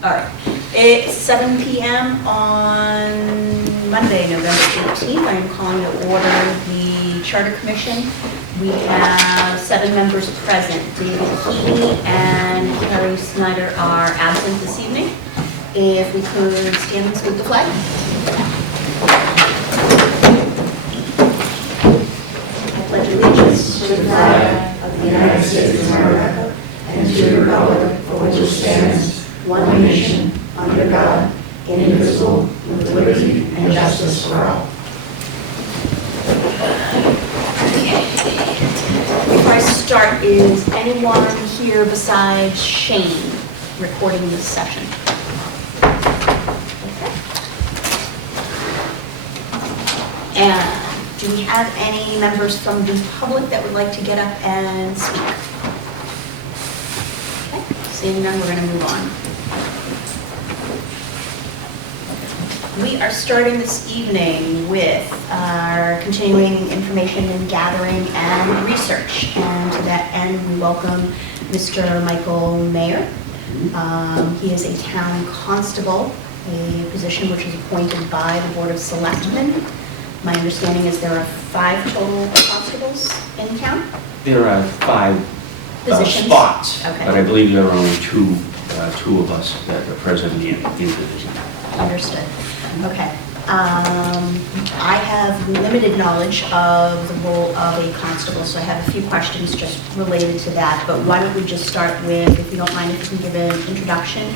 All right. It's 7 p.m. on Monday, November 18th. I am calling to order the Charter Commission. We have 7 members present. David Heaney and Carrie Snyder are absent this evening. If we could stand and salute the flag. I pledge allegiance to the flag of the United States of America and to the republic for which it stands, one nation, under God, indivisible, with liberty and justice for all. Before I start, is anyone here besides Shane recording this session? Okay. And do we have any members from the public that would like to get up and speak? Okay. Seeing none, we're going to move on. We are starting this evening with our continuing information and gathering and research. And to that end, we welcome Mr. Michael Mayer. He is a town constable, a position which is appointed by the Board of Selectmen. My understanding is there are 5 total constables in town? There are 5 Positions? spots, Okay. but I believe there are only two of us that are present in position. Understood. Okay. I have limited knowledge of the role of a constable, so I have a few questions just related to that. But why don't we just start with, if you don't mind, if you can give an introduction.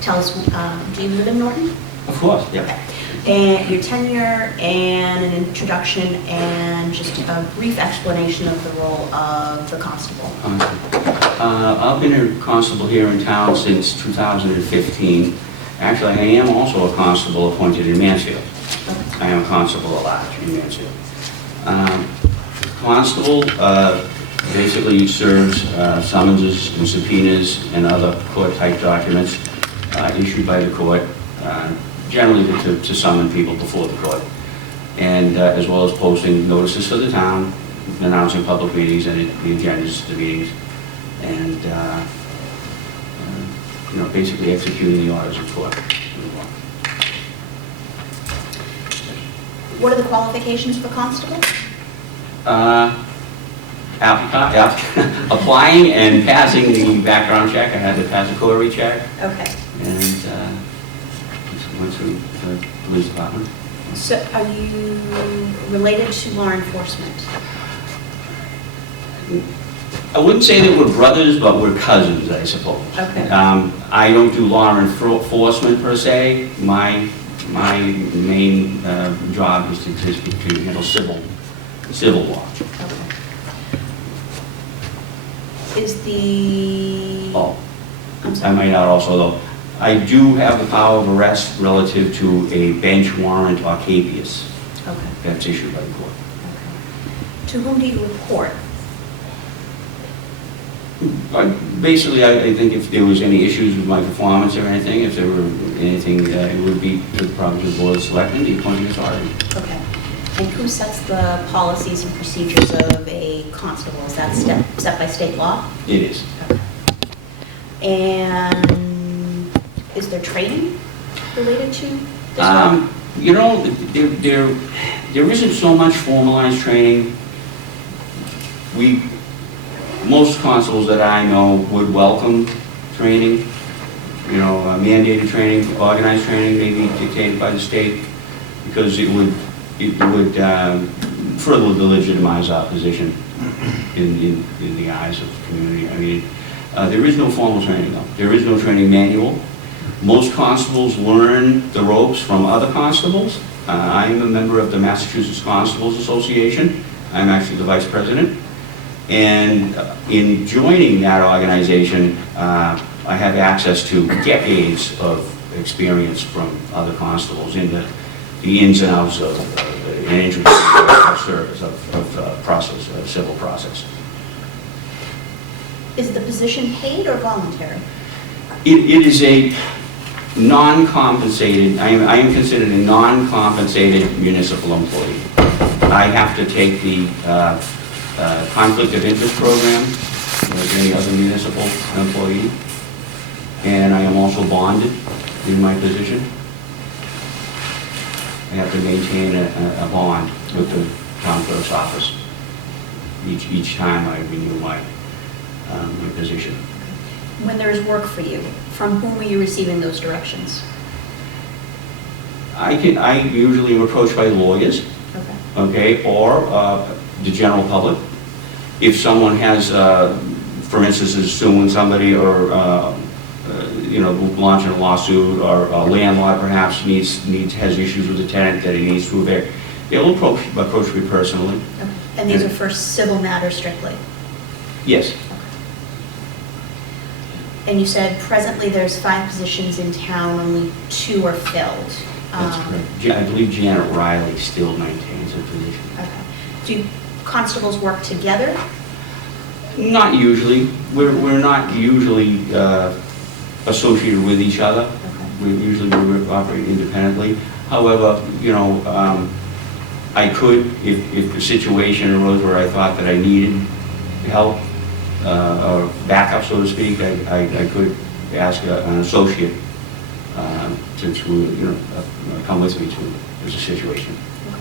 Tell us, do you live in Norton? Of course, yeah. Okay. And your tenure and an introduction and just a brief explanation of the role of the constable. I've been a constable here in town since 2015. Actually, I am also a constable appointed in Mansfield. Okay. I am a constable at large in Mansfield. Constable basically serves summonses and subpoenas and other court-type documents issued by the court, generally to summon people before the court, and as well as posting notices for the town, announcing public meetings and the agendas of the meetings, and basically executing the orders of court. What are the qualifications for constable? Applying and passing the background check. I had to pass a coterie check, Okay. and just went through the police department. So are you related to law enforcement? I wouldn't say that we're brothers, but we're cousins, I suppose. Okay. I don't do law enforcement per se. My main job is to handle civil law. Okay. Is the... Oh, I'm I sorry. might not also, though. I do have the power of arrest relative to a bench warrant or capias Okay. that's issued by the court. Okay. To whom do you report? Basically, I think if there was any issues with my performance or anything, if there were anything, it would be to the province Board of Selectmen, the appointing authority. Okay. And who sets the policies and procedures of a constable? Is that set by state law? It is. Okay. And is there training related to this role? There isn't so much formalized training. Most constables that I know would welcome training, mandated training, organized training, maybe dictated by the state, because it would further legitimize our position in the eyes of the community. I mean, there is no formal training, though. There is no training manual. Most constables learn the ropes from other constables. I am a member of the Massachusetts Constables Association. I'm actually the vice president. And in joining that organization, I have access to decades of experience from other constables in the ins and outs of an intricate service of process, civil process. Is the position paid or voluntary? It is a non-compensated, I am considered a non-compensated municipal employee. I have to take the conflict of interest program like any other municipal employee. also bonded in my position. I have to maintain a bond with the town clerk's office each time I renew my position. When there is work for you, from whom are you receiving those directions? I usually am approached by lawyers, okay, or the general public. If someone has, for instance, is suing somebody or, launching a lawsuit, or a landlord perhaps has issues with the tenant that he needs to evict, they'll approach me personally. Okay. And these are for civil matters strictly? Yes. And you said presently there's 5 positions in town, only 2 are filled. That's correct. I believe Janet Riley still maintains a position. Okay. Do constables work together? Not usually. We're not usually associated with each other. Okay. We usually operate independently. However, I could, if the situation arose where I thought that I needed help or backup, so to speak, I could ask an associate to come with me to there's a situation. Okay.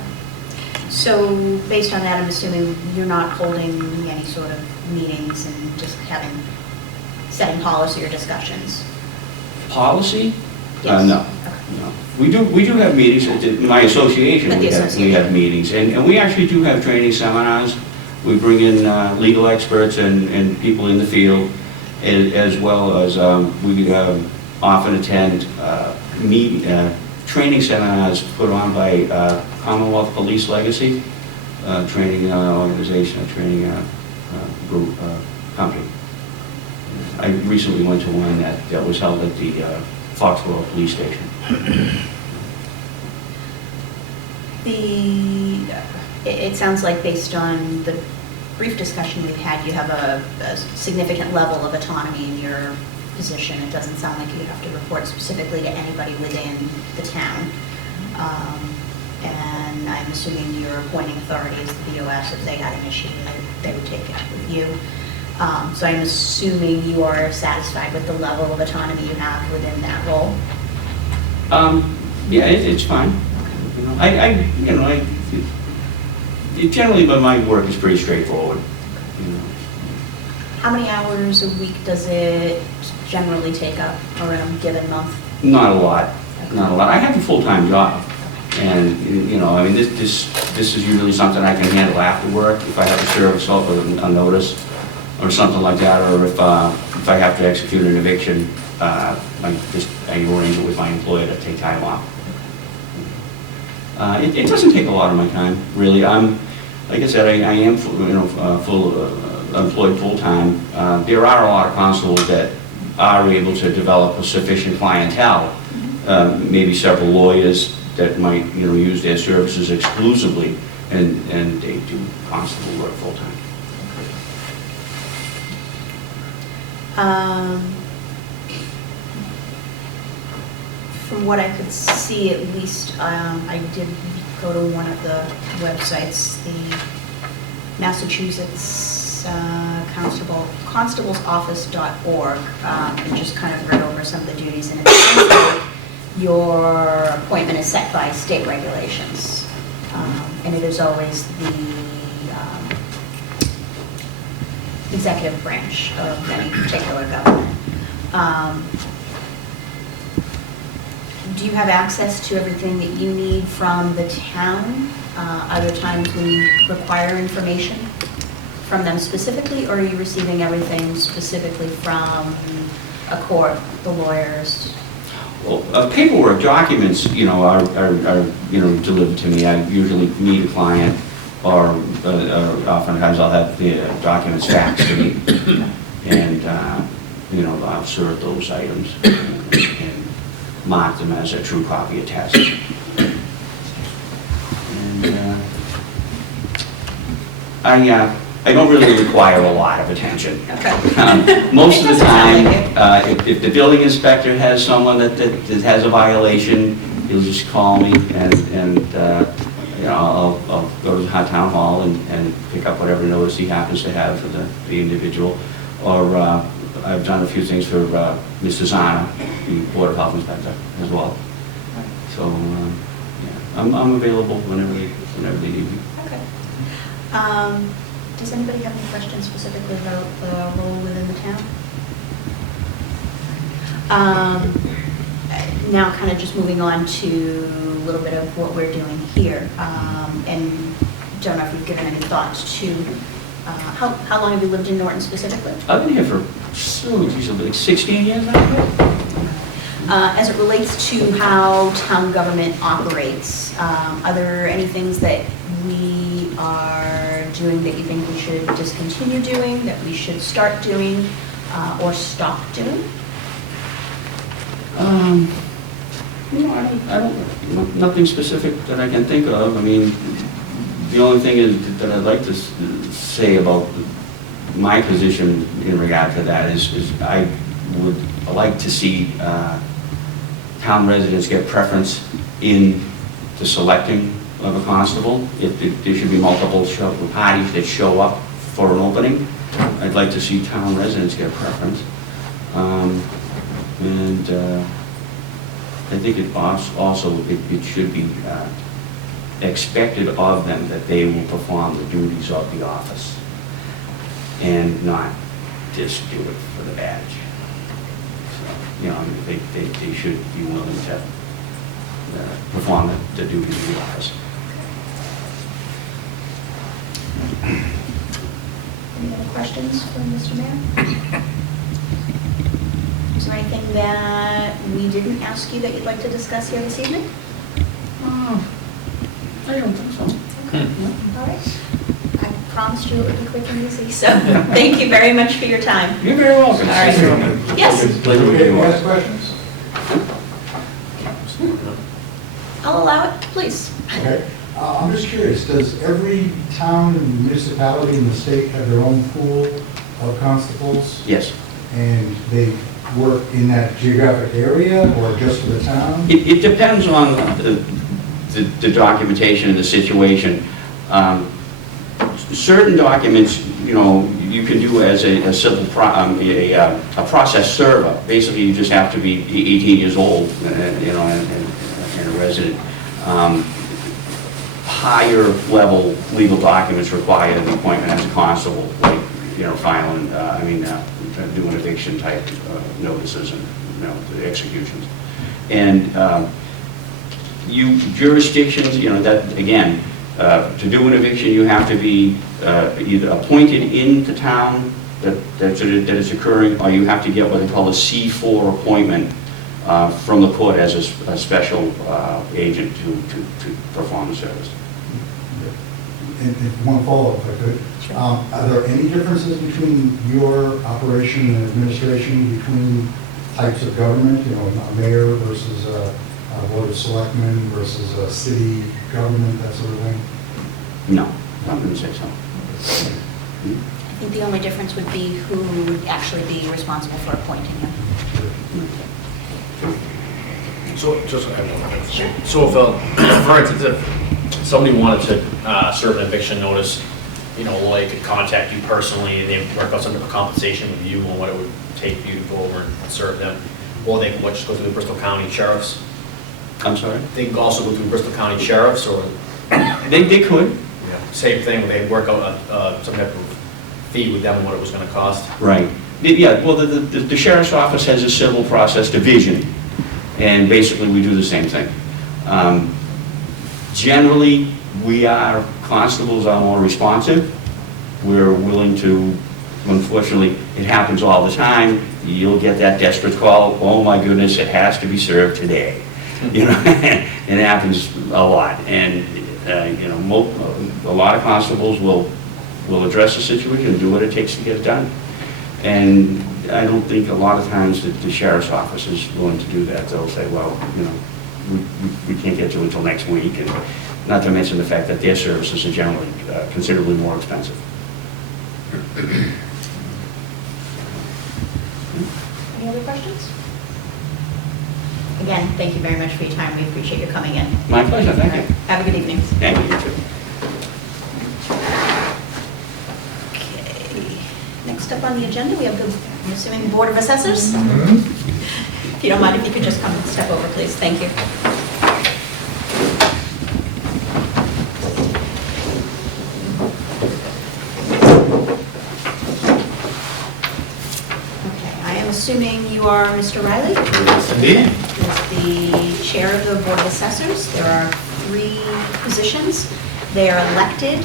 So based on that, I'm assuming you're not holding any sort of meetings and just setting policy or discussions? Policy? Yes. No. Okay. No. We do have meetings. In my association, At the we have meetings. And we actually do have training seminars. We bring in legal experts and people in the field, as well as we often attend training seminars put on by Commonwealth Police Legacy, training organization, a training group, company. I recently went to one that was held at the Foxborough Police Station. It sounds like based on the brief discussion we've had, you have a significant level of autonomy in your position. It doesn't sound like you have to report specifically to anybody within the town. And I'm assuming your appointing authority is the BOS. If they had an issue, they would take it up with you. So I'm assuming you are satisfied with the level of autonomy you have within that role? Yeah, it's fine. Generally, but my work is pretty straightforward. How many hours a week does it generally take up around a given month? Not a lot. Not a lot. I have a full-time job, and this is usually something I can handle after work if I have to serve a notice or something like that, or if I have to execute an eviction, I arrange it with my employer to take time off. It doesn't take a lot of my time, really. Like I said, I am employed full-time. There are a lot of constables that are able to develop a sufficient clientele, maybe several lawyers that might use their services exclusively, and they do constable work full-time. From what I could see, at least, I did go to one of the websites, the Massachusetts constablesoffice.org, and just kind of read over some of the duties. And it seems like your appointment is set by state regulations, and it is always the executive branch of any particular government. Do you have access to everything that you need from the town? Are there times when you require information from them specifically, or are you receiving everything specifically from a court, the lawyers? Well, paperwork, documents, are delivered to me. I usually meet a client, or oftentimes I'll have the documents faxed to me, and I'll serve those items and mark them as a true copy attached. And I don't really require a lot of attention. Okay. Most of the time, if the building inspector has someone that has a violation, he'll just call me, and I'll go to the town hall and pick up whatever notice he happens to have for the individual. Or I've done a few things for Mr. Zana, the Board of Health Inspector, as well. So, yeah, I'm available whenever they need me. Okay. Does anybody have any questions specifically about the role within the town? Now kind of just moving on to a little bit of what we're doing here. And don't know if you've given any thought to, how long have you lived in Norton specifically? I've been here for, like 16 years now. As it relates to how town government operates, are there any things that we are doing that you think we should discontinue doing, that we should start doing, or stop doing? I don't, nothing specific that I can think of. I mean, the only thing is that I'd like to say about my position in regard to that is I would like to see town residents get preference in the selecting of a constable. If there should be multiple parties that show up for an opening, I'd like to see town residents get preference. I think it also it should be expected of them that they will perform the duties of the office and not just do it for the badge. So, you know, they should be willing to perform the duties of the office. Any other questions for Mr. Mayor? Is there anything that we didn't ask you that you'd like to discuss here this evening? I don't think so. Okay. All right. I promised you it would be quick and easy, so thank you very much for your time. You're very welcome. All right. Yes, Okay, you ask questions? I'll allow it, please. Okay. I'm just curious, does every town and municipality in the state have their own pool of constables? Yes. And they work in that geographic area or just for the town? It depends on the documentation and the situation. Certain documents, you know, you can do as a civil a process server. Basically, you just have to be 18 years old, you know, and a resident. Higher level legal documents require the appointment as a constable, like, you know, filing, doing eviction type notices and, you know, the executions. And jurisdictions, you know, that again, to do an eviction, you have to be either appointed in the town that is occurring, or you have to get what they call a C4 appointment from the court as a special agent to perform the service. And one follow-up, if I could. Are there any differences between your operation and administration between types of government, you know, a mayor versus a board of selectmen versus a city government, that sort of thing? No, I wouldn't say so. I think the only difference would be who would actually be responsible for appointing him. So, just I have one question. So if, for instance, if somebody wanted to serve an eviction notice, you know, lawyer could contact you personally and they work out some compensation with you on what it would take for you to go over and serve them, or they could just go through the Bristol County Sheriff's. I'm sorry? They could also go through Bristol County Sheriff's, or They could. same thing, they work out some type of fee with them on what it was going to cost. Right. Yeah, well, the sheriff's office has a civil process division, and basically we do the same thing. Generally, constables are more responsive. We're willing to, unfortunately, it happens all the time. You'll get that desperate call, oh my goodness, it has to be served today. You know, it happens a lot. And, you know, a lot of constables will address the situation and do what it takes to get it done. And I don't think a lot of times that the sheriff's office is willing to do that. They'll say, well, you know, we can't get to it until next week, and not to mention the fact that their services are generally considerably more expensive. Any other questions? Again, thank you very much for your time. We appreciate your coming in. My pleasure, thank you. Have a good evening. Thank you, you too. Okay. Next up on the agenda, we have the I'm assuming Board of Assessors? If you don't mind, if you could just come and step over, please. Thank you. Okay, I am assuming you are Mr. Riley? Yes, indeed. Is the chair of the Board of Assessors. There are 3 positions. They are elected,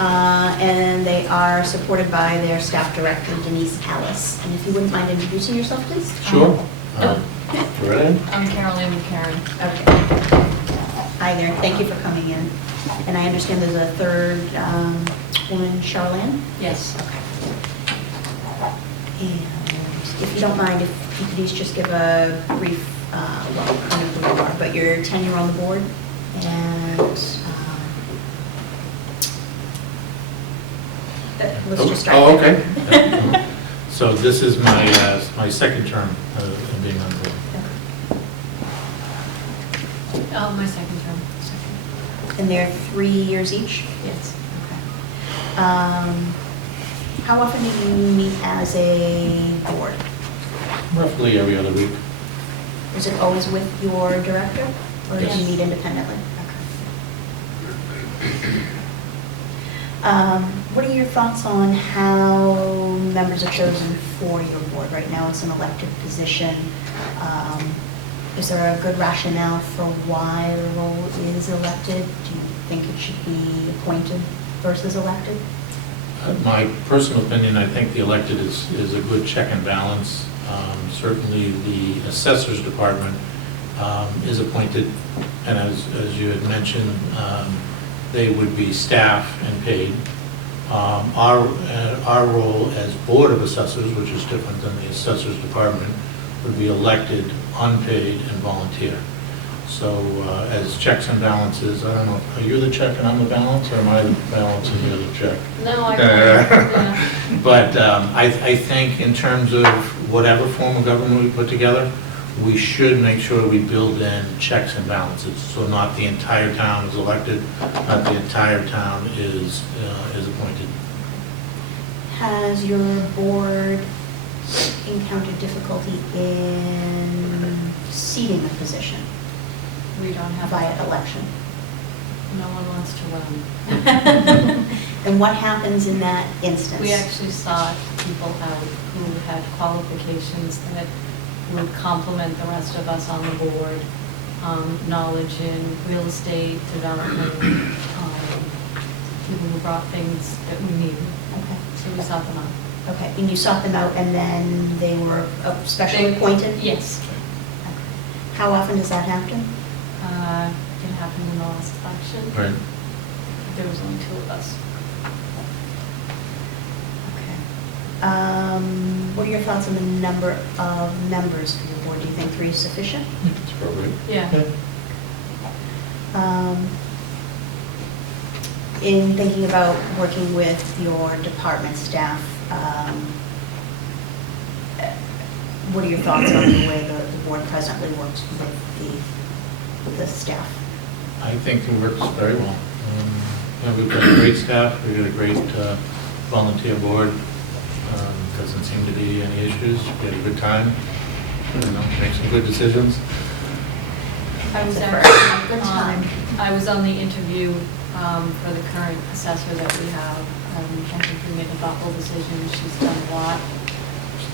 and they are supported by their staff director, Denise Callis. And if you wouldn't mind introducing yourself, please? Sure. Ready? I'm Carolyn McCarron. Okay. Hi there, thank you for coming in. And I understand there's a third woman, Charlene? Yes. And if you don't mind, if you could each just give a brief, well, kind of who you are, but your tenure on the board, and let's just start. Oh, there. okay. So this is my second term of being on board. Oh, my second term. And they're 3 years each? Yes. Okay. How often do you meet as a board? Roughly every other week. Is it always with your director, or do you Yes. meet independently? What are your thoughts on how members are chosen for your board? Right now, it's an elected position. Is there a good rationale for why the role is elected? Do you think it should be appointed versus elected? My personal opinion, I think the elected is a good check and balance. Certainly, the assessors department is appointed, and as you had mentioned, they would be staff and paid. Our role as Board of Assessors, which is different than the assessors department, would be elected, unpaid, and volunteer. So as checks and balances, I don't know, are you the check and I'm the balance, or am I the balance and you're the check? No, I yeah. But I think in terms of whatever form of government we put together, we should make sure we build in checks and balances. So not the entire town is elected, not the entire town is appointed. Has your board encountered difficulty in seating a position We don't have via election? No one wants to run. And what happens in that instance? We actually sought people out who had qualifications that would complement the rest of us on the board. Knowledge in real estate, development, people who brought things that we needed. Okay. So we sought them out. Okay, and you sought them out and then they were specially appointed? Yes. Okay. How often does that happen? It happened in the last election. Right. There was only 2 of us. Okay. What are your thoughts on the number of members for your board? Do you think 3 is sufficient? It's appropriate. Yeah. In thinking about working with your department staff, what are your thoughts on the way the board presently works with the staff? I think it works very well. We've got a great staff, we've got a great volunteer board. Doesn't seem to be any issues. We had a good time, make some good decisions. I was Good actually, time. I was on the interview for the current assessor that we have. I think we made a thoughtful decision. She's done a lot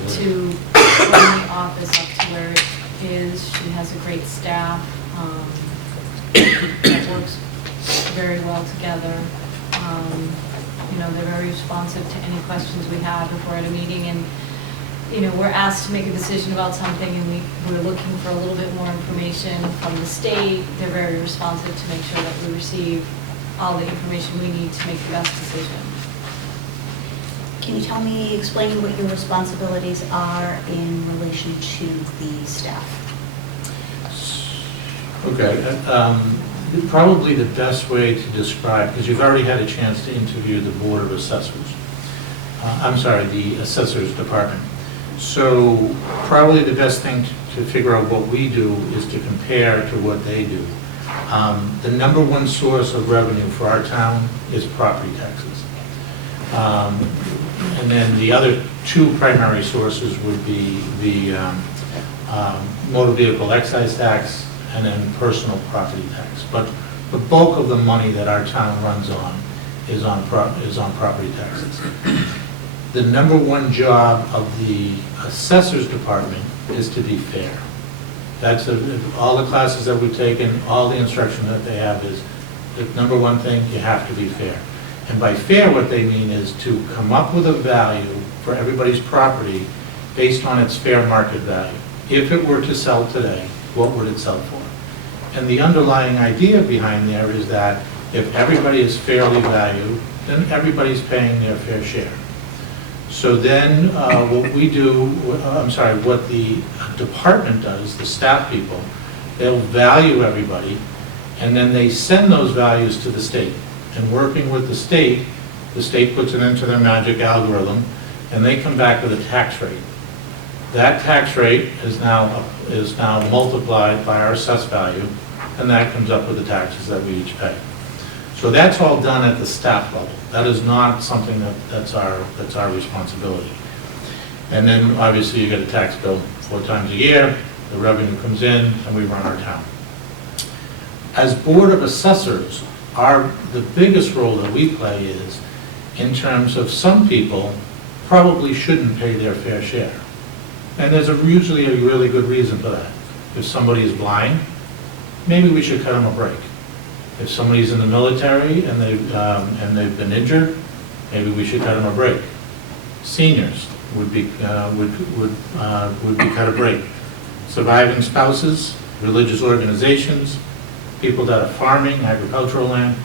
to bring the office up to where it is. She has a great staff that works very well together. They're very responsive to any questions we have if we're at a meeting and, we're asked to make a decision about something and we're looking for a little bit more information from the state. They're very responsive to make sure that we receive all the information we need to make the best decision. Can you explain me what your responsibilities are in relation to the staff? Okay. Probably the best way to describe, because you've already had a chance to interview the Board of Assessors. The Assessors Department. So probably the best thing to figure out what we do is to compare to what they do. The number one source of revenue for our town is property taxes. And then the other two primary sources would be the motor vehicle excise tax and then personal property tax. But the bulk of the money that our town runs on is on property taxes. The number one job of the assessor's department is to be fair. That's all the classes that we've taken, all the instruction that they have is, the number one thing, you have to be fair. And by fair, what they mean is to come up with a value for everybody's property based on its fair market value. If it were to sell today, what would it sell for? And the underlying idea behind there is that if everybody is fairly valued, then everybody's paying their fair share. So then what we do, what the department does, the staff people, they'll value everybody, and then they send those values to the state. And working with the state puts it into their magic algorithm, and they come back with a tax rate. That tax rate is now multiplied by our assessed value, and that comes up with the taxes that we each pay. So that's all done at the staff level. That is not something that's our responsibility. And then obviously you get a tax bill 4 times a year, the revenue comes in, and we run our town. As Board of Assessors, the biggest role that we play is in terms of some people probably shouldn't pay their fair share. And there's usually a really good reason for that. If somebody is blind, maybe we should cut them a break. If somebody's in the military and they've been injured, maybe we should cut them a break. Seniors would be cut a break. Surviving spouses, religious organizations, people that are farming, agricultural land,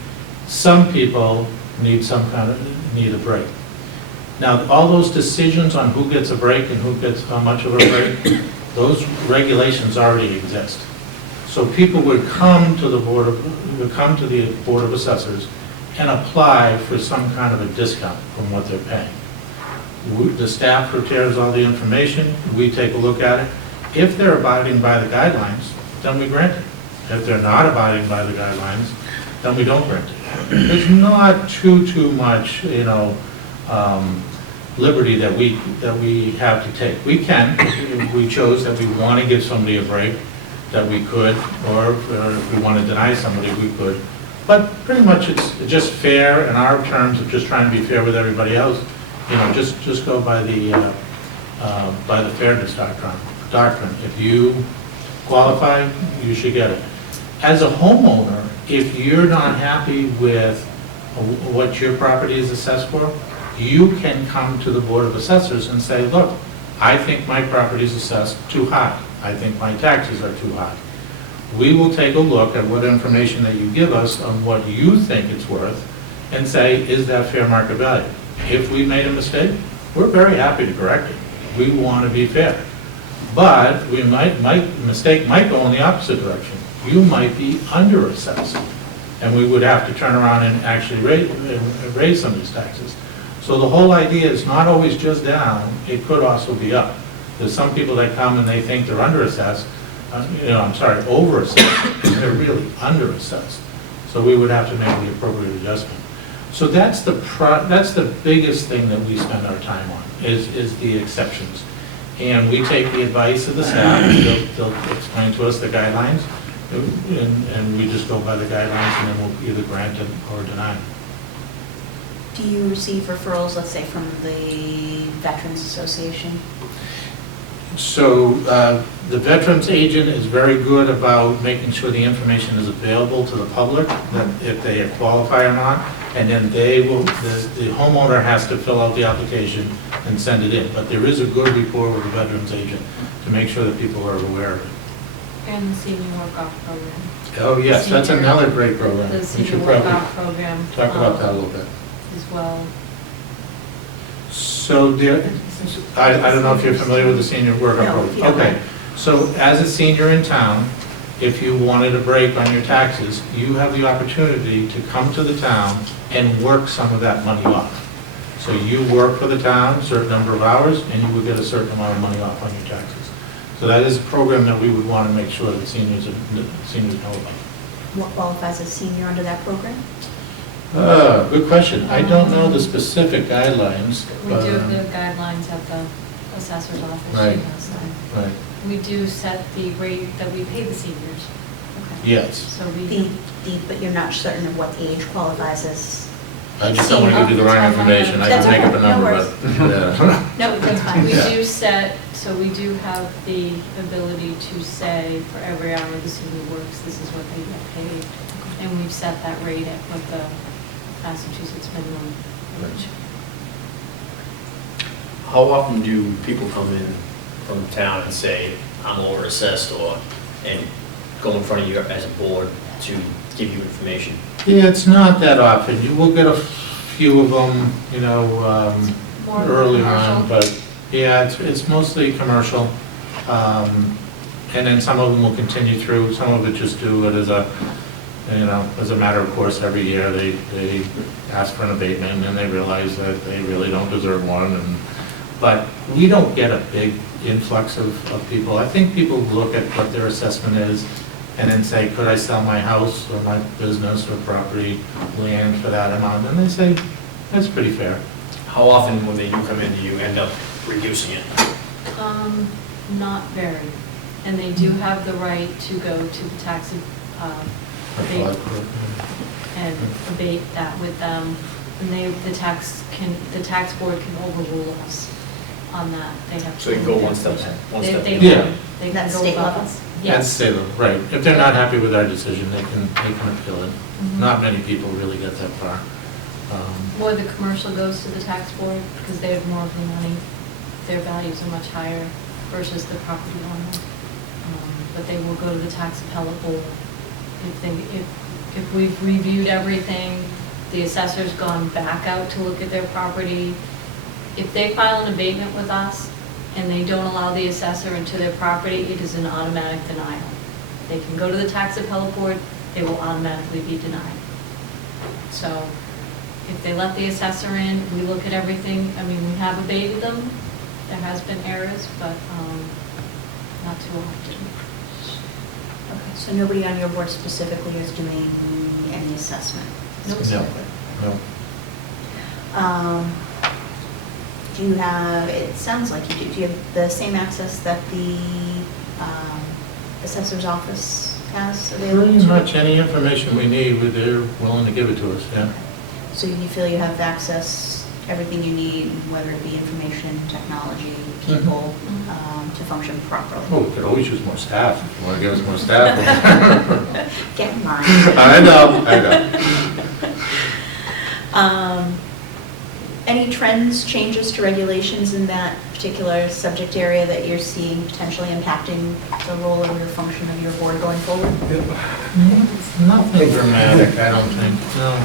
some people need a break. Now, all those decisions on who gets a break and who gets how much of a break, those regulations already exist. So people would come to the Board of Assessors and apply for some kind of a discount from what they're paying. The staff prepares all the information, we take a look at it. If they're abiding by the guidelines, then we grant it. If they're not abiding by the guidelines, then we don't grant it. There's not too much, liberty that we have to take. We can, if we chose that we want to give somebody a break, that we could, or if we want to deny somebody, we could. But pretty much it's just fair in our terms of just trying to be fair with everybody else. Just go by the fairness doctrine. If you qualify, you should get it. As a homeowner, if you're not happy with what your property is assessed for, you can come to the Board of Assessors and say, look, I think my property is assessed too high. I think my taxes are too high. We will take a look at what information that you give us on what you think it's worth and say, is that fair market value? If we made a mistake, we're very happy to correct it. We want to be fair. But we mistake might go in the opposite direction. You might be under-assessed, and we would have to turn around and actually raise some of these taxes. So the whole idea is not always just down, it could also be up. There's some people that come and they think they're over-assessed, and they're really under-assessed. So we would have to make the appropriate adjustment. So that's the biggest thing that we spend our time on, is the exceptions. And we take the advice of the staff, they'll explain to us the guidelines, and we just go by the guidelines, and then we'll either grant it or deny it. Do you receive referrals, let's say, from the Veterans Association? So the veterans agent is very good about making sure the information is available to the public, that if they qualify or not, and then the homeowner has to fill out the application and send it in. But there is a good rapport with the veterans agent to make sure that people are aware of it. And the senior work-off program. Oh, yes, that's another great program. The We senior should probably work-off program. talk about that a little bit. As well. So I don't know if you're familiar with the senior work-off No, program. if you don't Okay, mind. so as a senior in town, if you wanted a break on your taxes, you have the opportunity to come to the town and work some of that money off. So you work for the town a certain number of hours, and you would get a certain amount of money off on your taxes. So that is a program that we would want to make sure that seniors know about. What qualifies as senior under that program? Good question. I don't know the specific guidelines. We but, do have the guidelines at the assessor's office. Right. She has them. Right, We do set the rate that we pay the seniors. Okay. yes. So we. But you're not certain of what age qualifies as. I just don't want to give you the wrong information. I That's can make up a okay, no number, worries. but, yeah. No, that's fine. We Yeah. do set, so we do have the ability to say for every hour the senior works, this is what they get paid. And we've set that rate at what the Massachusetts minimum wage. How often do people come in from town and say, I'm over assessed, or, and go in front of you as a board to give you information? Yeah, it's not that often. You will get a few of them, you know, More early commercial. on, but yeah, it's mostly commercial. And then some of them will continue through, some of it just do it as a, you know, as a matter of course, every year they ask for an abatement and they realize that they really don't deserve one. But we don't get a big influx of people. I think people look at what their assessment is and then say, could I sell my house or my business or property, land for that amount? And they say, that's pretty fair. How often, when they do come in, do you end up reducing it? Not very. And they do have the right to go to the tax abate and abate that with them. And the tax board can overrule us on that. They have. So they can go one step. They Yeah. can. They can That's go state above level? us. That's Yes. say them, right. If they're not happy with our decision, they can appeal it. Mhm. Not many people really get that far. Or the commercial goes to the tax board because they have more of the money. Their values are much higher versus the property owner. But they will go to the tax appellate board. If we've reviewed everything, the assessor's gone back out to look at their property. If they file an abatement with us and they don't allow the assessor into their property, it is an automatic denial. They can go to the tax appellate board, they will automatically be denied. So if they let the assessor in, we look at everything, I mean, we have abated them, there has been errors, but not too often. Okay, so nobody on your board specifically is doing any assessment? Nope. Specifically? No. Do you have, it sounds like you do, do you have the same access that the assessor's office has available? Pretty to you? much any information we need, they're willing to give it to us, yeah. So you feel you have access, everything you need, whether it be information, technology, people, to function properly? Oh, we could always use more staff, if you want to give us more staff. Get in line. I know. Any trends, changes to regulations in that particular subject area that you're seeing potentially impacting the role or your function of your board going forward? Nothing dramatic, I don't think, no.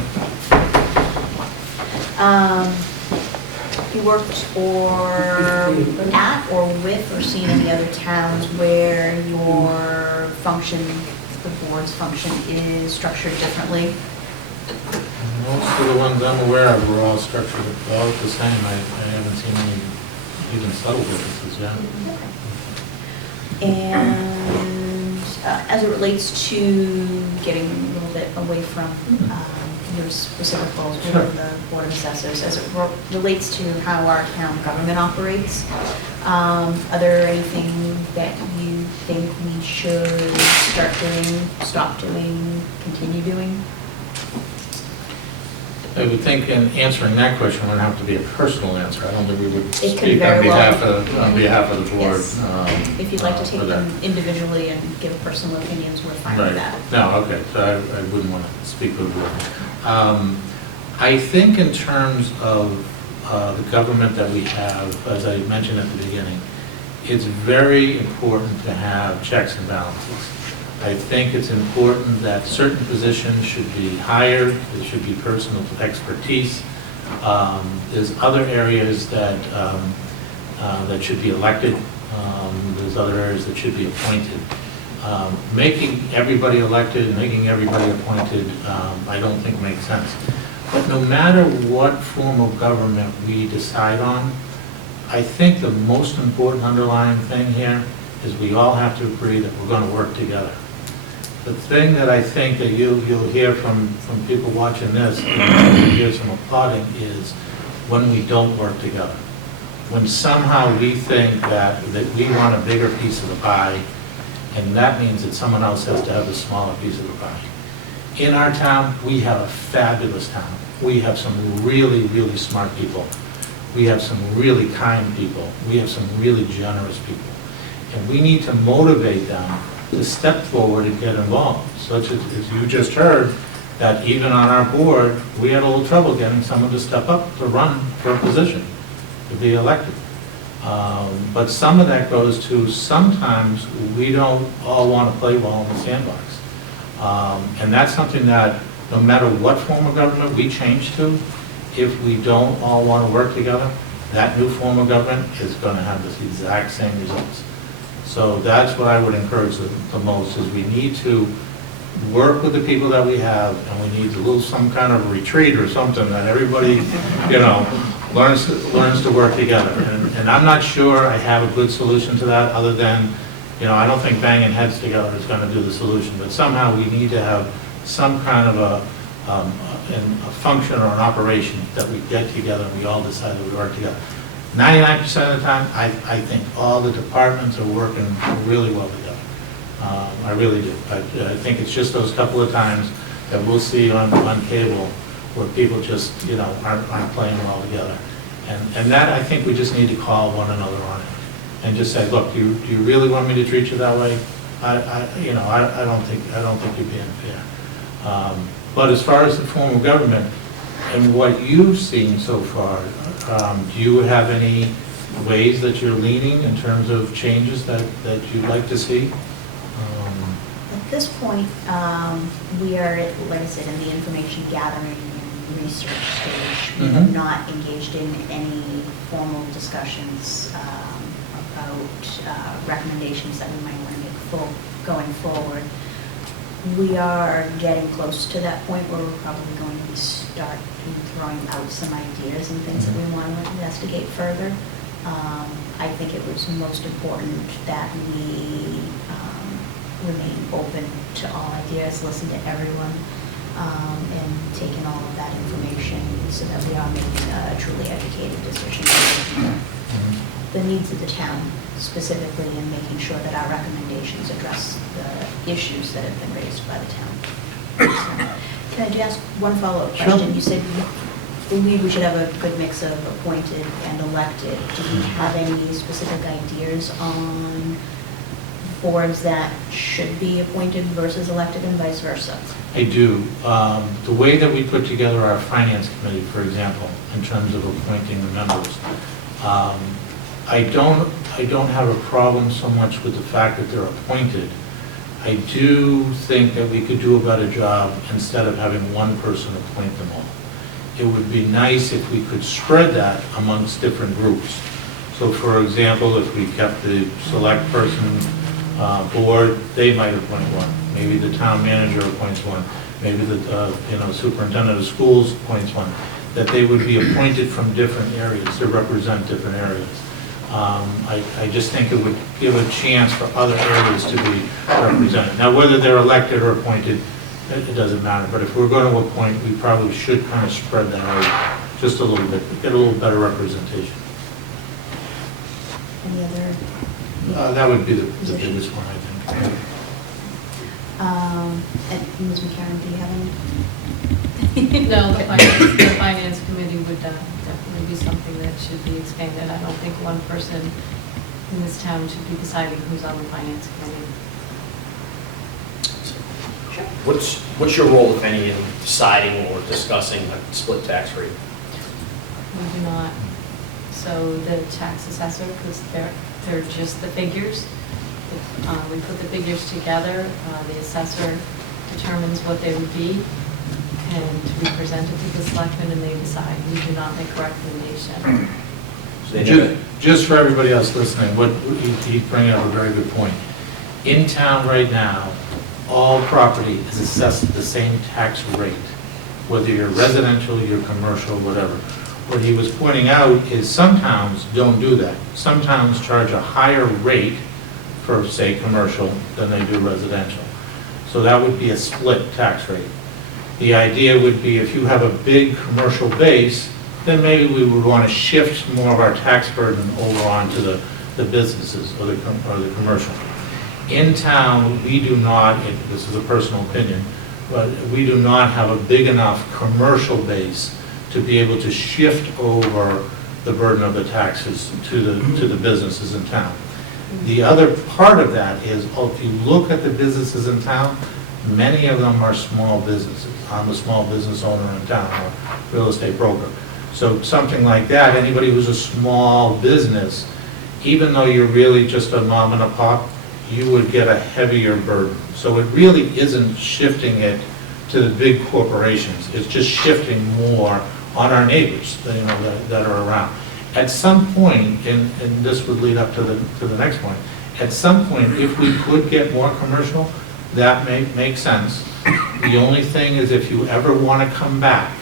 You worked at or with or seen any other towns where your function, the board's function is structured differently? Most of the ones I'm aware of were all structured about the same. I haven't seen any even subtle differences, yeah. And as it relates to getting a little bit away from your specific roles within the Board of Assessors, as it relates to how our town government operates, are there anything that you think we should start doing, stop doing, continue doing? I would think in answering that question would have to be a personal answer. I don't think we would It could speak on very well. behalf of the board. Yes. If you'd like to take for that. them individually and give personal opinions, we're fine with Right. that. No, okay, so I wouldn't want to speak for the board. I think in terms of the government that we have, as I mentioned at the beginning, it's very important to have checks and balances. I think it's important that certain positions should be hired, there should be personal expertise. There's other areas that should be elected, there's other areas that should be appointed. Making everybody elected and making everybody appointed, I don't think makes sense. But no matter what form of government we decide on, I think the most important underlying thing here is we all have to agree that we're going to work together. The thing that I think that you'll hear from people watching this, and you'll hear some applauding, is when we don't work together. When somehow we think that we want a bigger piece of the pie, and that means that someone else has to have a smaller piece of the pie. In our town, we have a fabulous town. We have some really, really smart people. We have some really kind people. We have some really generous people. And we need to motivate them to step forward and get involved. Such as you just heard, that even on our board, we had a little trouble getting someone to step up to run for a position, to be elected. But some of that goes to, sometimes we don't all want to play ball in the sandbox. And that's something that, no matter what form of government we change to, if we don't all want to work together, that new form of government is going to have the exact same results. So that's what I would encourage the most, is we need to work with the people that we have, and we need to do some kind of retreat or something that everybody, learns to work together. And I'm not sure I have a good solution to that, other than, I don't think banging heads together is going to do the solution, but somehow we need to have some kind of a function or an operation that we get together and we all decide that we work together. 99% of the time, I think all the departments are working really well together. I really do. I think it's just those couple of times that we'll see on cable where people just, aren't playing well together. And that, I think we just need to call one another on it and just say, look, do you really want me to treat you that way? I don't think you're being fair. But as far as the form of government and what you've seen so far, do you have any ways that you're leaning in terms of changes that you'd like to see? At this point, we are, like I said, in the information gathering and research stage. We have not engaged in any formal discussions about recommendations that we might want to make going forward. We are getting close to that point where we're probably going to start throwing out some ideas and things that we want to investigate further. I think it was most important that we remain open to all ideas, listen to everyone, and take in all of that information so that we are making a truly educated decision. The needs of the town specifically, and making sure that our recommendations address the issues that have been raised by the town. So, can I just ask one follow-up question? Sure. You said you believe we should have a good mix of appointed and elected. Do you have any specific ideas on boards that should be appointed versus elected and vice versa? I do. The way that we put together our finance committee, for example, in terms of appointing the members, I don't have a problem so much with the fact that they're appointed. I do think that we could do a better job instead of having one person appoint them all. It would be nice if we could spread that amongst different groups. So for example, if we kept the select person board, they might appoint one. Maybe the town manager appoints one. Maybe the superintendent of schools appoints one. That they would be appointed from different areas to represent different areas. I just think it would give a chance for other areas to be represented. Now, whether they're elected or appointed, it doesn't matter. But if we're going to appoint, we probably should kind of spread that out just a little bit, get a little better representation. Any other? That would be the biggest one, I think. And Ms. McCarron, do you have any? No, the finance committee would definitely be something that should be expanded. I don't think one person in this town should be deciding who's on the finance committee. What's your role, if any, in deciding or discussing a split tax rate? We do not. So the tax assessor, because they're just the figures. We put the figures together, the assessor determines what they would be, and we present it to the selectmen and they decide. We do not make a recommendation. Just for everybody else listening, he's bringing up a very good point. In town right now, all property is assessed at the same tax rate, whether you're residential, you're commercial, whatever. What he was pointing out is some towns don't do that. Some towns charge a higher rate for, say, commercial than they do residential. So that would be a split tax rate. The idea would be if you have a big commercial base, then maybe we would want to shift more of our tax burden over onto the businesses or the commercial. In town, we do not, this is a personal opinion, but we do not have a big enough commercial base to be able to shift over the burden of the taxes to the businesses in town. The other part of that is, if you look at the businesses in town, many of them are small businesses. I'm a small business owner in town, or real estate broker. So something like that, anybody who's a small business, even though you're really just a mom and a pop, you would get a heavier burden. So it really isn't shifting it to the big corporations. It's just shifting more on our neighbors, that are around. At some point, and this would lead up to the next point, at some point, if we could get more commercial, that may make sense. The only thing is, if you ever want to come back,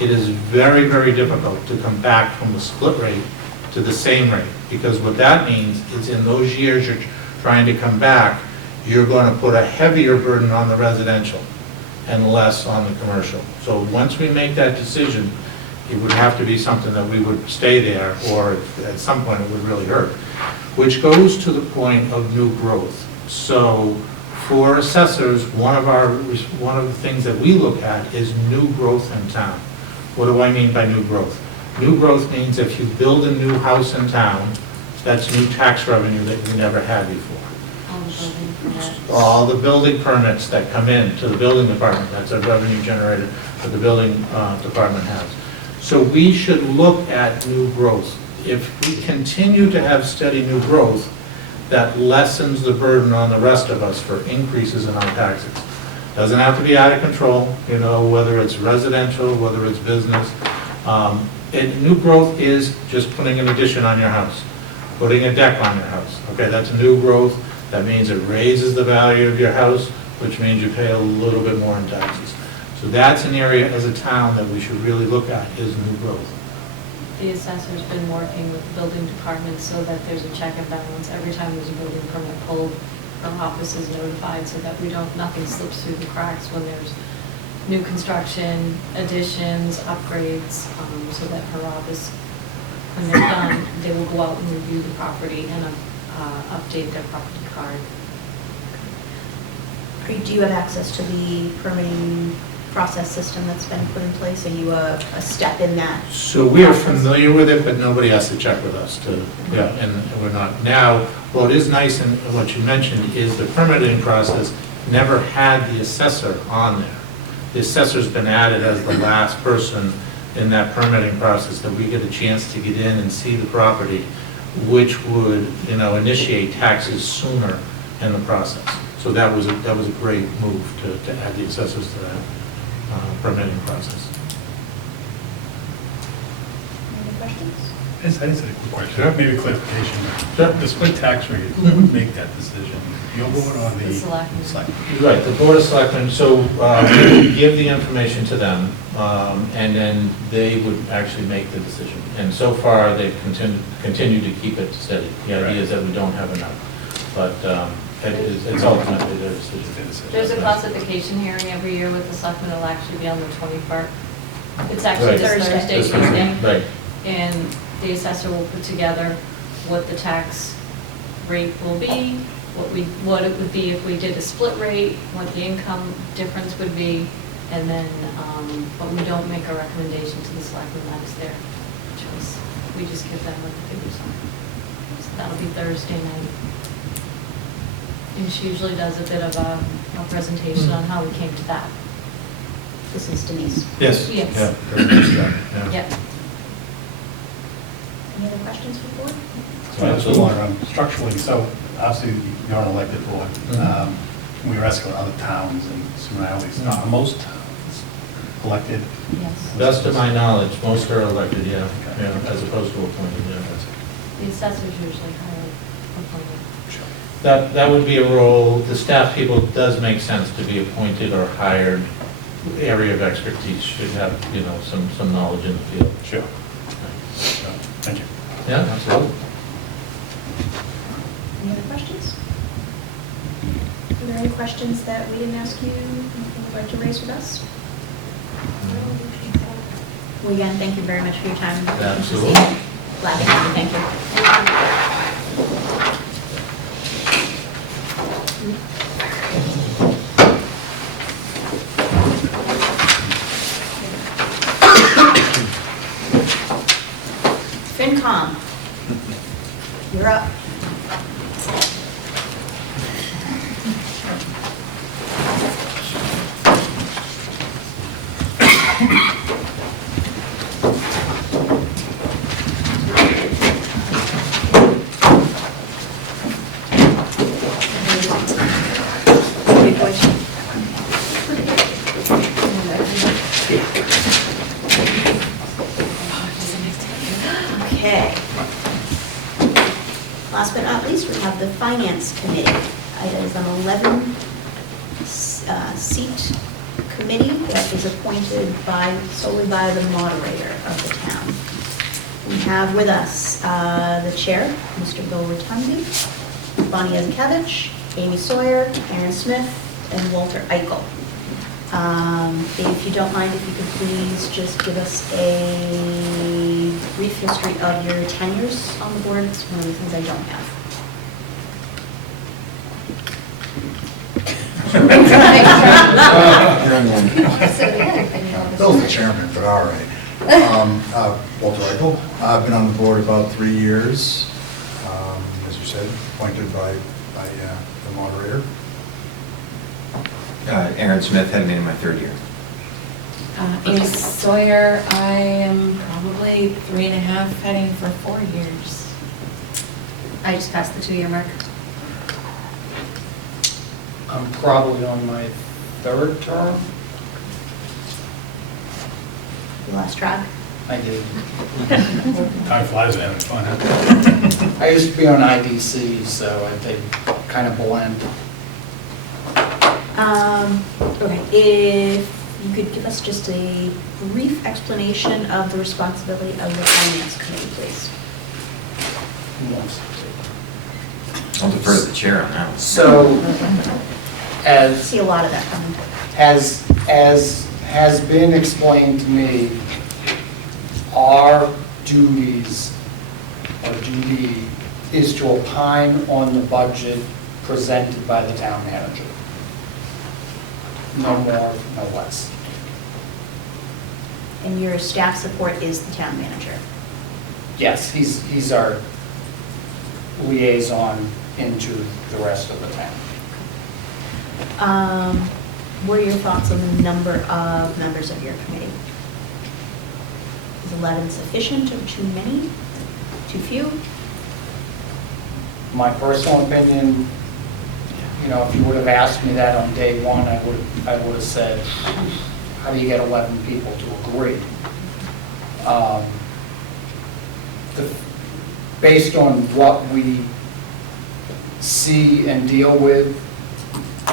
it is very, very difficult to come back from the split rate to the same rate, because what that means is in those years you're trying to come back, you're going to put a heavier burden on the residential and less on the commercial. So once we make that decision, it would have to be something that we would stay there, or at some point it would really hurt. Which goes to the point of new growth. So for assessors, one of the things that we look at is new growth in town. What do I mean by new growth? New growth means if you build a new house in town, that's new tax revenue that you never had before. All the building permits that come in to the building department, that's a revenue generator that the building department has. So we should look at new growth. If we continue to have steady new growth, that lessens the burden on the rest of us for increases in our taxes. Doesn't have to be out of control, whether it's residential, whether it's business. And new growth is just putting an addition on your house, putting a deck on your house. Okay, that's new growth. That means it raises the value of your house, which means you pay a little bit more in taxes. So that's an area as a town that we should really look at, is new growth. The assessor's been working with the building department so that there's a check and balance. Every time there's a building permit pulled, our office is notified so that nothing slips through the cracks when there's new construction, additions, upgrades, so that her office, when they're done, they will go out and review the property and update their property card. Do you have access to the permitting process system that's been put in place? Are you a step in that? So we are process? familiar with it, but nobody has to check with us and we're not. Now, what is nice and what you mentioned is the permitting process never had the assessor on there. The assessor's been added as the last person in that permitting process, that we get a chance to get in and see the property, which would, initiate taxes sooner in the process. So that was a great move to add the assessors to that permitting process. Any questions? I just had a quick question, maybe clarification. Sure. The split tax rate, who would make that decision? You'll vote on the... The selectmen. Right, the Board of Selectmen, so we would give the information to them, and then they would actually make the decision. And so far, they've continued to keep it steady. The idea is that we don't have enough, but it's ultimately their decision. There's a classification hearing every year with the selectmen. It'll actually be on the 24th. It's actually Right. this Thursday This Thursday, evening. right. And the assessor will put together what the tax rate will be, what it would be if we did a split rate, what the income difference would be, and then, but we don't make a recommendation to the selectmen. That's their choice. We just give them what the figures are. So that'll be Thursday night. And she usually does a bit of a presentation on how we came to that. This is Denise. Yes. Yes. Yeah. Yep. Any other questions for the board? So I just wonder, structurally, so obviously you're an elected board. We were asking other towns and Smiley's, are most elected? Yes. Best of my knowledge, most are elected, yeah, as opposed to appointed, yeah. The assessors usually hire appointed. That would be a role, the staff people does make sense to be appointed or hired. Area of expertise should have, some knowledge in the field. Sure. Thank you. Yeah, absolutely. Any other questions? there any questions that we didn't ask you you would like to raise with us? Well, again, thank you very much for your time. Absolutely. Glad to have you, thank you. FinCom, you're up. Okay. Last but not least, we have the Finance Committee. It is an 11-seat committee that is appointed solely by the moderator of the town. We have with us the chair, Mr. Bill Rotundi, Bonnie Yazakevich, Amy Sawyer, Aaron Smith, and Walter Eichel. If you don't mind, if you could please just give us a brief history of your tenures on the board. It's one of the things I don't have. Bill's the chairman, but all right. Walter Eichel, I've been on the board about 3 years, as you said, appointed by the moderator. Aaron Smith, had been in my 3rd year. Amy Sawyer, I am probably 3.5, heading for 4 years. I just passed the 2-year mark. I'm probably on my 3rd term. You lost track? I did. Time flies, having fun, huh? I used to be on IDC, so they kind of blend. Okay, if you could give us just a brief explanation of the responsibility of the Finance Committee, please. Who wants to I'll defer to the chair on that one. So, I as see a lot of that coming. has been explained to me, our duties, or duty, is to opine on the budget presented by the town manager. No more, no less. And your staff support is the town manager. Yes, he's our liaison into the rest of the town. What are your thoughts on the number of members of your committee? Is 11 sufficient or too many? Too few? My personal opinion, you know, if you would have asked me that on day one, I would have said, how do you get 11 people to agree? Based on what we see and deal with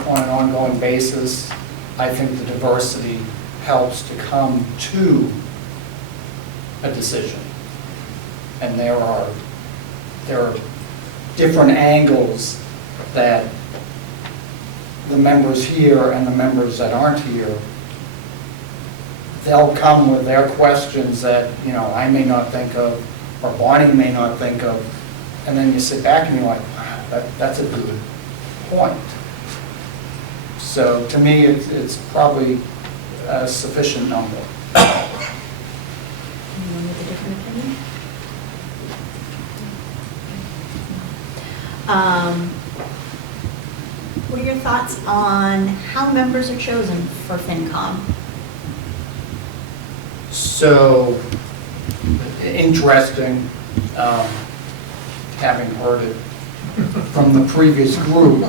on an ongoing basis, I think the diversity helps to come to a decision. And there are different angles that the members here and the members that aren't here, they'll come with their questions that, you know, I may not think of, or Bonnie may not think of, and then you sit back and you're like, wow, that's a good point. So to me, it's probably a sufficient number. Anyone with a different opinion? What are your thoughts on how members are chosen for FinCom? So, interesting, having heard it from the previous group.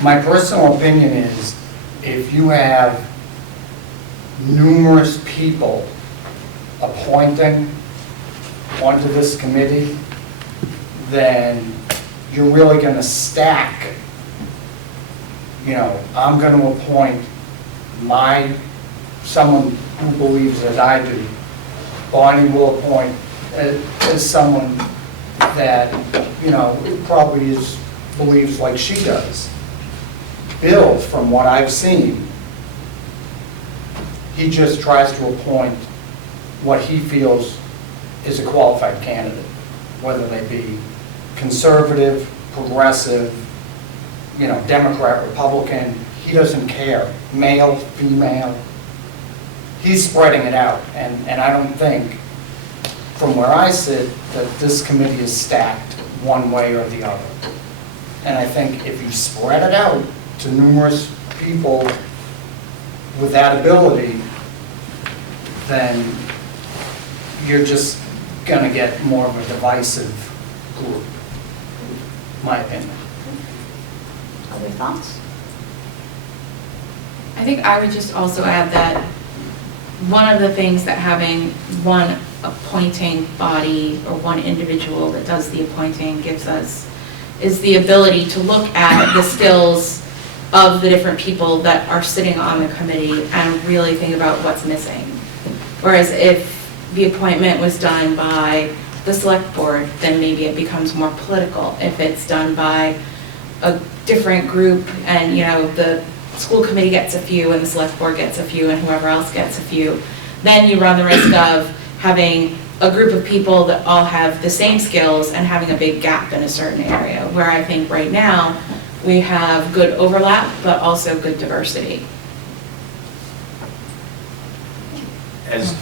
My personal opinion is, if you have numerous people appointing onto this committee, then you're really going to stack. You know, I'm going to appoint someone who believes as I do. Bonnie will appoint as someone that, you know, probably is believes like she does. Bill, from what I've seen, he just tries to appoint what he feels is a qualified candidate, whether they be conservative, progressive, Democrat, Republican, he doesn't care, male, female. He's spreading it out, and I don't think, from where I sit, that this committee is stacked one way or the other. And I think if you spread it out to numerous people with that ability, then you're just gonna get more of a divisive group, my opinion. Other thoughts? I think I would just also add that one of the things that having one appointing body or one individual that does the appointing gives us is the ability to look at the skills of the different people that are sitting on the committee and really think about what's missing. Whereas if the appointment was done by the select board, then maybe it becomes more political. If it's done by a different group and, the school committee gets a few and the select board gets a few and whoever else gets a few, then you run the risk of having a group of people that all have the same skills and having a big gap in a certain area, where I think right now we have good overlap, but also good diversity. As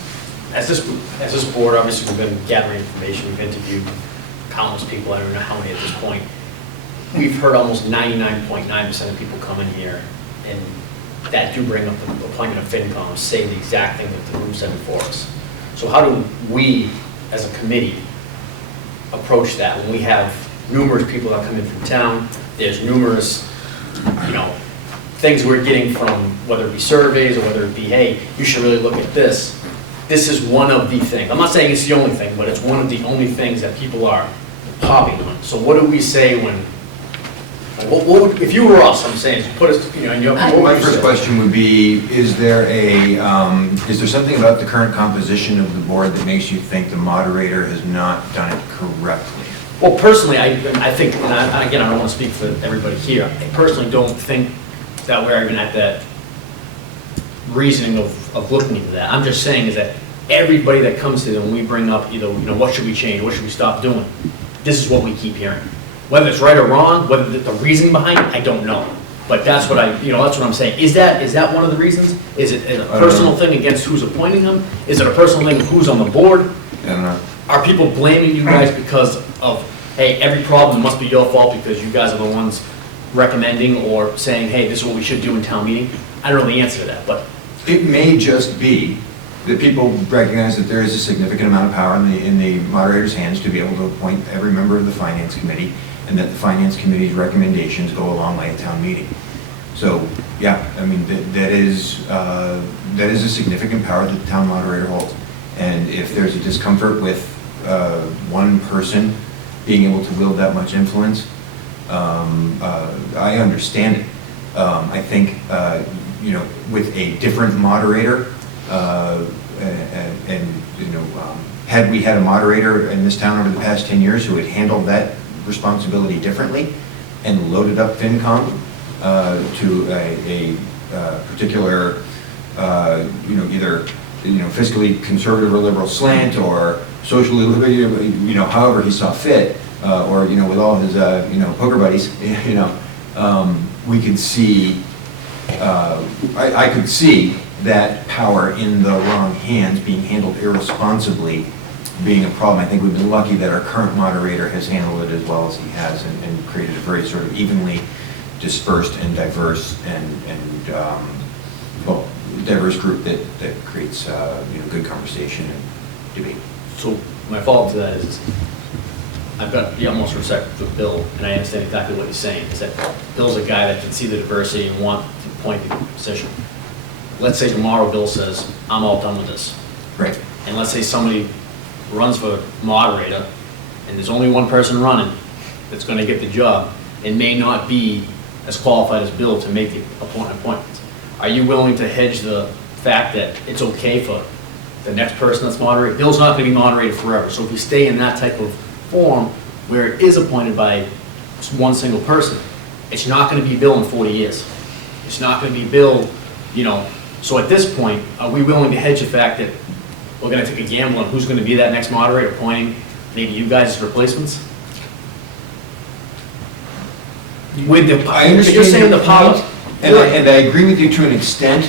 this board, obviously, we've been gathering information, we've interviewed countless people, I don't know how many at this point. We've heard almost 99.9% of people come in here and that do bring up the appointment of FinCom, say the exact thing that the room said before us. So how do we, as a committee, approach that when we have numerous people that come in from town? There's numerous, things we're getting from, whether it be surveys or whether it be, hey, you should really look at this. This is one of the things. I'm not saying it's the only thing, but it's one of the only things that people are popping on. So what do we say when, what would, if you were us, I'm saying, put us, in your, what would My you first say? question would be, is there something about the current composition of the board that makes you think the moderator has not done it correctly? Well, personally, I think, and again, I don't want to speak for everybody here, I personally don't think that we're even at that reasoning of looking into that. I'm just saying is that everybody that comes to them, when we bring up either, what should we change, what should we stop doing, this is what we keep hearing. Whether it's right or wrong, whether the reasoning behind it, I don't know. But that's what that's what I'm saying. Is that one of the reasons? Is it a personal thing against who's appointing them? Is it a personal thing of who's on the board? I don't know. Are people blaming you guys because of, hey, every problem must be your fault because you guys are the ones recommending or saying, hey, this is what we should do in town meeting? I don't know the answer to that, but. It may just be that people recognize that there is a significant amount of power in the moderator's hands to be able to appoint every member of the finance committee, and that the finance committee's recommendations go a long way at town meeting. So, yeah, I mean, that is a significant power that the town moderator holds. And if there's a discomfort with one person being able to wield that much influence, I understand it. I think, with a different moderator, had we had a moderator in this town over the past 10 years who had handled that responsibility differently and loaded up FinCom to a particular, either fiscally conservative or liberal slant or socially liberal, however he saw fit, or with all his poker buddies, we could see. I could see that power in the wrong hands being handled irresponsibly being a problem. I think we've been lucky that our current moderator has handled it as well as he has and created a very sort of evenly dispersed and diverse and diverse group that creates good conversation and debate. So my follow-up to that is, I've got the utmost respect for Bill, and I understand exactly what he's saying, is that Bill's a guy that can see the diversity and want to appoint the position. Let's say tomorrow Bill says, I'm all done with this. Right. And let's say somebody runs for moderator, and there's only one person running that's going to get the job, and may not be as qualified as Bill to make the appointments. Are you willing to hedge the fact that it's okay for the next person that's moderated? Bill's not going to be moderated forever, so if we stay in that type of form where it is appointed by one single person, it's not gonna be Bill in 40 years. It's not gonna be Bill, you know, so at this point, are we willing to hedge the fact that we're gonna take a gamble on who's gonna be that next moderator, appointing maybe you guys as replacements? With the, I understand you're saying the your power. point, and I agree with you to an extent.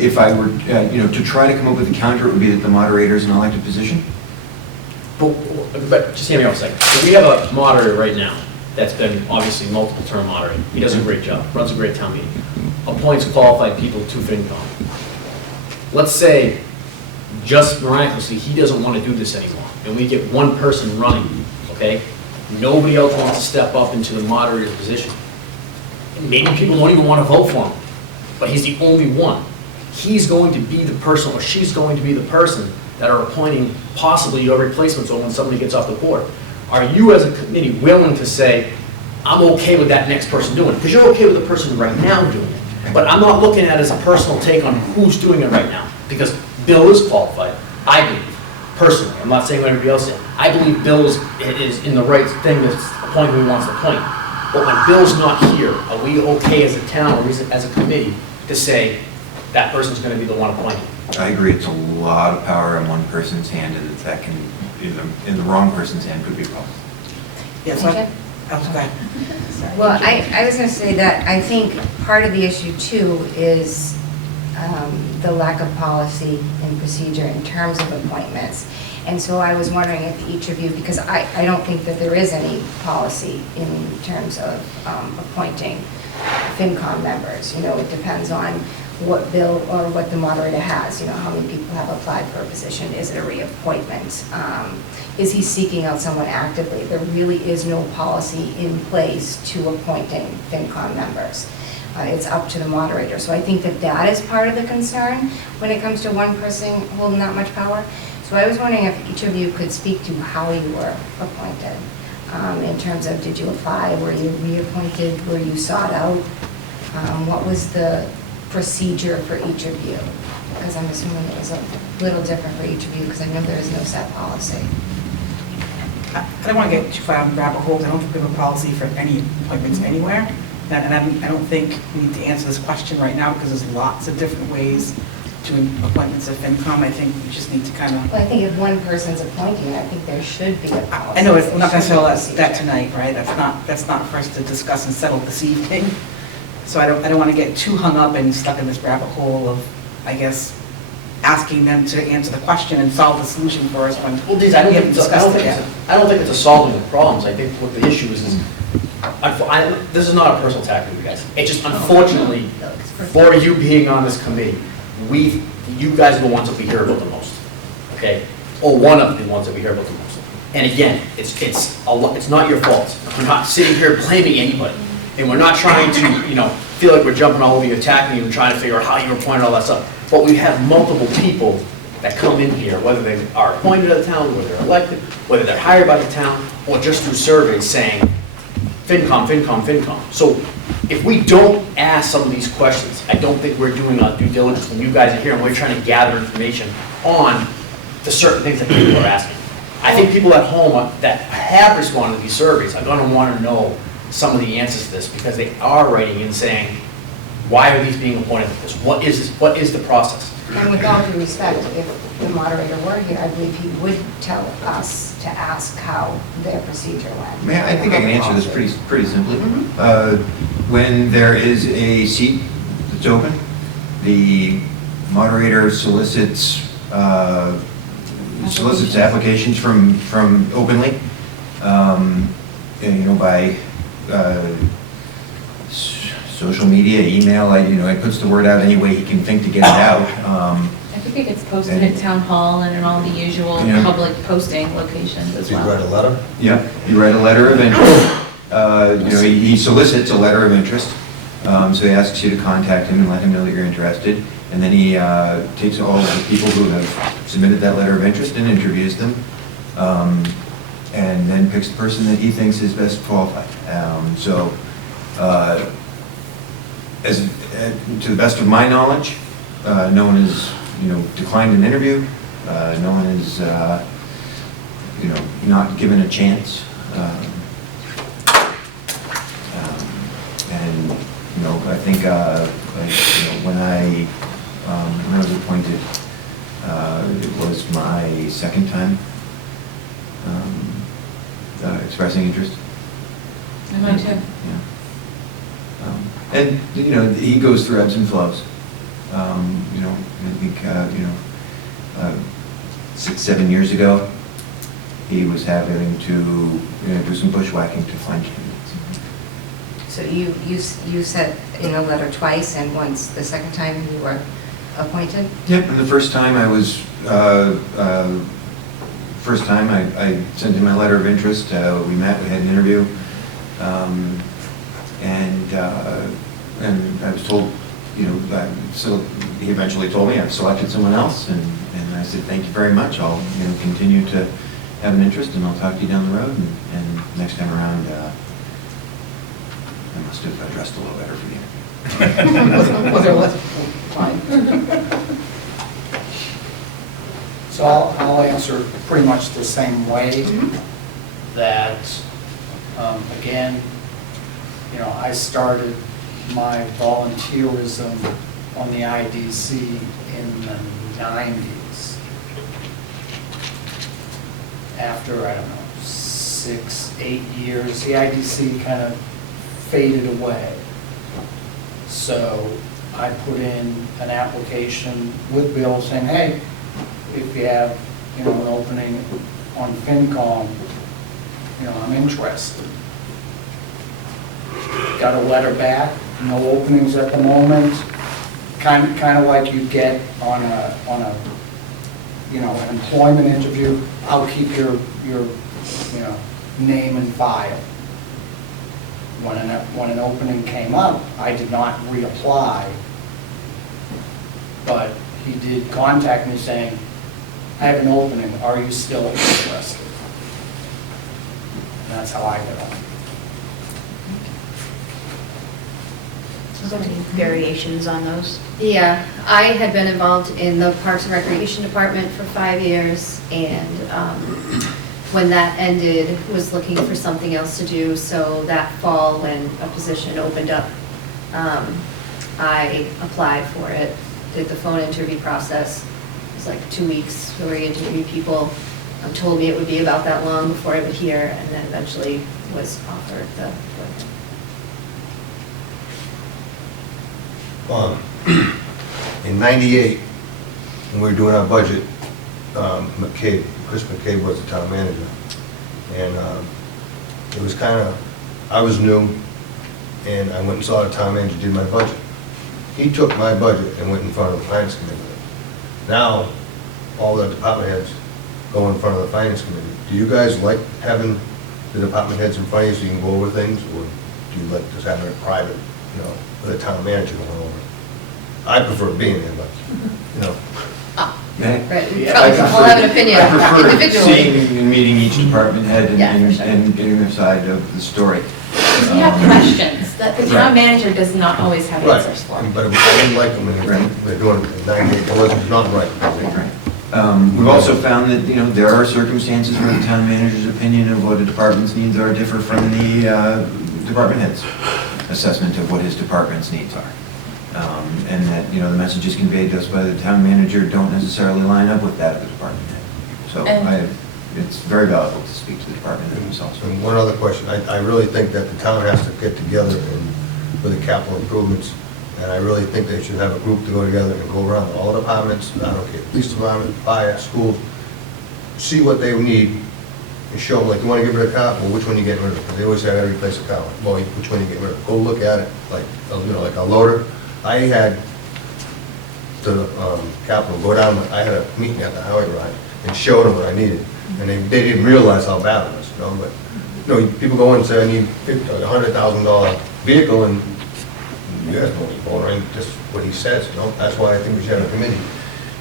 If I were, to try to come up with a counter, it would be that the moderator is an elected position. But just hear me out a second. So we have a moderator right now that's been obviously multiple term moderator. He does a great job, runs a great town meeting, appoints qualified people to FinCom. Let's say, just miraculously, he doesn't want to do this anymore, and we get one person running, okay? Nobody else wants to step up into the moderator position. Maybe people don't even want to vote for him, but he's the only one. He's going to be the person, or she's going to be the person that are appointing possibly your replacements, or when somebody gets off the board. Are you as a committee willing to say, I'm okay with that next person doing it? Because you're okay with the person right now doing it. But I'm not looking at it as a personal take on who's doing it right now. Because Bill is qualified, I believe, personally. I'm not saying what everybody else said. I believe Bill is in the right thing that's appointing who he wants to appoint. But when Bill's not here, are we okay as a town or as a committee to say that person's going to be the one appointed? I agree, it's a lot of power in one person's hand, and that can, in the wrong person's hand, could be a problem. Yes, Okay. go ahead. Well, I was going to say that I think part of the issue too is the lack of policy and procedure in terms of appointments. And so I was wondering if each of you, because I don't think that there is any policy in terms of appointing FinCom members. You know, it depends on what bill or what the moderator has, you know, how many people have applied for a position. Is it a reappointment? Is he seeking out someone actively? There really is no policy in place to appointing FinCom members. It's up to the moderator. So I think that that is part of the concern when it comes to one person holding that much power. So I was wondering if each of you could speak to how you were appointed, in terms of, did you apply, were you reappointed, were you sought out? What was the procedure for each of you? Because I'm assuming it was a little different for each of you, because I know there is no set policy. I don't want to get too far down the rabbit holes. I don't think we have a policy for any appointments anywhere. And I don't think we need to answer this question right now because there's lots of different ways to appointments at FinCom. I think we just need to kind of... Well, I think if one person's appointing, I think there should be a policy. I know we're not going to settle that tonight, right? That's not for us to discuss and settle this evening. So I don't want to get too hung up and stuck in this rabbit hole of, I guess, asking them to answer the question and solve the solution for us when Well, Dean, we haven't discussed it yet. I don't think it's a solving the problems. I think what the issue is this is not a personal attack on you guys. It's just unfortunately, for you being on this committee, you guys are the ones that we hear about the most, okay? Or one of the ones that we hear about the most. And again, it's not your fault. We're not sitting here blaming anybody. And we're not trying to, feel like we're jumping all over you, attacking you, and trying to figure out how you were appointed, all that stuff. But we have multiple people that come in here, whether they are appointed at the town, whether they're elected, whether they're hired by the town, or just through surveys saying, FinCom, FinCom, FinCom. So if we don't ask some of these questions, I don't think we're doing our due diligence when you guys are here and we're trying to gather information on the certain things that people are asking. I think people at home that have responded to these surveys are gonna wanna know some of the answers to this because they are writing in saying, why are these being appointed to this? What is this? What is the process? And with all due respect, if the moderator were here, I believe he would tell us to ask how their procedure went. I think I can answer this pretty simply. When there is a seat that's open, the moderator solicits applications from openly, by social media, email. It puts the word out any way he can think to get it out. I think it gets posted at town hall and in all the usual public posting locations as well. You write a letter? Yeah, you write a letter of interest. He solicits a letter of interest. So he asks you to contact him and let him know that you're interested. And then he takes all of the people who have submitted that letter of interest and interviews them. And then picks the person that he thinks is best qualified. To the best of my knowledge, no one has, declined an interview. No one is, not given a chance. I think, when I was appointed, it was my second time expressing interest. And mine too. Yeah. And, he goes through ebbs and flows. I think, 6-7 years ago, he was having to do some bushwhacking to find candidates. So you said in a letter twice, and once, the second time you were appointed? Yep, and the first time I sent in my letter of interest. We met, we had an interview, and I was told, so he eventually told me I've selected someone else, and I said, thank you very much. I'll, continue to have an interest, and I'll talk to you down the road, and next time around, I must have dressed a little better for you. Well, there was, fine. So I'll answer pretty much the same way, that, again, I started my volunteerism on the IDC in the 90s. After, 6-8 years, the IDC kind of faded away. So I put in an application with Bill saying, hey, if you have, an opening on FinCom, I'm interested. Got a letter back, no openings at the moment, kind of like you get on a an employment interview. I'll keep your name and file. When an opening came up, I did not reapply, but he did contact me saying, I have an opening, are you still interested? And that's how I got on. Is there any variations on those? Yeah, I had been involved in the Parks and Recreation Department for 5 years, and when that ended, was looking for something else to do. So that fall, when a position opened up, I applied for it, did the phone interview process. It was like 2 weeks where we interviewed people. Told me it would be about that long before I would hear, and then eventually was offered the work. In '98, when we were doing our budget, Chris McCabe was the town manager. And it was I was new, and I went and saw the town manager did my budget. He took my budget and went in front of the finance committee. Now, all the department heads go in front of the finance committee. Do you guys like having the department heads in front of you so you can go over things, or do you like just having it private, with a town manager going over it? I prefer being there, but, Right, we Yeah, probably all have an opinion I prefer individually. seeing and meeting each department head Yeah, for sure. and getting their side of the story. Because we have questions that the town Right. manager does not always have right, answers for. but I didn't like them when Right. they were doing it in '98, it was not right. We've also found that, there are circumstances where the town manager's opinion of what a department's needs are differ from the department head's assessment of what his department's needs are. And that, the messages conveyed to us by the town manager don't necessarily line up with that of the department head. So And- it's very valuable to speak to the department head themselves. And one other question, I really think that the town has to get together with the capital improvements, and I really think they should have a group to go together and go around all the departments, I don't care, police department, fire, school, see what they need, and show them, like, you want to get rid of a car, well, which one you getting rid of? Because they always say, I gotta replace a car. Well, which one you getting rid of? Go look at it, like a loader. I had the capital go down, I had a meeting at the highway garage and showed them what I needed. And they didn't realize how bad it was, but, people go in and say, I need a $100,000 vehicle, and you guys know what's going on, just what he says, That's why I think we should have a committee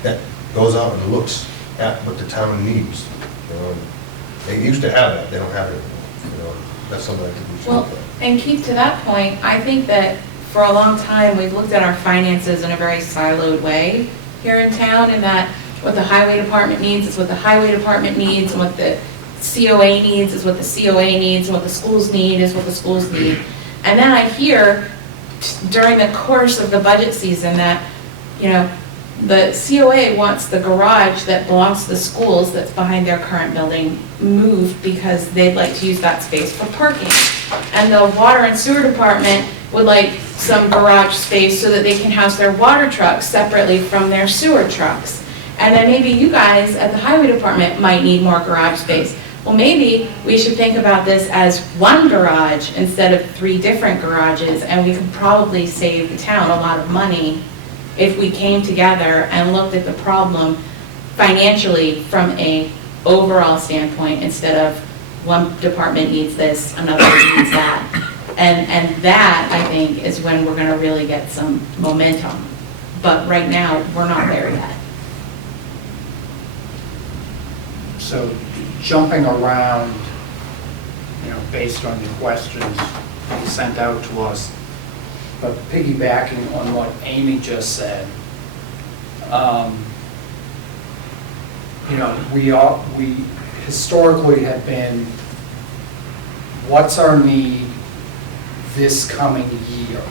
that goes out and looks at what the town needs, They used to have that, they don't have it anymore, That's something I think we should Well, look at. and keep to that point, I think that for a long time, we've looked at our finances in a very siloed way here in town, in that what the highway department needs is what the highway department needs, and what the COA needs is what the COA needs, and what the schools need is what the schools need. And then I hear during the course of the budget season that, you know, the COA wants the garage that belongs to the schools that's behind their current building moved because they'd like to use that space for parking. And the water and sewer department would like some garage space so that they can house their water trucks separately from their sewer trucks. And then maybe you guys at the highway department might need more garage space. Well, maybe we should think about this as one garage instead of 3 different garages, and we could probably save the town a lot of money if we came together and looked at the problem financially from a overall standpoint instead of one department needs this, another needs that. And that, I think, is when we're gonna really get some momentum. But right now, we're not there yet. So jumping around, you know, based on the questions you sent out to us, but piggybacking on what Amy just said, you know, we historically have been, what's our need this coming year?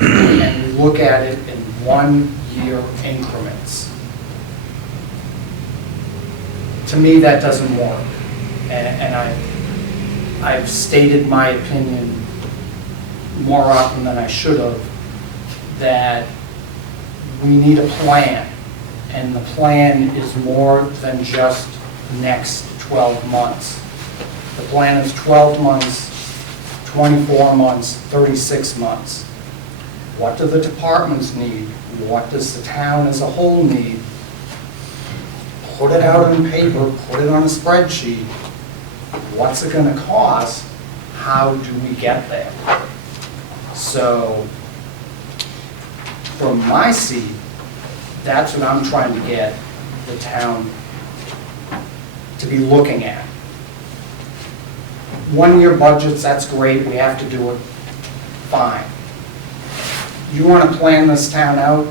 And we look at it in 1-year increments. To me, that doesn't work. And I've stated my opinion more often than I should have, that we need a plan. And the plan is more than just next 12 months. The plan is 12 months, 24 months, 36 months. What do the departments need? What does the town as a whole need? Put it out on paper, put it on a spreadsheet. What's it gonna cost? How do we get there? So, from my seat, that's what I'm trying to get the town to be looking at. 1-year budgets, that's great, we have to do it, fine. You want to plan this town out,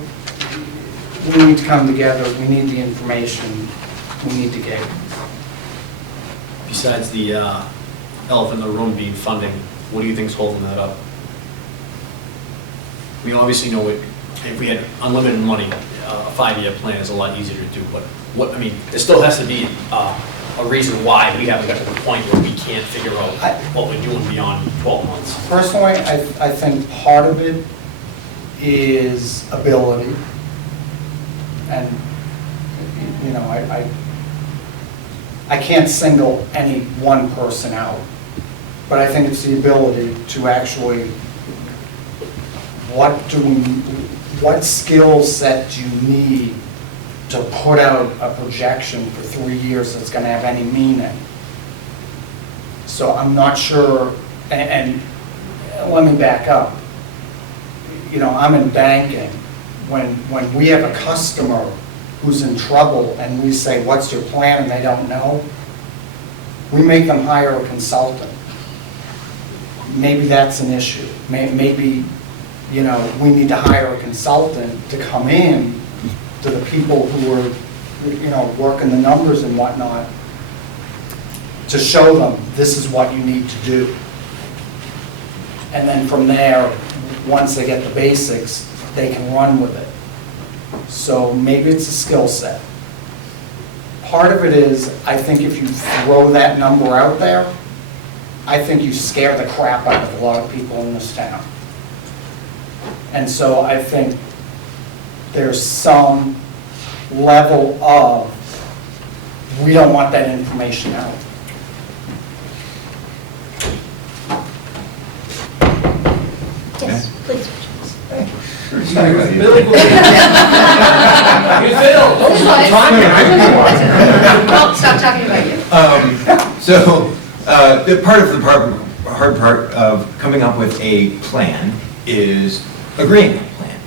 we need to come together, we need the information, we need to get it. Besides the elephant in the room being funding, what do you think's holding that up? We obviously know if we had unlimited money, a 5-year plan is a lot easier to do, but what, I mean, there still has to be a reason why we haven't got to the point where we can't figure out what we're doing beyond 12 months. Personally, I think part of it is ability. And, you know, I can't single any one person out, but I think it's the ability to actually, what skill set do you need to put out a projection for 3 years that's going to have any meaning? So I'm not sure, and let me back up. You know, I'm in banking. When we have a customer who's in trouble and we say, what's your plan, and they don't know, we make them hire a consultant. Maybe that's an issue. Maybe, you know, we need to hire a consultant to come in to the people who are, you know, working the numbers and whatnot, to show them this is what you need to do. And then from there, once they get the basics, they can run with it. So maybe it's a skill set. Part of it is, I think if you throw that number out there, I think you scare the crap out of a lot of people in this town. And so I think there's some level of, we don't want that information out. Yes, please. Well, stop talking about you. So, the hard part of coming up with a plan is agreeing on a plan.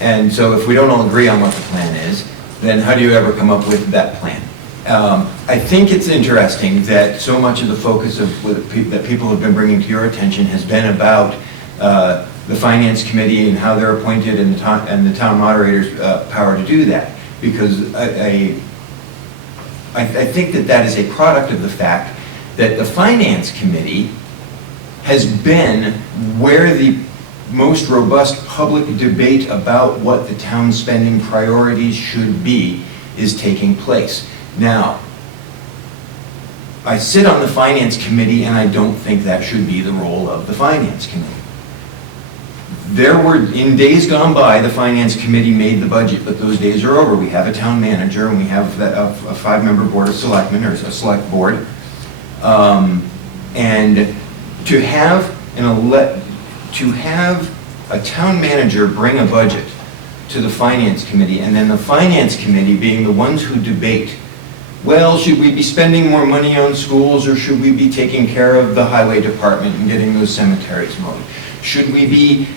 And so if we don't all agree on what the plan is, then how do you ever come up with that plan? I think it's interesting that so much of the focus of that people have been bringing to your attention has been about the finance committee and how they're appointed and the town moderator's power to do that. Because I think that is a product of the fact that the finance committee has been where the most robust public debate about what the town's spending priorities should be is taking place. Now, I sit on the Finance Committee, and I don't think that should be the role of the Finance Committee. There were, in days gone by, the Finance Committee made the budget, but those days are over. We have a town manager, and we have a 5-member board of selectmen, or a select board. And to have a town manager bring a budget to the Finance Committee, and then the Finance Committee being the ones who debate, well, should we be spending more money on schools, or should we be taking care of the highway department and getting those cemeteries mowed? Should we be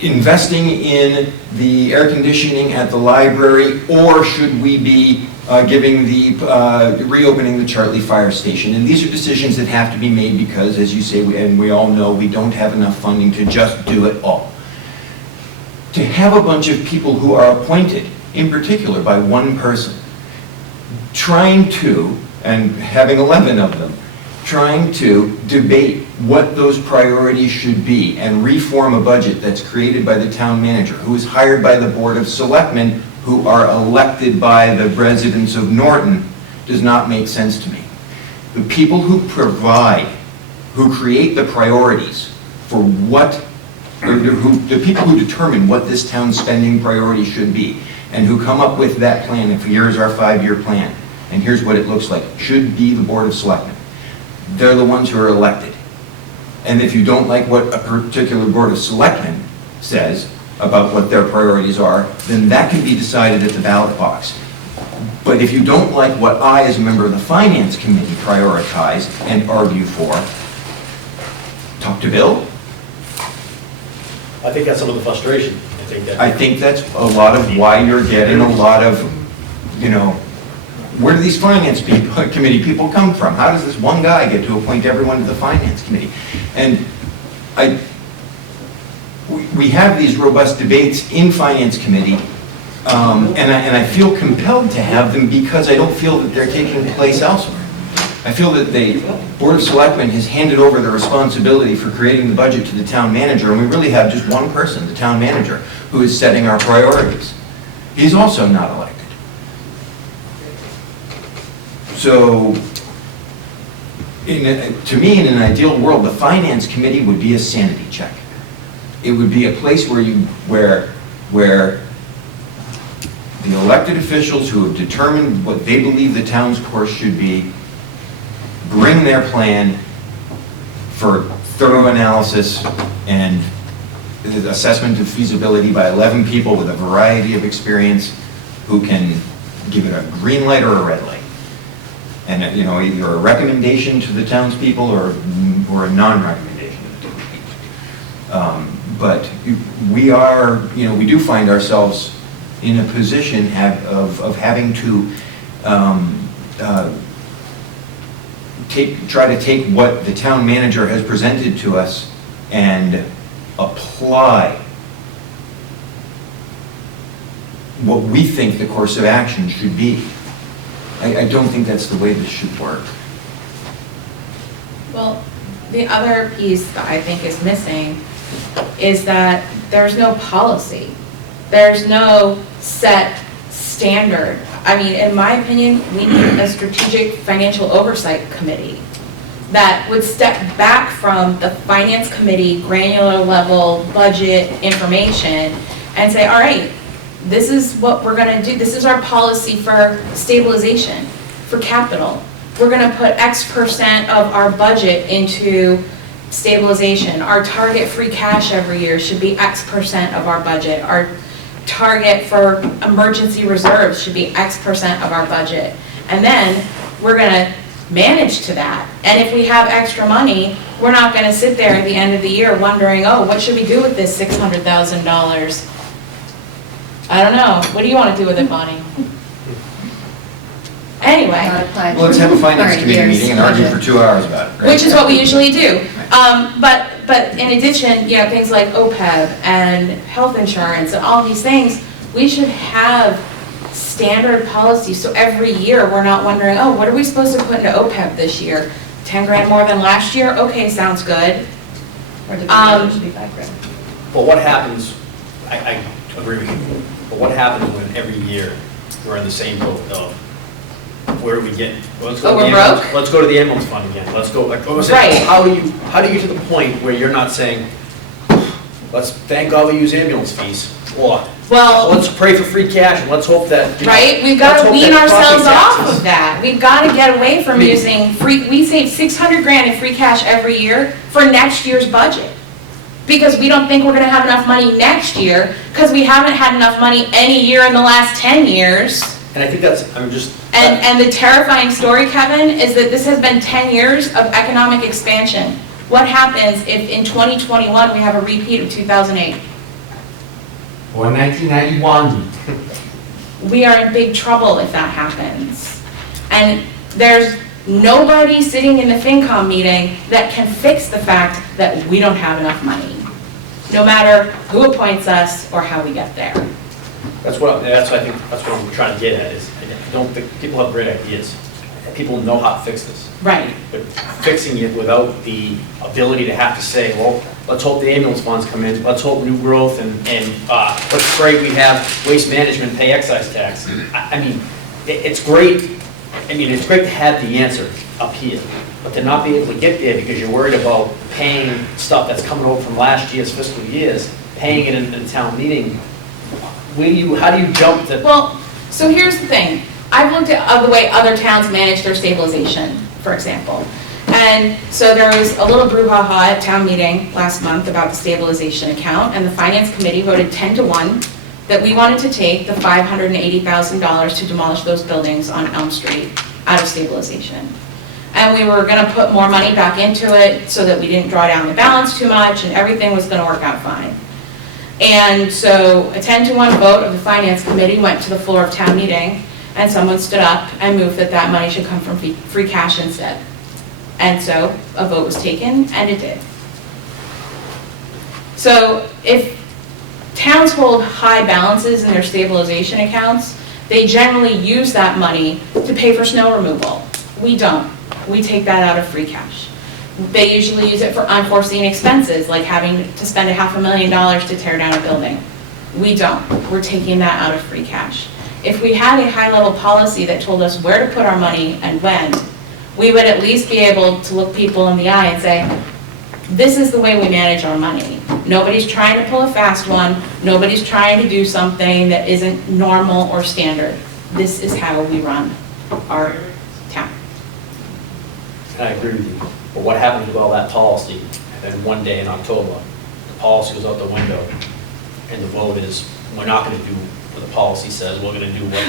investing in the air conditioning at the library, or should we be reopening the Chartley Fire Station? And these are decisions that have to be made because, as you say, and we all know, we don't have enough funding to just do it all. To have a bunch of people who are appointed, in particular by one person, trying to, and having 11 of them, trying to debate what those priorities should be and reform a budget that's created by the town manager, who is hired by the Board of Selectmen, who are elected by the residents of Norton, does not make sense to me. The people who create the priorities for the people who determine what this town's spending priorities should be, and who come up with that plan, if here's our 5-year plan, and here's what it looks like, should be the Board of Selectmen. They're the ones who are elected. And if you don't like what a particular Board of Selectmen says about what their priorities are, then that can be decided at the ballot box. But if you don't like what I, as a member of the Finance Committee, prioritize and argue for, talk to Bill. I think that's some of the frustration. I think that's a lot of why you're getting a lot of, where do these Finance Committee people come from? How does this one guy get to appoint everyone to the Finance Committee? And we have these robust debates in Finance Committee, and I feel compelled to have them because I don't feel that they're taking place elsewhere. I feel that the Board of Selectmen has handed over the responsibility for creating the budget to the town manager, and we really have just one person, the town manager, who is setting our priorities. He's also not elected. So, to me, in an ideal world, the Finance Committee would be a sanity check. It would be a place where the elected officials who have determined what they believe the town's course should be bring their plan for thorough analysis and assessment of feasibility by 11 people with a variety of experience who can give it a green light or a red light. And, either a recommendation to the townspeople or a non-recommendation to the townspeople. But we are, we do find ourselves in a position of having to try to take what the town manager has presented to us and apply what we think the course of action should be. I don't think that's the way this should work. Well, the other piece that I think is missing is that there's no policy. There's no set standard. I mean, in my opinion, we need a strategic financial oversight committee that would step back from the Finance Committee granular level budget information and say, all right, this is what we're going to do. This is our policy for stabilization, for capital. We're going to put X% of our budget into stabilization. Our target free cash every year should be X% of our budget. Our target for emergency reserves should be X% of our budget. And then we're going to manage to that. And if we have extra money, we're not going to sit there at the end of the year wondering, oh, what should we do with this $600,000? I don't know. What do you want to do with it, Bonnie? Anyway. Well, let's have a Finance Committee meeting and argue for 2 hours about it. Right? Which is what we usually do. But in addition, things like OPEB and health insurance and all these things, we should have standard policies. So every year, we're not wondering, oh, what are we supposed to put into OPEB this year? 10 grand more than last year? Okay, sounds good. Or the budget should be $5 grand. But what happens, I agree with you, but what happens when every year we're in the same boat of, where do we get? Let's go to the we're ambulance- broke? Let's go to the ambulance fund again, let's go, like, what was it? Right. How do you get to the point where you're not saying, let's thank God we use ambulance fees, or Well, let's pray for free cash, and let's hope that, you know, right, we've let's got to hope wean that ourselves property off taxes- of that. We've got to get away from Me- using free, we save 600 grand in free cash every year for next year's budget. Because we don't think we're gonna have enough money next year, because we haven't had enough money any year in the last 10 years. And I think that's, I'm just. And the terrifying story, Kevin, is that this has been 10 years of economic expansion. What happens if in 2021 we have a repeat of 2008? Or 1991. We are in big trouble if that happens. And there's nobody sitting in the FinCom meeting that can fix the fact that we don't have enough money, no matter who appoints us or how we get there. That's what I'm trying to get at, is I don't think, people have great ideas. People know how to fix this. Right. But fixing it without the ability to have to say, well, let's hope the ambulance funds come in, let's hope new growth, and let's pray we have waste management pay excise tax. I mean, it's great, it's great to have the answer up here, but to not be able to get there because you're worried about paying stuff that's coming over from last year's fiscal years, paying it in the town meeting, how do you jump to? Well, so here's the thing. I've looked at the way other towns manage their stabilization, for example. And so there was a little brouhaha at town meeting last month about the stabilization account, and the finance committee voted 10-1 that we wanted to take the $580,000 to demolish those buildings on Elm Street out of stabilization. And we were gonna put more money back into it so that we didn't draw down the balance too much, and everything was gonna work out fine. And so a 10-1 vote of the finance committee went to the floor of town meeting, and someone stood up and moved that that money should come from free cash instead. And so a vote was taken, and it did. So if towns hold high balances in their stabilization accounts, they generally use that money to pay for snow removal. We don't. We take that out of free cash. They usually use it for unforeseen expenses, like having to spend $500,000 to tear down a building. We don't. We're taking that out of free cash. If we had a high-level policy that told us where to put our money and when, we would at least be able to look people in the eye and say, this is the way we manage our money. Nobody's trying to pull a fast one. Nobody's trying to do something that isn't normal or standard. This is how we run our town. And I agree with you, but what happens with all that policy, and then one day in October, the policy goes out the window, and the vote is, we're not gonna do what the policy says, we're gonna do what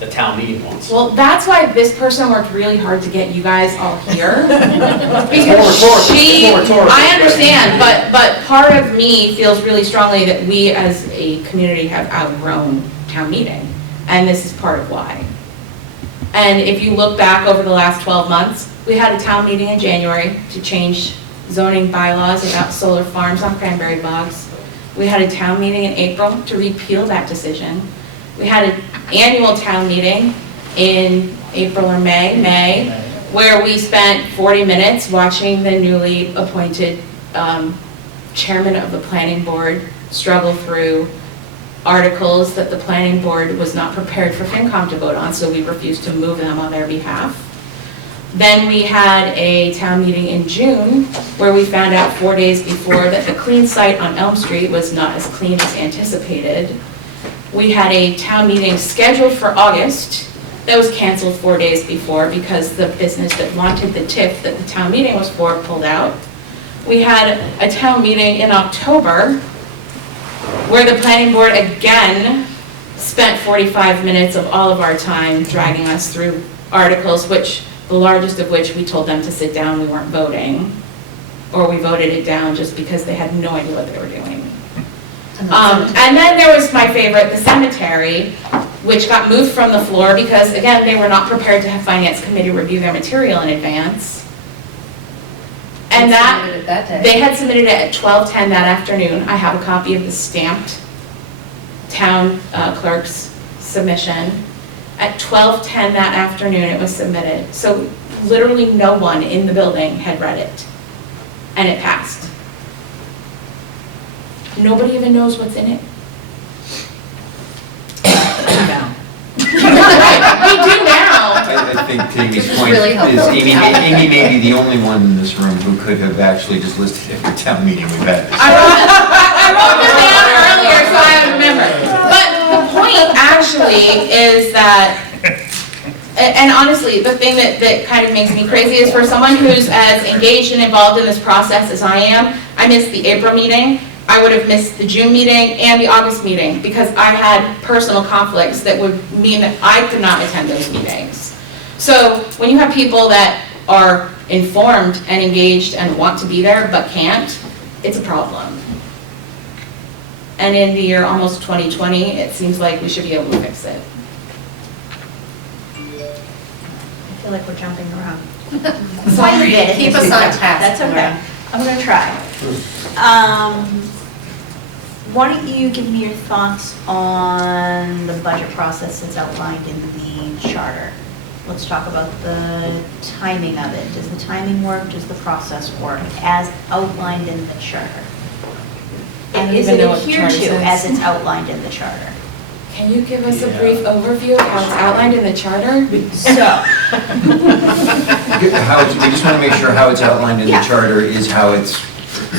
the town meeting wants. Well, that's why this person worked really hard to get you guys all here. It's more rhetorical. I understand, but part of me feels really strongly that we as a community have outgrown town meeting, and this is part of why. And if you look back over the last 12 months, we had a town meeting in January to change zoning bylaws about solar farms on cranberry bogs. We had a town meeting in April to repeal that decision. We had an annual town meeting in April or May, where we spent 40 minutes watching the newly appointed chairman of the planning board struggle through articles that the planning board was not prepared for FinCom to vote on, so we refused to move them on their behalf. Then we had a town meeting in June where we found out 4 days before that the clean site on Elm Street was not as clean as anticipated. We had a town meeting scheduled for August that was canceled 4 days before because the business that wanted the TIF that the town meeting was for pulled out. We had a town meeting in October where the planning board again spent 45 minutes of all of our time dragging us through articles, which the largest of which we told them to sit down, we weren't voting, or we voted it down just because they had no idea what they were doing. And then there was my favorite, the cemetery, which got moved from the floor because, again, they were not prepared to have finance committee review their material in advance. And they had submitted it at 12:10 that afternoon. I have a copy of the stamped town clerk's submission. At 12:10 that afternoon, it was submitted. So literally no one in the building had read it, and it passed. nobody even knows what's in it. We do now. I think to Amy's This is point really is helpful. Amy may be the only one in this room who could have actually just listed every town meeting we've had. I wrote them down earlier so I would remember. But the point actually is that, and honestly, the thing that kind of makes me crazy is for someone who's as engaged and involved in this process as I am, I missed the April meeting, I would have missed the June meeting and the August meeting because I had personal conflicts that would mean that I could not attend those meetings. So when you have people that are informed and engaged and want to be there but can't, it's a problem. And in the year almost 2020, it seems like we should be able to fix it. I feel like we're jumping around. Sorry. Keep us on task. That's okay. I'm gonna try. Why don't you give me your thoughts on the budget process that's outlined in the charter? Let's talk about the timing of it. Does the timing work? Does the process work as outlined in the charter? And is it adhered to as it's outlined in the charter? Can you give us a brief overview of how it's outlined in the charter? We just want to make sure how it's outlined in the Yeah. charter is how it's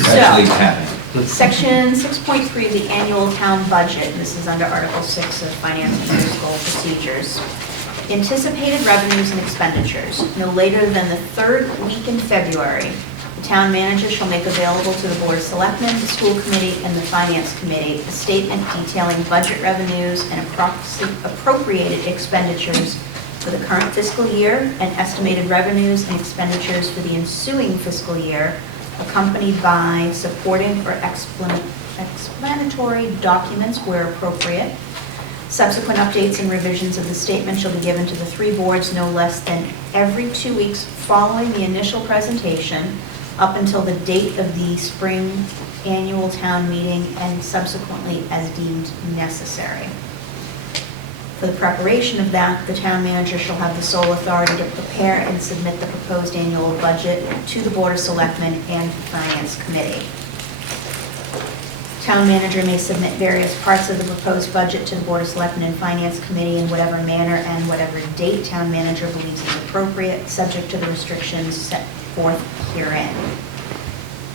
actually happening. Section 6.3 of the annual town budget, this is under Article 6 of Finance and Fiscal Procedures. Anticipated revenues and expenditures, no later than the third week in February, the town manager shall make available to the Board of Selectmen, the school committee, and the finance committee a statement detailing budget revenues and appropriated expenditures for the current fiscal year and estimated revenues and expenditures for the ensuing fiscal year, accompanied by supporting or explanatory documents where appropriate. Subsequent updates and revisions of the statement shall be given to the three boards no less than every 2 weeks following the initial presentation up until the date of the spring annual town meeting and subsequently as deemed necessary. For the preparation of that, the town manager shall have the sole authority to prepare and submit the proposed annual budget to the Board of Selectmen and the Finance Committee. Town manager may submit various parts of the proposed budget to the Board of Selectmen and Finance Committee in whatever manner and whatever date town manager believes is appropriate, subject to the restrictions set forth herein.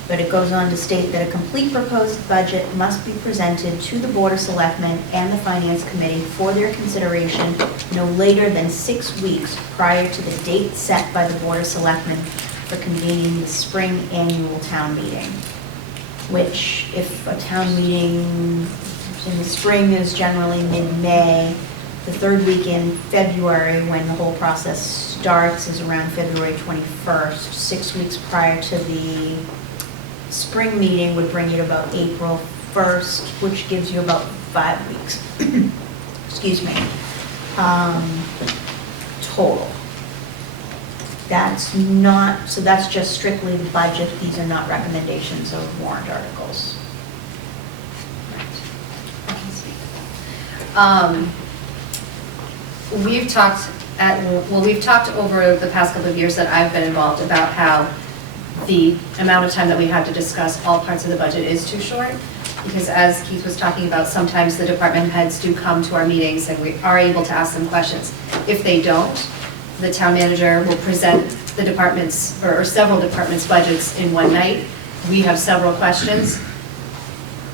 But it goes on to state that a complete proposed budget must be presented to the Board of Selectmen and the Finance Committee for their consideration no later than 6 weeks prior to the date set by the Board of Selectmen for convening the spring annual town meeting. Which, if a town meeting in the spring is generally mid-May, the third week in February, when the whole process starts, is around February 21st. 6 weeks prior to the spring meeting would bring you to about April 1st, which gives you about 5 weeks. Excuse me. Total. That's not, so that's just strictly the budget. These are not recommendations of warrant articles. We've talked over the past couple of years that I've been involved about how the amount of time that we have to discuss all parts of the budget is too short. Because as Keith was talking about, sometimes the department heads do come to our meetings and we are able to ask them questions. If they don't, the town manager will present the department's, or several departments' budgets in one night. We have several questions.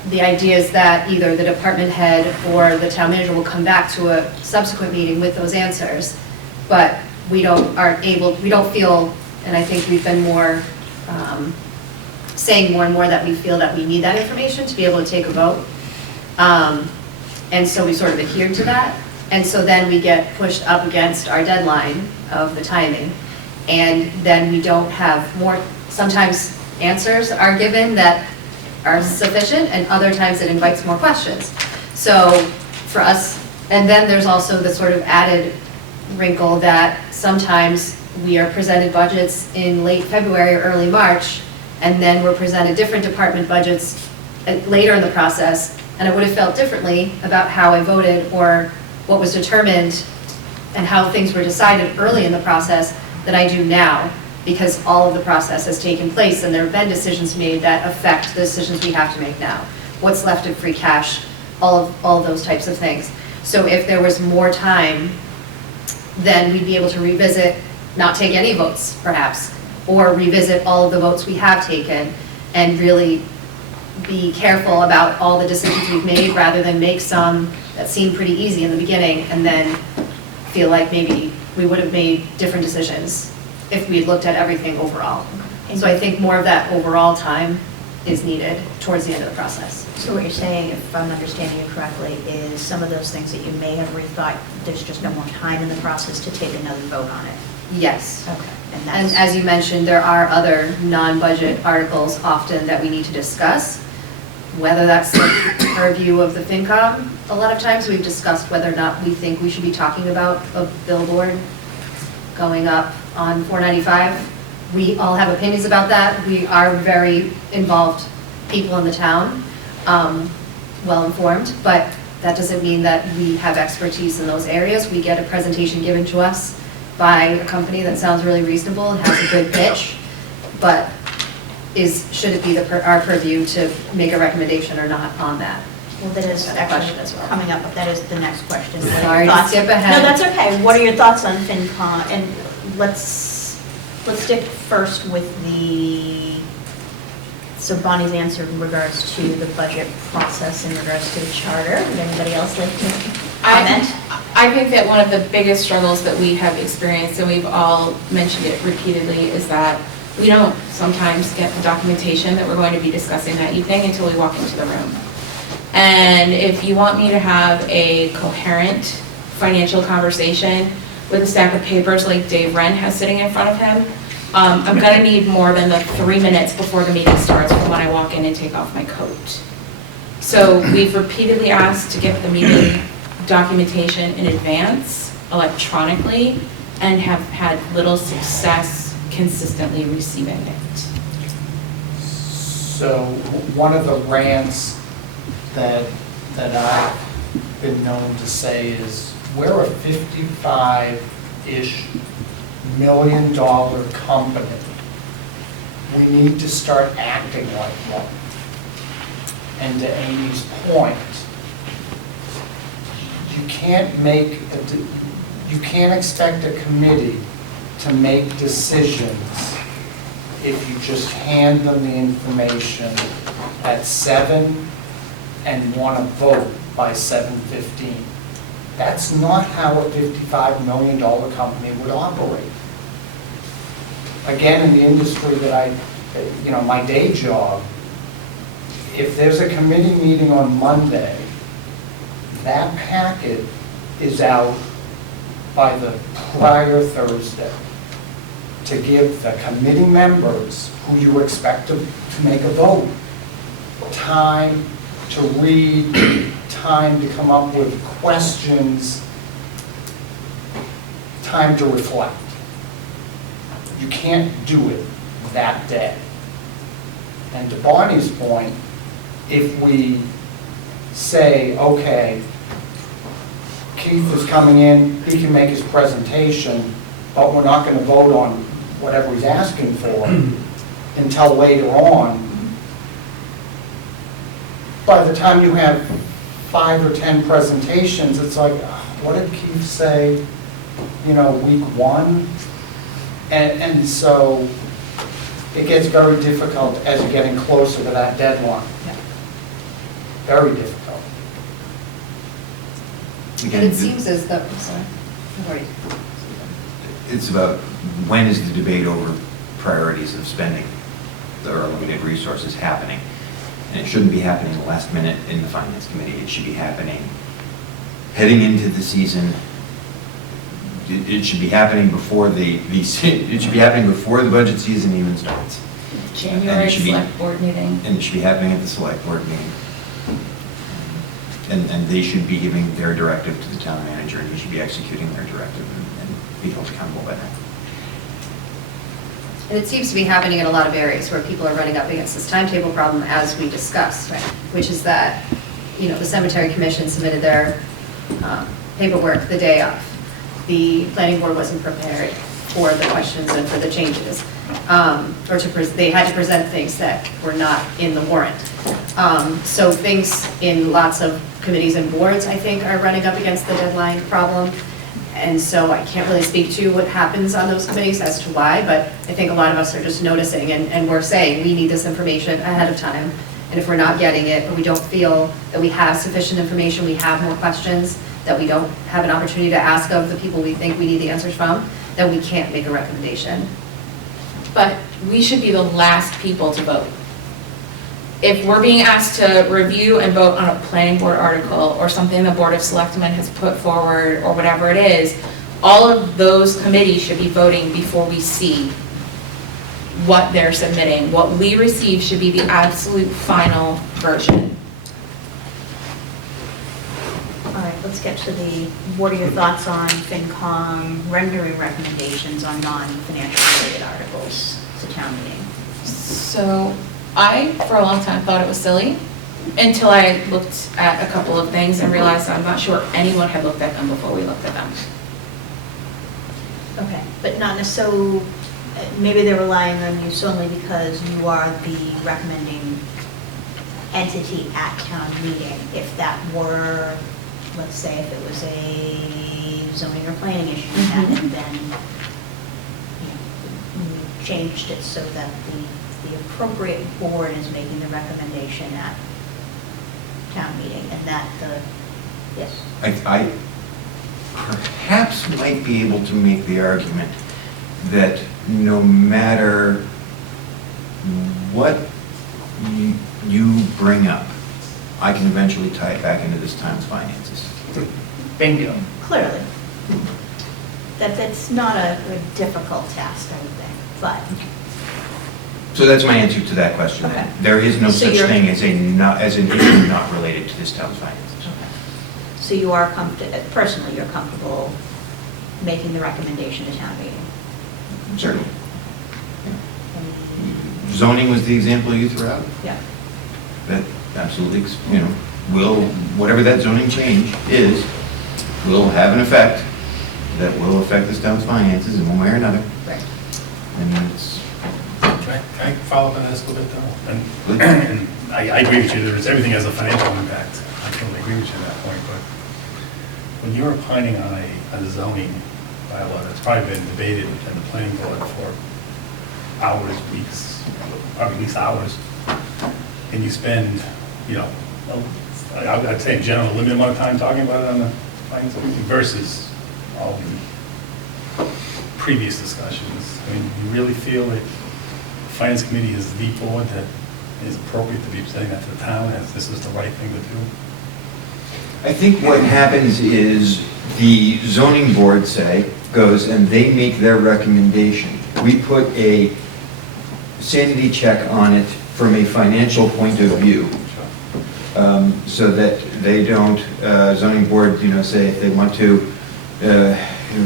The idea is that either the department head or the town manager will come back to a subsequent meeting with those answers, but we don't feel, and I think we've been more, saying more and more that we feel that we need that information to be able to take a vote. And so we sort of adhered to that. And so then we get pushed up against our deadline of the timing. And then we don't have more, sometimes answers are given that are sufficient, and other times it invites more questions. So for us, and then there's also the sort of added wrinkle that sometimes we are presented budgets in late February or early March, and then we're presented different department budgets later in the process, and I would have felt differently about how I voted or what was determined and how things were decided early in the process than I do now, because all of the process has taken place and there have been decisions made that affect the decisions we have to make now. what's left of free cash, all of those types of things. So if there was more time, then we'd be able to revisit, not take any votes perhaps, or revisit all of the votes we have taken and really be careful about all the decisions we've made rather than make some that seem pretty easy in the beginning and then feel like maybe we would have made different decisions if we had looked at everything overall. So I think more of that overall time is needed towards the end of the process. So what you're saying, if I'm understanding you correctly, is some of those things that you may have rethought, there's just no more time in the process to take another vote on it? Yes. Okay. And as you mentioned, there are other non-budget articles often that we need to discuss, whether that's the purview of the FinCom. A lot of times we've discussed whether or not we think we should be talking about a billboard going up on 495. We all have opinions about that. We are very involved people in the town, well-informed, but that doesn't mean that we have expertise in those areas. We get a presentation given to us by a company that sounds really reasonable and has a good pitch, but should it be our purview to make a recommendation or not on that? Well, that is That's a actually question as well. coming up, but that is the next question. What are your Sorry to thoughts? skip ahead. No, that's okay. What are your thoughts on FinCom? And let's stick first with so Bonnie's answer in regards to the budget process in regards to the charter. Would anybody else like to comment? I think that one of the biggest struggles that we have experienced, and we've all mentioned it repeatedly, is that we don't sometimes get the documentation that we're going to be discussing that evening until we walk into the room. And if you want me to have a coherent financial conversation with a stack of papers like Dave Wren has sitting in front of him, I'm gonna need more than the 3 minutes before the meeting starts from when I walk in and take off my coat. So we've repeatedly asked to get the meeting documentation in advance electronically and have had little success consistently receiving it. So one of the rants that I've been known to say is, we're a 55-ish $1 million company. We need to start acting like one. And to Amy's point, you can't expect a committee to make decisions if you just hand them the information at 7 and want to vote by 7:15. That's not how a $55 million company would operate. Again, in the industry that my day job, if there's a committee meeting on Monday, that packet is out by the prior Thursday to give the committee members who you expect to make a vote time to read, time to come up with questions, time to reflect. You can't do it that day. And to Bonnie's point, if we say, okay, Keith is coming in, he can make his presentation, but we're not going to vote on whatever he's asking for until later on. By the time you have 5 or 10 presentations, it's like, what did Keith say, week 1? And so it gets very difficult as you're getting closer to that deadline. Very difficult. But it seems as though, sorry. It's about when is the debate over priorities of spending our limited resources happening? And it shouldn't be happening the last minute in the Finance Committee. It should be happening heading into the season. It should be happening before it should be happening before the budget season even starts. January select board meeting. And it should be happening at the select board meeting. And they should be giving their directive to the town manager, and he should be executing their directive and be held accountable by that. And it seems to be happening in a lot of areas where people are running up against this timetable problem as we discussed, right? Which is that, the Cemetery Commission submitted their paperwork the day of. The planning board wasn't prepared for the questions and for the changes. They had to present things that were not in the warrant. So things in lots of committees and boards, I think, are running up against the deadline problem. And so I can't really speak to what happens on those committees as to why, but I think a lot of us are just noticing and we're saying we need this information ahead of time. And if we're not getting it, or we don't feel that we have sufficient information, we have more questions that we don't have an opportunity to ask of the people we think we need the answers from, then we can't make a recommendation. But we should be the last people to vote. If we're being asked to review and vote on a planning board article or something the Board of Selectmen has put forward or whatever it is, all of those committees should be voting before we see what they're submitting. What we receive should be the absolute final version. All right, let's get to the, what are your thoughts on FinCom rendering recommendations on non-financial related articles to town meeting? So I, for a long time, thought it was silly until I looked at a couple of things and realized I'm not sure anyone had looked at them before we looked at them. Okay, but not necessarily, maybe they're relying on you solely because you are the recommending entity at town meeting. If that were, let's say if it was a zoning or planning issue you had, and then you changed it so that the appropriate board is making the recommendation at town meeting, and that the, yes? I perhaps might be able to make the argument that no matter what you bring up, I can eventually tie it back into this town's finances. Bingo. Clearly. That's not a difficult task, I would think, but. So that's my answer to that question. Okay. There is no So such you're- thing as an issue not related to this town's finances. Okay. So you are personally, you're comfortable making the recommendation to town meeting? Certainly. Zoning was the example you threw out. Yeah. That absolutely, whatever that zoning change is, will have an effect that will affect this town's finances in one way or another. Right. And it's, Can I follow up on this a little bit though? And I agree with you, everything has a financial impact. I totally agree with you at that point, but when you're opining on a zoning bylaw that's probably been debated in the planning board for hours, weeks, probably at least hours, and you spend, I'd say in general, a limited amount of time talking about it on the finance committee versus all the previous discussions. I mean, you really feel that the finance committee is the board that is appropriate to be saying that to the town as this is the right thing to do? I think what happens is the zoning board goes and they make their recommendation. We put a sanity check on it from a financial point of view, so that they don't, zoning board, say if they want to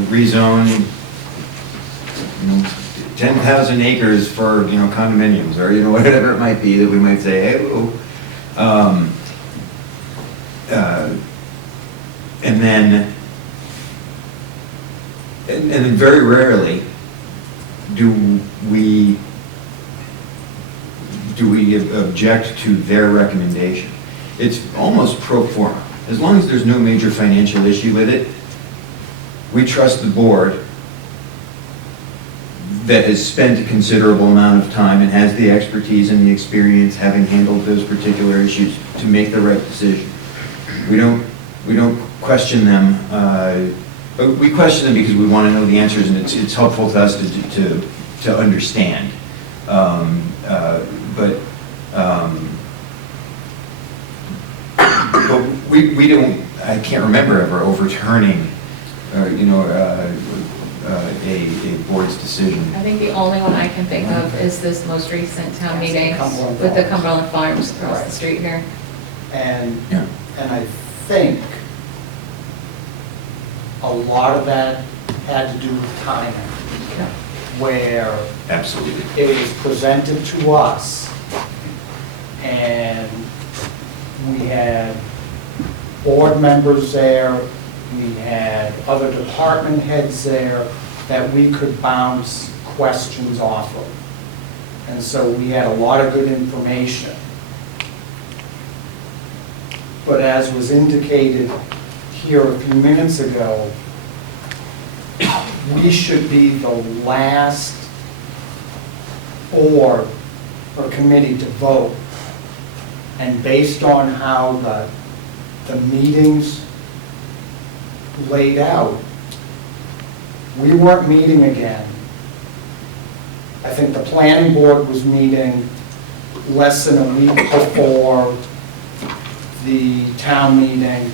rezone 10,000 acres for, condominiums, or, whatever it might be, that we might say, hey, whoa. And then very rarely do we object to their recommendation. It's almost pro forma. As long as there's no major financial issue with it, we trust the board that has spent a considerable amount of time and has the expertise and the experience having handled those particular issues to make the right decision. We don't question them. But we question them because we want to know the answers, and it's helpful to us to understand. But we don't. I can't remember ever overturning, a board's decision. I think the only one I can think of is this most recent town Yes, meeting Cumberland with the Farms. Cumberland Farms across Right. the street here. And, Yeah. and I think a lot of that had to do with timing, where Absolutely. it was presented to us, and we had board members there, we had other department heads there that we could bounce questions off of. And so we had a lot of good information. but as was indicated here a few minutes ago, we should be the last board or committee to vote. And based on how the meetings laid out, we weren't meeting again. I think the planning board was meeting less than a week before the town meeting,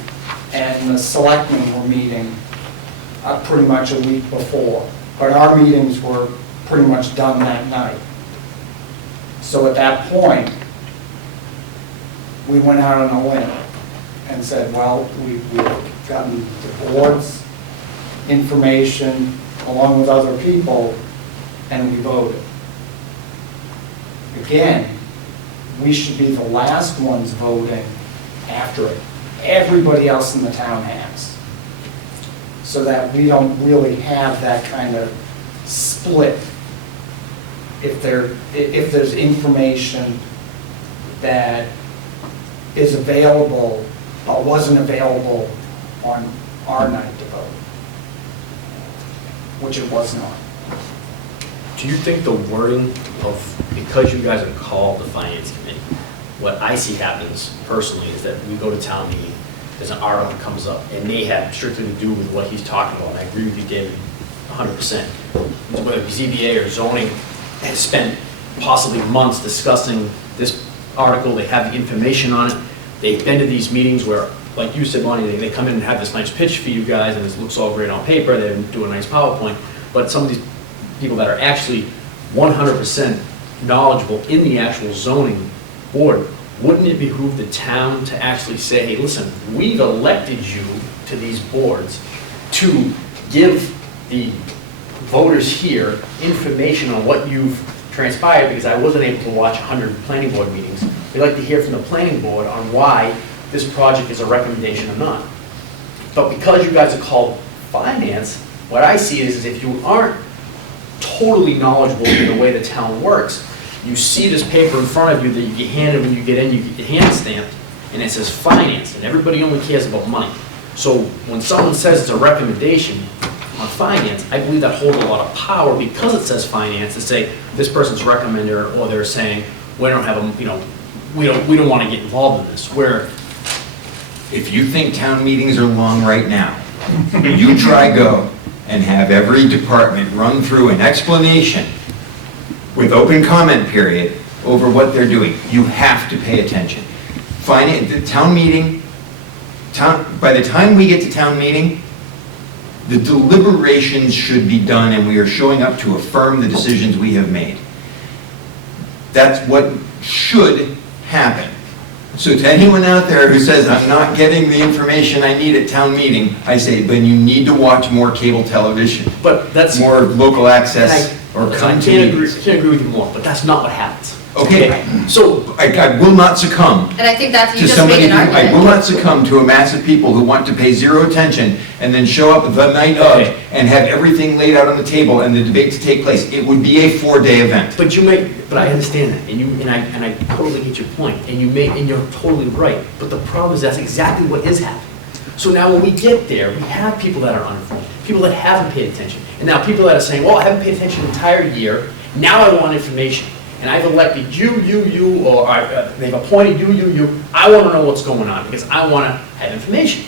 and the selectmen were meeting pretty much a week before. But our meetings were pretty much done that night. So at that point, we went out on a limb and said, well, we've gotten the board's information along with other people, and we voted. Again, we should be the last ones voting after it. Everybody else in the town has. So that we don't really have that kind of split. If there's information that is available but wasn't available on our night to vote, which it was not. Do you think the wording of, because you guys are called the finance committee, what I see happens personally is that we go to town meeting, there's an article that comes up, and may have strictly to do with what he's talking about, and I agree with you, David, 100%. Whether it be ZBA or zoning, has spent possibly months discussing this article, they have the information on it, they've been to these meetings where, like you said, Bonnie, they come in and have this nice pitch for you guys, and it looks all great on paper, they do a nice PowerPoint, but some of these people that are actually 100% knowledgeable in the actual zoning board, wouldn't it behoove the town to actually say, hey, listen, we've elected you to these boards to give the voters here information on what you've transpired, because I wasn't able to watch 100 planning board meetings. We'd like to hear from the planning board on why this project is a recommendation or not. But because you guys are called finance, what I see is if you aren't totally knowledgeable in the way the town works, you see this paper in front of you that you get handed when you get in, you get your hand stamped, and it says finance, and everybody only cares about money. So when someone says it's a recommendation on finance, I believe that holds a lot of power because it says finance to say this person's recommender, or they're saying we don't have a, we don't want to get involved in this. Where If you think town meetings are long right now, you try go and have every department run through an explanation with open comment period over what they're doing. You have to pay attention. The town meeting, by the time we get to town meeting, the deliberations should be done and we are showing up to affirm the decisions we have made. That's what should happen. So to anyone out there who says, I'm not getting the information I need at town meeting, I say, then you need to watch more cable television. But that's more local access or come to meetings. I can't agree with you more, but that's not what happens. Okay, so I will not succumb And I think that's, you to just somebody made who, an I will argument. not succumb to a mass of people who want to pay zero attention and then show up the night of and have everything laid out on the table and the debate to take place. It would be a 4-day event. But I understand that, and I totally get your point, and you're totally right. But the problem is that's exactly what is happening. So now when we get there, we have people that are uninformed, people that haven't paid attention, and now people that are saying, well, I haven't paid attention the entire year, now I want information. And I've elected you, or they've appointed you. I want to know what's going on because I want to have information.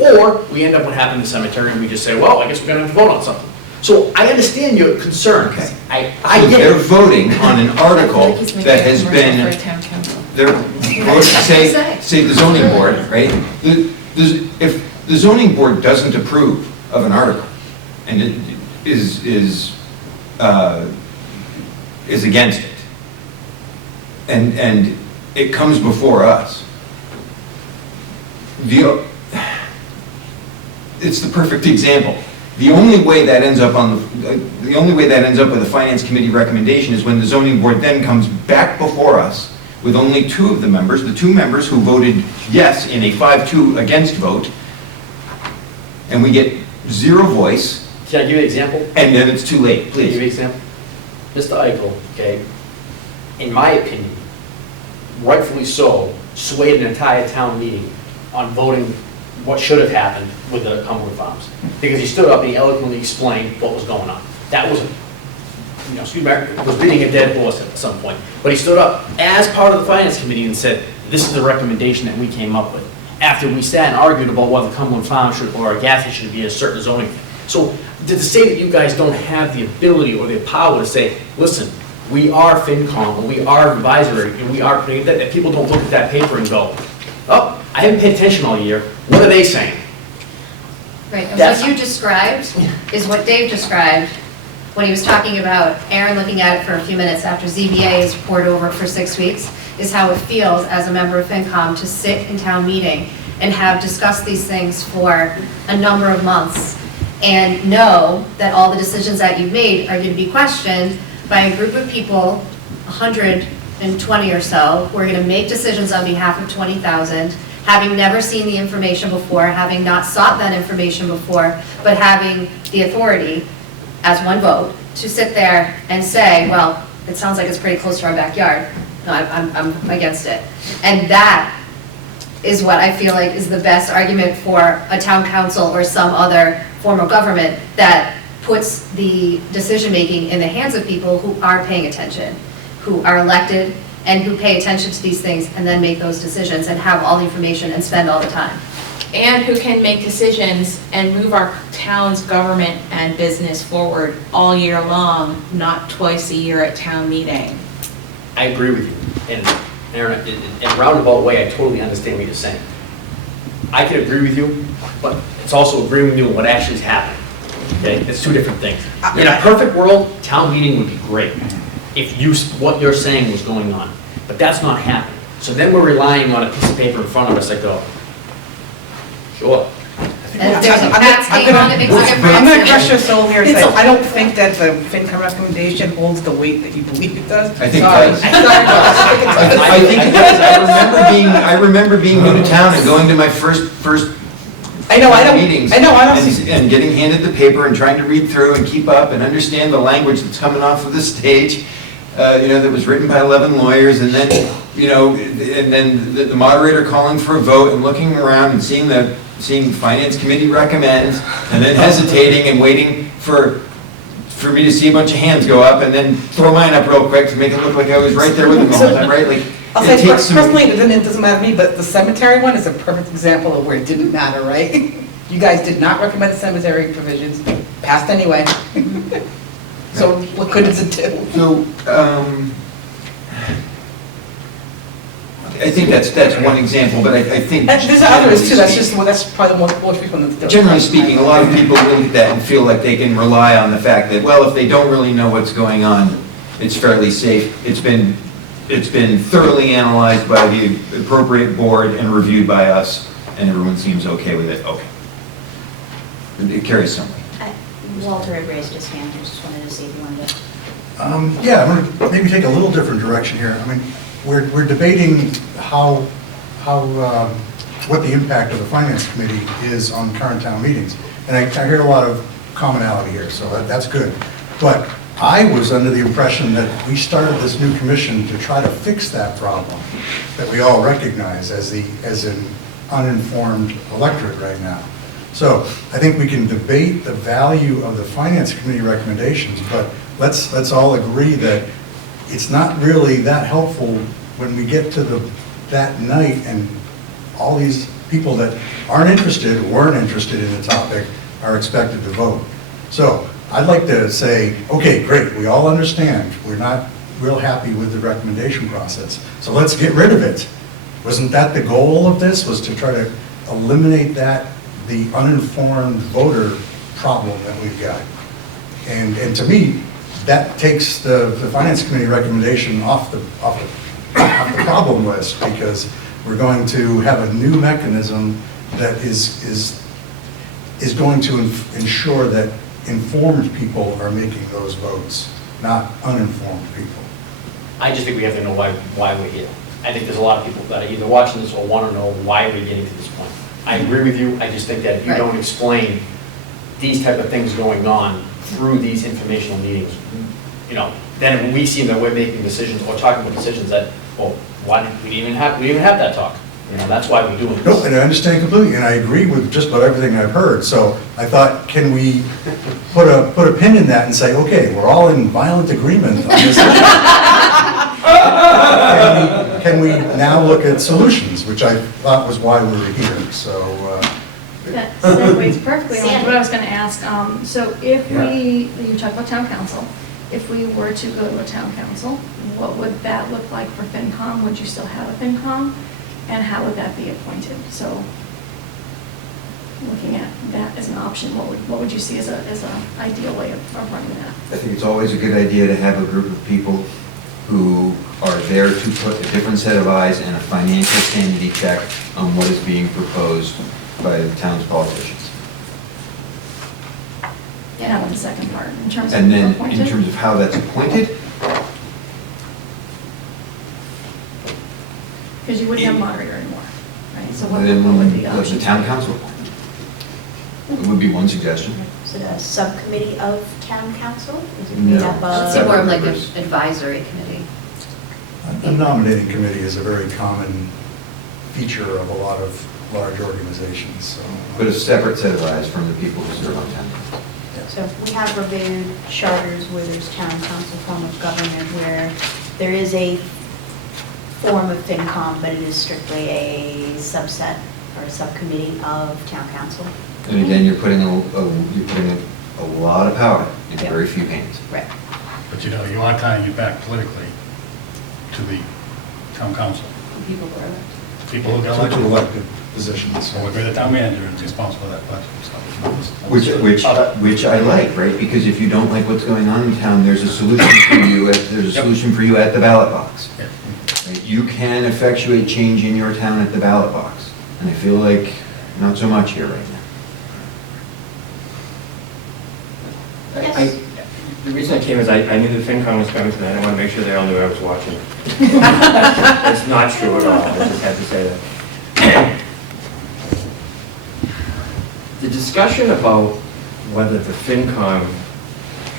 Or we end up what happened in the cemetery and we just say, well, I guess we're going to have to vote on something. So I understand your concern. Okay. I So get they're it. voting on an article that has been, they're, say the zoning board, right? If the zoning board doesn't approve of an article and it is against it, and it comes before us, it's the perfect example. The only way that ends up with a finance committee recommendation is when the zoning board then comes back before us with only 2 of the members, the 2 members who voted yes in a 5-2 against vote, and we get 0 voice. Can I give you an example? And then it's too late, Can I please. give you an example? Mr. Eichel, okay, in my opinion, rightfully so, swayed an entire town meeting on voting what should have happened with the Cumberland Farms. Because he stood up and he eloquently explained what was going on. That was, excuse me, was beating a dead horse at some point. But he stood up as part of the finance committee and said, this is the recommendation that we came up with. After we sat and argued about whether Cumberland Farms should, or Agassiz should be a certain zoning. So to say that you guys don't have the ability or the power to say, listen, we are FinCom, and we are advisory, and we are, that people don't look at that paper and go, oh, I haven't paid attention all year, what are they saying? Right, and That's- what you described is what Dave described when he was talking about Aaron looking at it for a few minutes after ZBA is poured over for 6 weeks, is how it feels as a member of FinCom to sit in town meeting and have discussed these things for a number of months and know that all the decisions that you've made are going to be questioned by a group of people, 120 or so, who are going to make decisions on behalf of 20,000, having never seen the information before, having not sought that information before, but having the authority as one vote to sit there and say, well, it sounds like it's pretty close to our backyard. No, I'm against it. And that is what I feel like is the best argument for a town council or some other form of government that puts the decision-making in the hands of people who are paying attention, who are elected and who pay attention to these things and then make those decisions and have all the information and spend all the time. And who can make decisions and move our town's government and business forward all year long, not twice a year at town meeting. I agree with you. And Aaron, in a roundabout way, I totally understand what you're saying. I can agree with you, but it's also agreeing with you on what actually is happening. Okay, it's two different things. In a perfect world, town meeting would be great if what you're saying was going on, but that's not happening. So then we're relying on a piece of paper in front of us that go, sure. And if there's a cat's name on it, makes a difference. I'm going to crush your soul here and say, I don't think that the FinCom recommendation holds the weight that you believe it does. I think it Sorry. does. I think it does. I remember being new to town and going to my first meetings. I don't see. And getting handed the paper and trying to read through and keep up and understand the language that's coming off of the stage, that was written by 11 lawyers, and then, and then the moderator calling for a vote and looking around and seeing finance committee recommends, and then hesitating and waiting for me to see a bunch of hands go up and then throw mine up real quick to make it look like I was right there with them all the time, right? Like, I'll say personally, it doesn't matter to me, but the cemetery one is a perfect example of where it didn't matter, right? You guys did not recommend the cemetery provisions, passed anyway. So what good does it do? So, I think that's one example, but I think. There's others too, that's probably the most frequent. Generally speaking, a lot of people look at that and feel like they can rely on the fact that, well, if they don't really know what's going on, it's fairly safe. It's been thoroughly analyzed by the appropriate board and reviewed by us, and everyone seems okay with it. Okay. It carries some weight. Walter had raised his hand, I just wanted to see if you wanted to. Yeah, I'm going to maybe take a little different direction here. I mean, we're debating what the impact of the finance committee is on current town meetings. And I hear a lot of commonality here, so that's good. But I was under the impression that we started this new commission to try to fix that problem that we all recognize as an uninformed electorate right now. So I think we can debate the value of the finance committee recommendations, but let's all agree that it's not really that helpful when we get to that night and all these people that weren't interested in the topic are expected to vote. So I'd like to say, okay, great, we all understand, we're not real happy with the recommendation process, so let's get rid of it. Wasn't that the goal of this, was to try to eliminate the uninformed voter problem that we've got? And to me, that takes the finance committee recommendation off the problem list, because we're going to have a new mechanism that is going to ensure that informed people are making those votes, not uninformed people. I just think we have to know why we're here. I think there's a lot of people that are either watching this or want to know why we're getting to this point. I agree with you, I just think that if you don't explain these type of things going on through these informational meetings, then when we see that we're making decisions or talking about decisions that, well, why didn't we even have that talk? That's why we're doing this. No, and I understand completely, and I agree with just about everything I've heard. So I thought, can we put a pin in that and say, okay, we're all in violent agreement on this issue? Can we now look at solutions, which I thought was why we were here, so. That segues perfectly on Sandy. what I was going to ask. So if you talk about town council, if we were to go to a town council, what would that look like for FinCom? Would you still have a FinCom? And how would that be appointed? So looking at that as an option, what would you see as an ideal way of running that? I think it's always a good idea to have a group of people who are there to put a different set of eyes and a financial sanity check on what is being proposed by the town's politicians. And how about the second part, in terms of And then, appointed? in terms of how that's appointed, Because you wouldn't have a moderator anymore, right? So what then would be the let option? the town council appoint. It would be one suggestion. Is it a subcommittee of town council? Is it No. made up It's of? more of like an members. advisory committee. A nominating committee is a very common feature of a lot of large organizations, so. But a separate set of eyes from the people who serve on town council. So we have reviewed charters where there's town council form of government where there is a form of FinCom, but it is strictly a subset or a subcommittee of town council. And again, you're putting a lot of power in very few hands. Right. But you are tying it back politically to the town council. People who are People who got To elected. elected positions. So we're the town manager and responsible for that budget and stuff. Which I like, right? Because if you don't like what's going on in town, there's a solution for you, there's a solution for you at the ballot box. Yeah. Right? You can effectuate change in your town at the ballot box. And I feel like not so much here right now. The reason I came is I knew the FinCom was coming tonight. I want to make sure they all knew I was watching. It's not true at all. I just had to say that. The discussion about whether the FinCom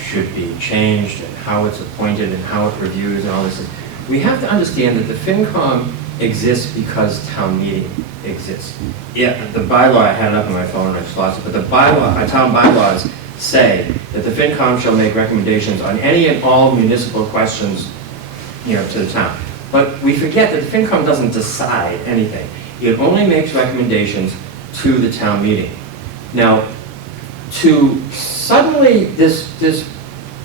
should be changed and how it's appointed and how it reviews and all this, we have to understand that the FinCom exists because town meeting exists. Yeah, the bylaw, I had it up on my phone and I just lost it, but the bylaw, our town bylaws say that the FinCom shall make recommendations on any and all municipal questions, to the town. But we forget that the FinCom doesn't decide anything. It only makes recommendations to the town meeting. Now, to suddenly, this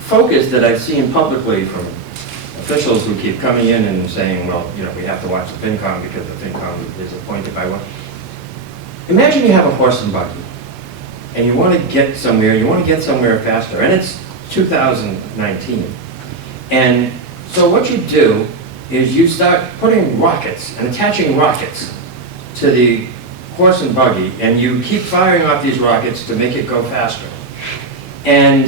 focus that I've seen publicly from officials who keep coming in and saying, well, we have to watch the FinCom because the FinCom is appointed by one. Imagine you have a horse and buggy, and you want to get somewhere faster, and it's 2019. And so what you do is you start putting rockets and attaching rockets to the horse and buggy, and you keep firing off these rockets to make it go faster. And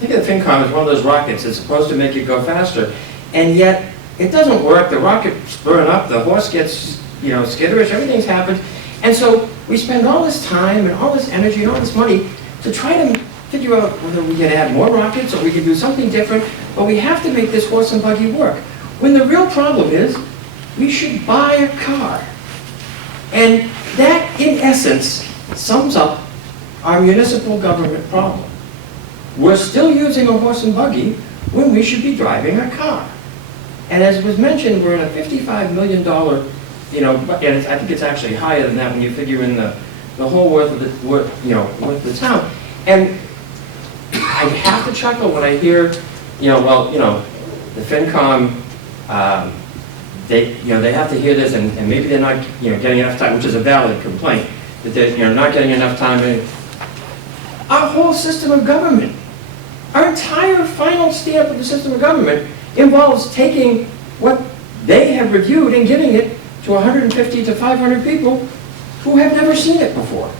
think of the FinCom as one of those rockets that's supposed to make it go faster, and yet it doesn't work. The rocket's burn up, the horse gets, skitterish, everything's happened. And so we spend all this time and all this energy and all this money to try to figure out whether we can add more rockets or we can do something different, but we have to make this horse and buggy work. When the real problem is, we should buy a car. And that, in essence, sums up our municipal government problem. We're still using a horse and buggy when we should be driving a car. And as was mentioned, we're in a $55 million, and I think it's actually higher than that when you figure in the whole worth of the town. And I have to chuckle when I hear, the FinCom, they have to hear this, and maybe they're not, getting enough time, which is a valid complaint, that they're, not getting enough time. Our whole system of government, our entire final stamp of the system of government involves taking what they have reviewed and giving it to 150 to 500 people who have never seen it before.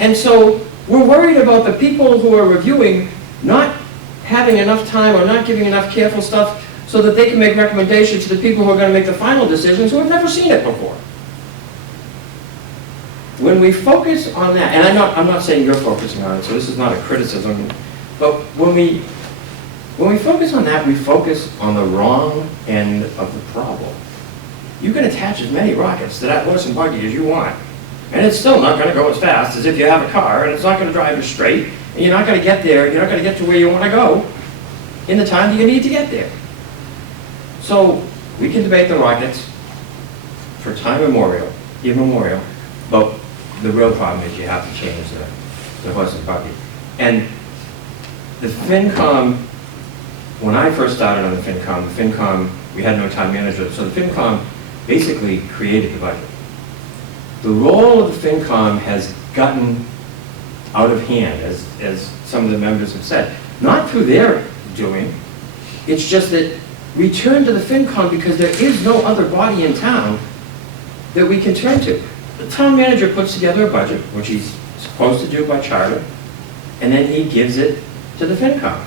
And so we're worried about the people who are reviewing not having enough time or not giving enough careful stuff so that they can make recommendations to the people who are going to make the final decisions who have never seen it before. When we focus on that, and I'm not saying you're focusing on it, so this is not a criticism, but when we focus on that, we focus on the wrong end of the problem. you can attach as many rockets to that horse and buggy as you want, and it's still not gonna go as fast as if you have a car, and it's not gonna drive you straight, and you're not gonna get there, you're not gonna get to where you wanna go in the time that you need to get there. So, we can debate the rockets for time immemorial, but the real problem is you have to change the horse and buggy. And the FinCom, when I first started on the FinCom, we had no town manager, so the FinCom basically created the budget. The role of the FinCom has gotten out of hand, as some of the members have said. Not through their doing, it's just that we turn to the FinCom because there is no other body in town that we can turn to. The town manager puts together a budget, which he's supposed to do by charter, and then he gives it to the FinCom.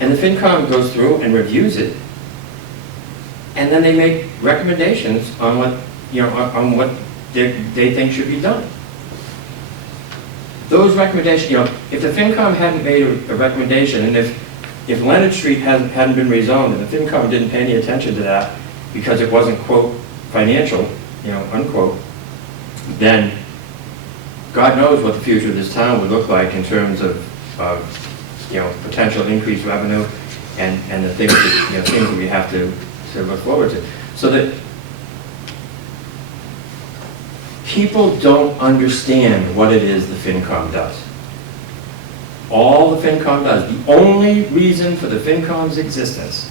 And the FinCom goes through and reviews it, and then they make recommendations on what, on what they think should be done. Those recommendations, if the FinCom hadn't made a recommendation, and if Leonard Street hadn't been rezoned, and the FinCom didn't pay any attention to that because it wasn't, quote, financial, unquote, then God knows what the future of this town would look like in terms of potential increased revenue and the things that, things that we have to look forward to. So that people don't understand what it is the FinCom does. All the FinCom does, the only reason for the FinCom's existence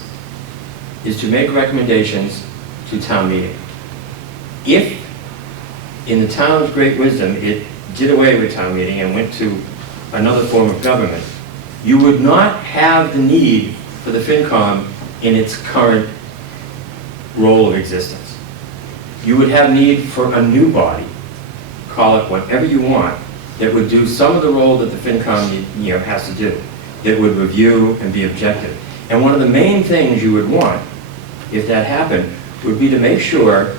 is to make recommendations to town meeting. If, in the town's great wisdom, it did away with town meeting and went to another form of government, you would not have the need for the FinCom in its current role of existence. You would have need for a new body, call it whatever you want, that would do some of the role that the FinCom has to do, that would review and be objective. And one of the main things you would want, if that happened, would be to make sure,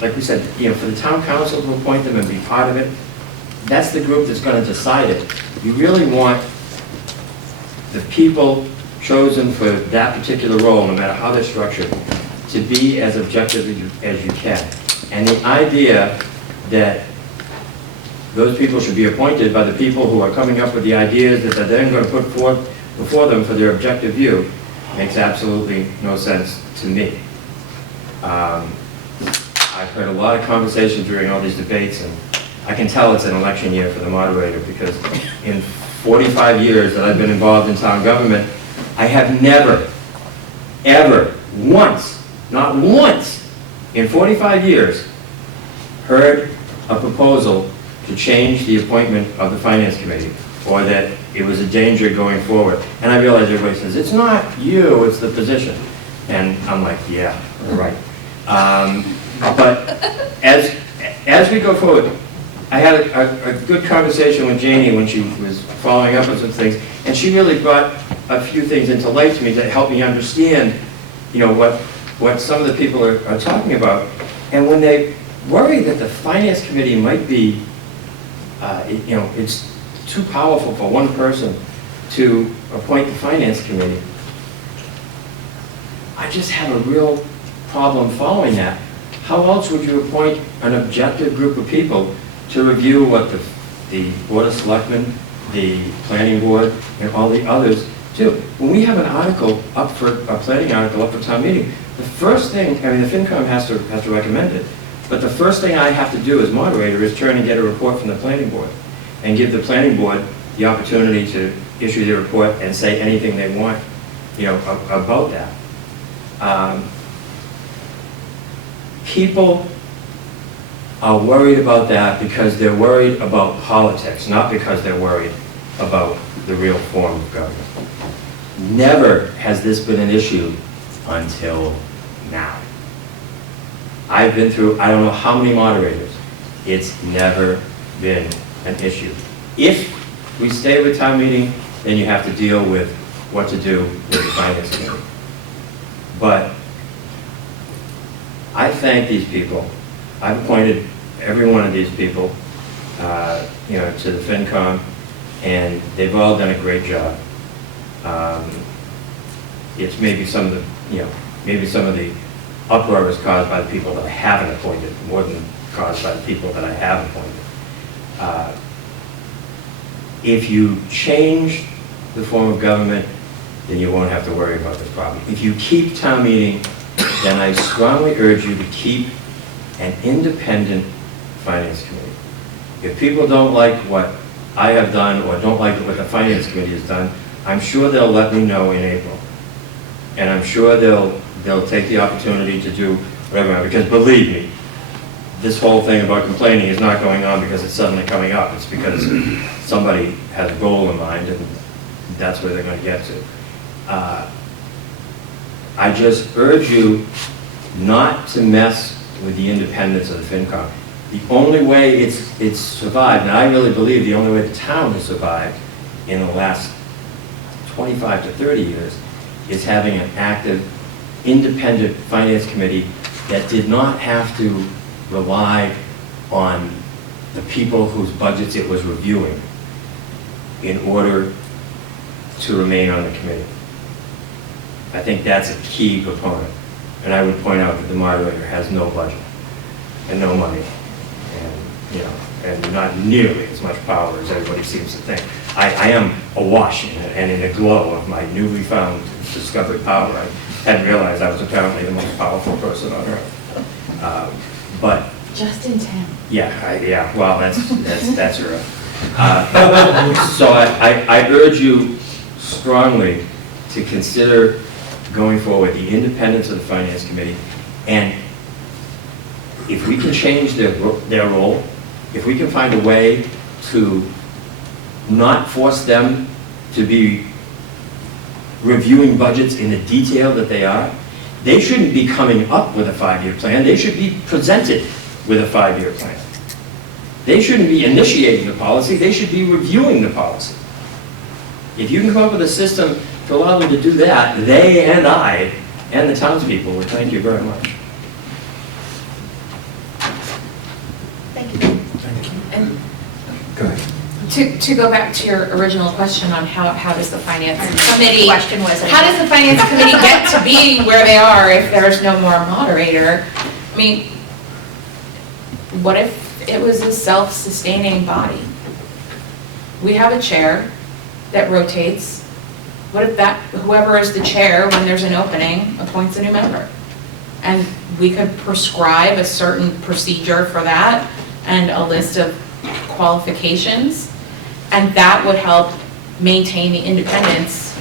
like we said, for the town council to appoint them and be part of it, that's the group that's going to decide it. You really want the people chosen for that particular role, no matter how they're structured, to be as objective as you can. And the idea that those people should be appointed by the people who are coming up with the ideas that they're then going to put forth before them for their objective view makes absolutely no sense to me. I've heard a lot of conversations during all these debates, and I can tell it's an election year for the moderator, because in 45 years that I've been involved in town government, I have never, ever, once, not once, in 45 years, heard a proposal to change the appointment of the Finance Committee, or that it was a danger going forward. And I realize everybody says, it's not you, it's the position. And I'm like, yeah, right. But as we go forward, I had a good conversation with Janie when she was following up on some things, and she really brought a few things into light to me to help me understand, what some of the people are talking about. And when they worry that the Finance Committee might be, it's too powerful for one person to appoint the Finance Committee, I just have a real problem following that. How else would you appoint an objective group of people to review what the Board of Selectmen, the Planning Board, and all the others do? When we have an article up for, a planning article up for town meeting, the first thing, the FinCom has to recommend it, but the first thing I have to do as moderator is turn and get a report from the Planning Board and give the Planning Board the opportunity to issue their report and say anything they want, about that. People are worried about that because they're worried about politics, not because they're worried about the real form of government. Never has this been an issue until now. I've been through, I don't know how many moderators. It's never been an issue. If we stay with town meeting, then you have to deal with what to do with the Finance Committee. But I thank these people. I've appointed every one of these people, to the FinCom, and they've all done a great job. It's maybe some of the, uproar is caused by the people that I haven't appointed, more than caused by the people that I have appointed. If you change the form of government, then you won't have to worry about this problem. If you keep town meeting, then I strongly urge you to keep an independent finance committee. If people don't like what I have done or don't like what the finance committee has done, I'm sure they'll let me know in April. And I'm sure they'll take the opportunity to do whatever, because believe me, this whole thing about complaining is not going on because it's suddenly coming up. It's because somebody has a goal in mind and that's where they're going to get to. I just urge you not to mess with the independence of the FinCom. The only way it's survived, and I really believe the only way the town has survived in the last 25 to 30 years, is having an active, independent finance committee that did not have to rely on the people whose budgets it was reviewing in order to remain on the committee. I think that's a key component. And I would point out that the moderator has no budget and no money, and and not nearly as much power as everybody seems to think. I am awash and in the glow of my newly found discovered power. I hadn't realized I was apparently the most powerful person on earth. But Just in town. yeah, well, that's her. So I urge you strongly to consider going forward the independence of the Finance Committee, and if we can change their role, if we can find a way to not force them to be reviewing budgets in the detail that they are, they shouldn't be coming up with a 5-year plan. They should be presented with a 5-year plan. They shouldn't be initiating the policy. They should be reviewing the policy. If you can come up with a system to allow them to do that, they and I and the townspeople would thank you very much. Thank you. And Go ahead. to go back to your original question on how does the finance committee, Question was, how does the finance committee get to be where they are if there's no more moderator? I mean, what if it was a self-sustaining body? We have a chair that rotates. What if whoever is the chair, when there's an opening, appoints a new member? And we could prescribe a certain procedure for that and a list of qualifications, and that would help maintain the independence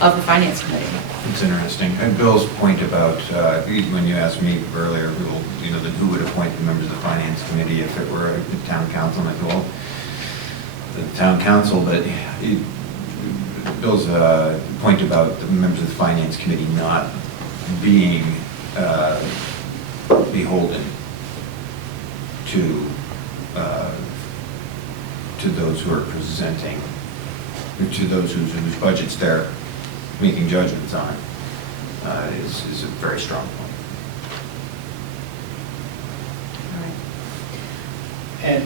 of the finance committee. It's interesting. And Bill's point about, when you asked me earlier, who would appoint the members of the finance committee if it were the town council, and I thought, well, the town council, but Bill's point about the members of the finance committee not being beholden to those who are presenting, to those whose budgets they're making judgments on, is a very strong point. And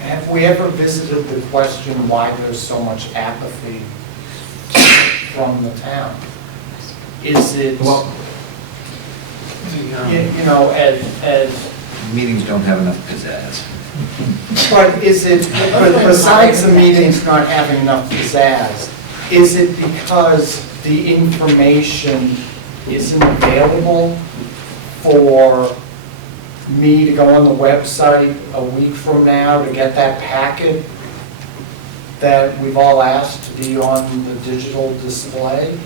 have we ever visited the question why there's so much apathy from the town? Is it, as Meetings don't have enough pizzazz. But is it, besides the meetings not having enough pizzazz, is it because the information isn't available for me to go on the website a week from now to get that packet that we've all asked to be on the digital display?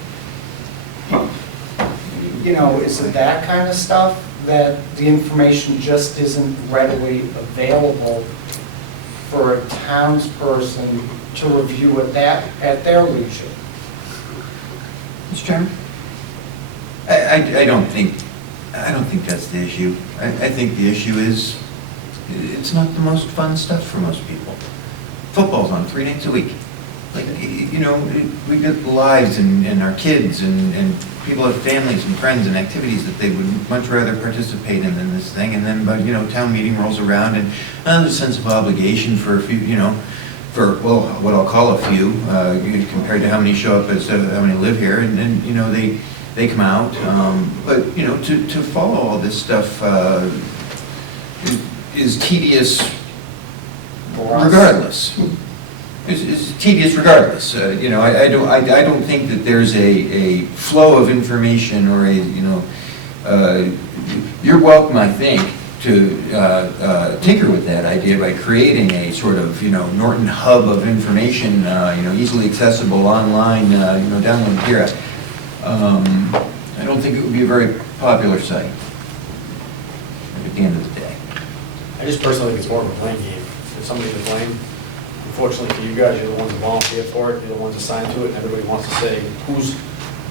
Is it that kind of stuff, that the information just isn't readily available for a townsperson to review at their leisure? Mr. Chairman? I don't think that's the issue. I think the issue is, it's not the most fun stuff for most people. Football's on 3 nights a week. We get lives and our kids and people have families and friends and activities that they would much rather participate in than this thing. And then, town meeting rolls around and there's a sense of obligation for a few, what I'll call a few, compared to how many show up as how many live here. And they they come out, but, you know, to follow all this stuff is tedious regardless. Is tedious regardless. You know, I don't think that there's a flow of information or a, you know, you're welcome, I think, to tinker with that idea by creating a sort of, you know, Norton hub of information, you know, easily accessible online, you know, download here. I don't think it would be a very popular site at the end of the day. I just personally think it's more of a blame game. There's somebody to blame. Unfortunately for you guys, you're the ones that volunteer for it, you're the ones assigned to it, and everybody wants to say,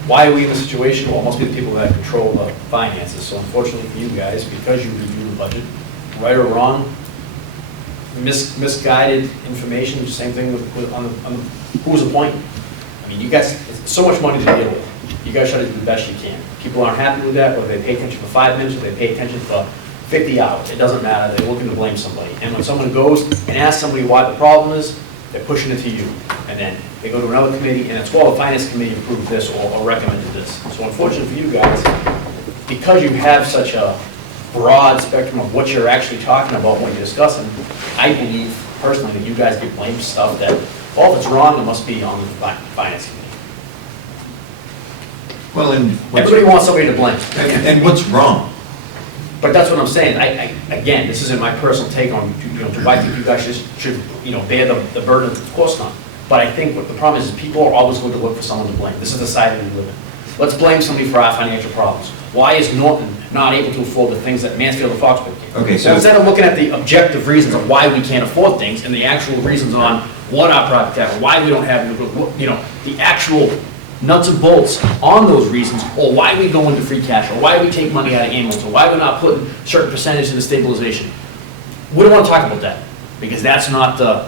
why are we in this situation? Well, it must be the people that control the finances. So unfortunately for you guys, because you review the budget, right or wrong, misguided information, same thing with on the who's appointed. I mean, you guys, it's so much money to deal with. You guys try to do the best you can. People aren't happy with that, whether they pay attention for 5 minutes or they pay attention for 50 hours. It doesn't matter. They're looking to blame somebody. And when someone goes and asks somebody why the problem is, they're pushing it to you. And then they go to another committee, and it's, well, the finance committee approved this or recommended this. So unfortunately for you guys, because you have such a broad spectrum of what you're actually talking about when you're discussing, I believe personally that you guys get blamed stuff that, well, if it's wrong, it must be on the finance committee. Well, and everybody wants somebody to blame. And what's wrong? But that's what I'm saying. Again, this isn't my personal take on, you know, do I think you guys should, you know, bear the burden? Of course not. But I think what the problem is people are always going to look for someone to blame. This is the side that we live in. Let's blame somebody for our financial problems. Why is Norton not able to afford the things that Mansfield and Foxborough can? Okay, so instead of looking at the objective reasons of why we can't afford things and the actual reasons on what our product have, why we don't have, you know, the actual nuts and bolts on those reasons, or why we go into free cash, or why we take money out of ambulance, or why we're not putting certain percentage into stabilization. We don't want to talk about that, because that's not the,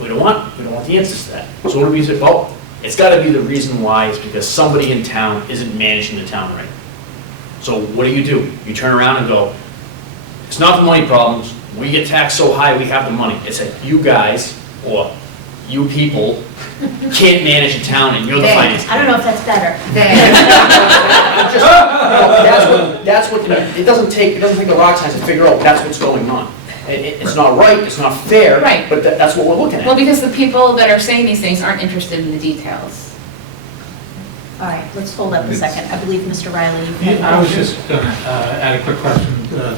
we don't want the answers to that. So what do we say? Well, it's got to be the reason why is because somebody in town isn't managing the town right. So what do? You turn around and go, it's not the money problems, we get taxed so high we have the money. It's that you guys, or you people, can't manage a town and you're the finance. I don't know if that's better. That's what, it doesn't take a rocket science to figure out that's what's going on. It's not right, it's not fair, Right. but that's what we're looking at. Well, because the people that are saying these things aren't interested in the details. All right, let's hold up a second. I believe, Mr. Riley, you Yeah, can. I was just going to add a quick question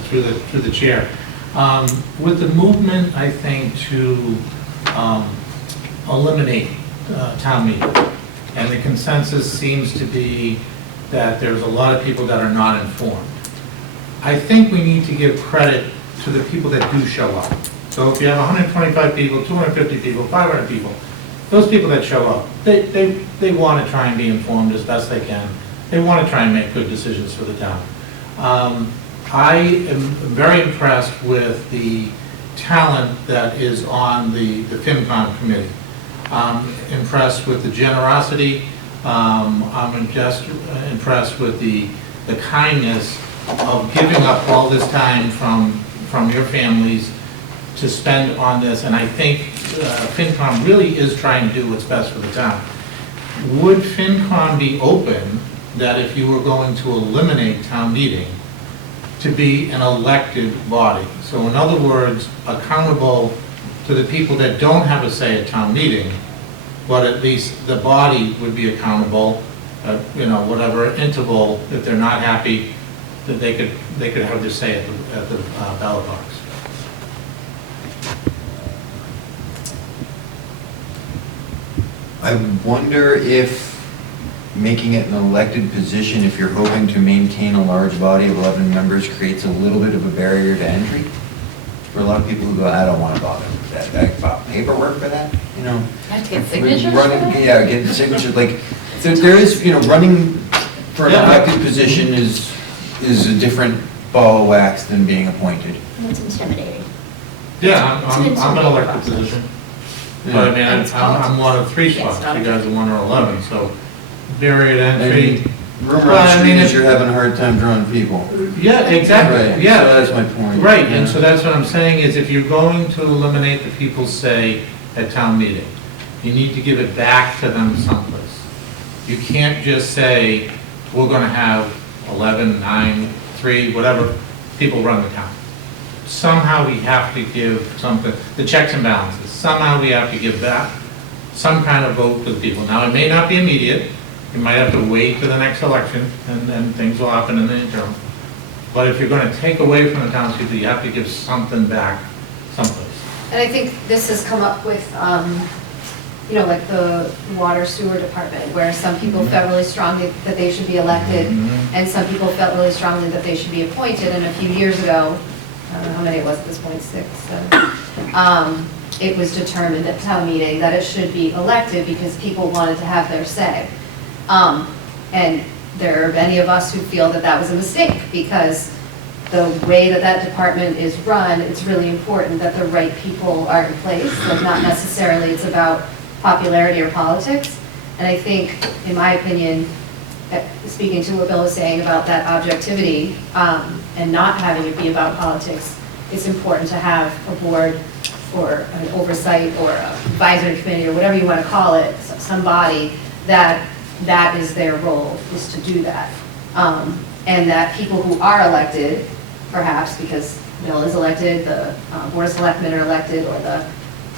through the chair. With the movement, I think, to eliminate town meeting, and the consensus seems to be that there's a lot of people that are not informed. I think we need to give credit to the people that do show up. So if you have 125 people, 250 people, 500 people, those people that show up, they want to try and be informed as best they can. They want to try and make good decisions for the town. I am very impressed with the talent that is on the FinCom committee. I'm impressed with the generosity. I'm just impressed with the kindness of giving up all this time from your families to spend on this, and I think FinCom really is trying to do what's best for the town. Would FinCom be open that if you were going to eliminate town meeting, to be an elected body? So in other words, accountable to the people that don't have a say at town meeting, but at least the body would be accountable at, you know, whatever interval, if they're not happy, that they could have their say at the ballot box. I wonder if making it an elected position, if you're hoping to maintain a large body of 11 members, creates a little bit of a barrier to entry for a lot of people who go, I don't want to bother with that. I file paperwork for that, you know. Have to get signatures for Running, that? yeah, get signatures. Like, there is, you know, running for an elected position is a different ball of wax than being appointed. It's intimidating. Yeah, I'm an intimidating elected process. position. But I mean, I'm one of 3 Yeah, it's spots, not you guys are 1 or 11, so barrier to entry. Rumor Well, on the I street mean, is you're having a hard time drawing people. Yeah, exactly, Right, yeah. so that's my point. Right, Yeah. and so that's what I'm saying, is if you're going to eliminate the people's say at town meeting, you need to give it back to them someplace. You can't just say, we're gonna have 11, 9, 3, whatever people run the town. Somehow we have to give something, the checks and balances, somehow we have to give that some kind of vote to the people. Now, it may not be immediate, you might have to wait to the next election, and then things will happen in the interim. But if you're gonna take away from the townspeople, you have to give something back someplace. And I think this has come up with, you know, like the water sewer department, where some people felt really strongly that they should be elected, and some people felt really strongly that they should be appointed. And a few years ago, I don't know how many it was at this point, 6, 7, it was determined at town meeting that it should be elected because people wanted to have their say. And there are many of us who feel that that was a mistake, because the way that that department is run, it's really important that the right people are in place, that not necessarily it's about popularity or politics. And I think, in my opinion, speaking to what Bill was saying about that objectivity, and not having it be about politics, it's important to have a board or an oversight or an advisory committee or whatever you want to call it, somebody that is their role, is to do that. And that people who are elected, perhaps because Bill is elected, the Board of Selectmen are elected, or the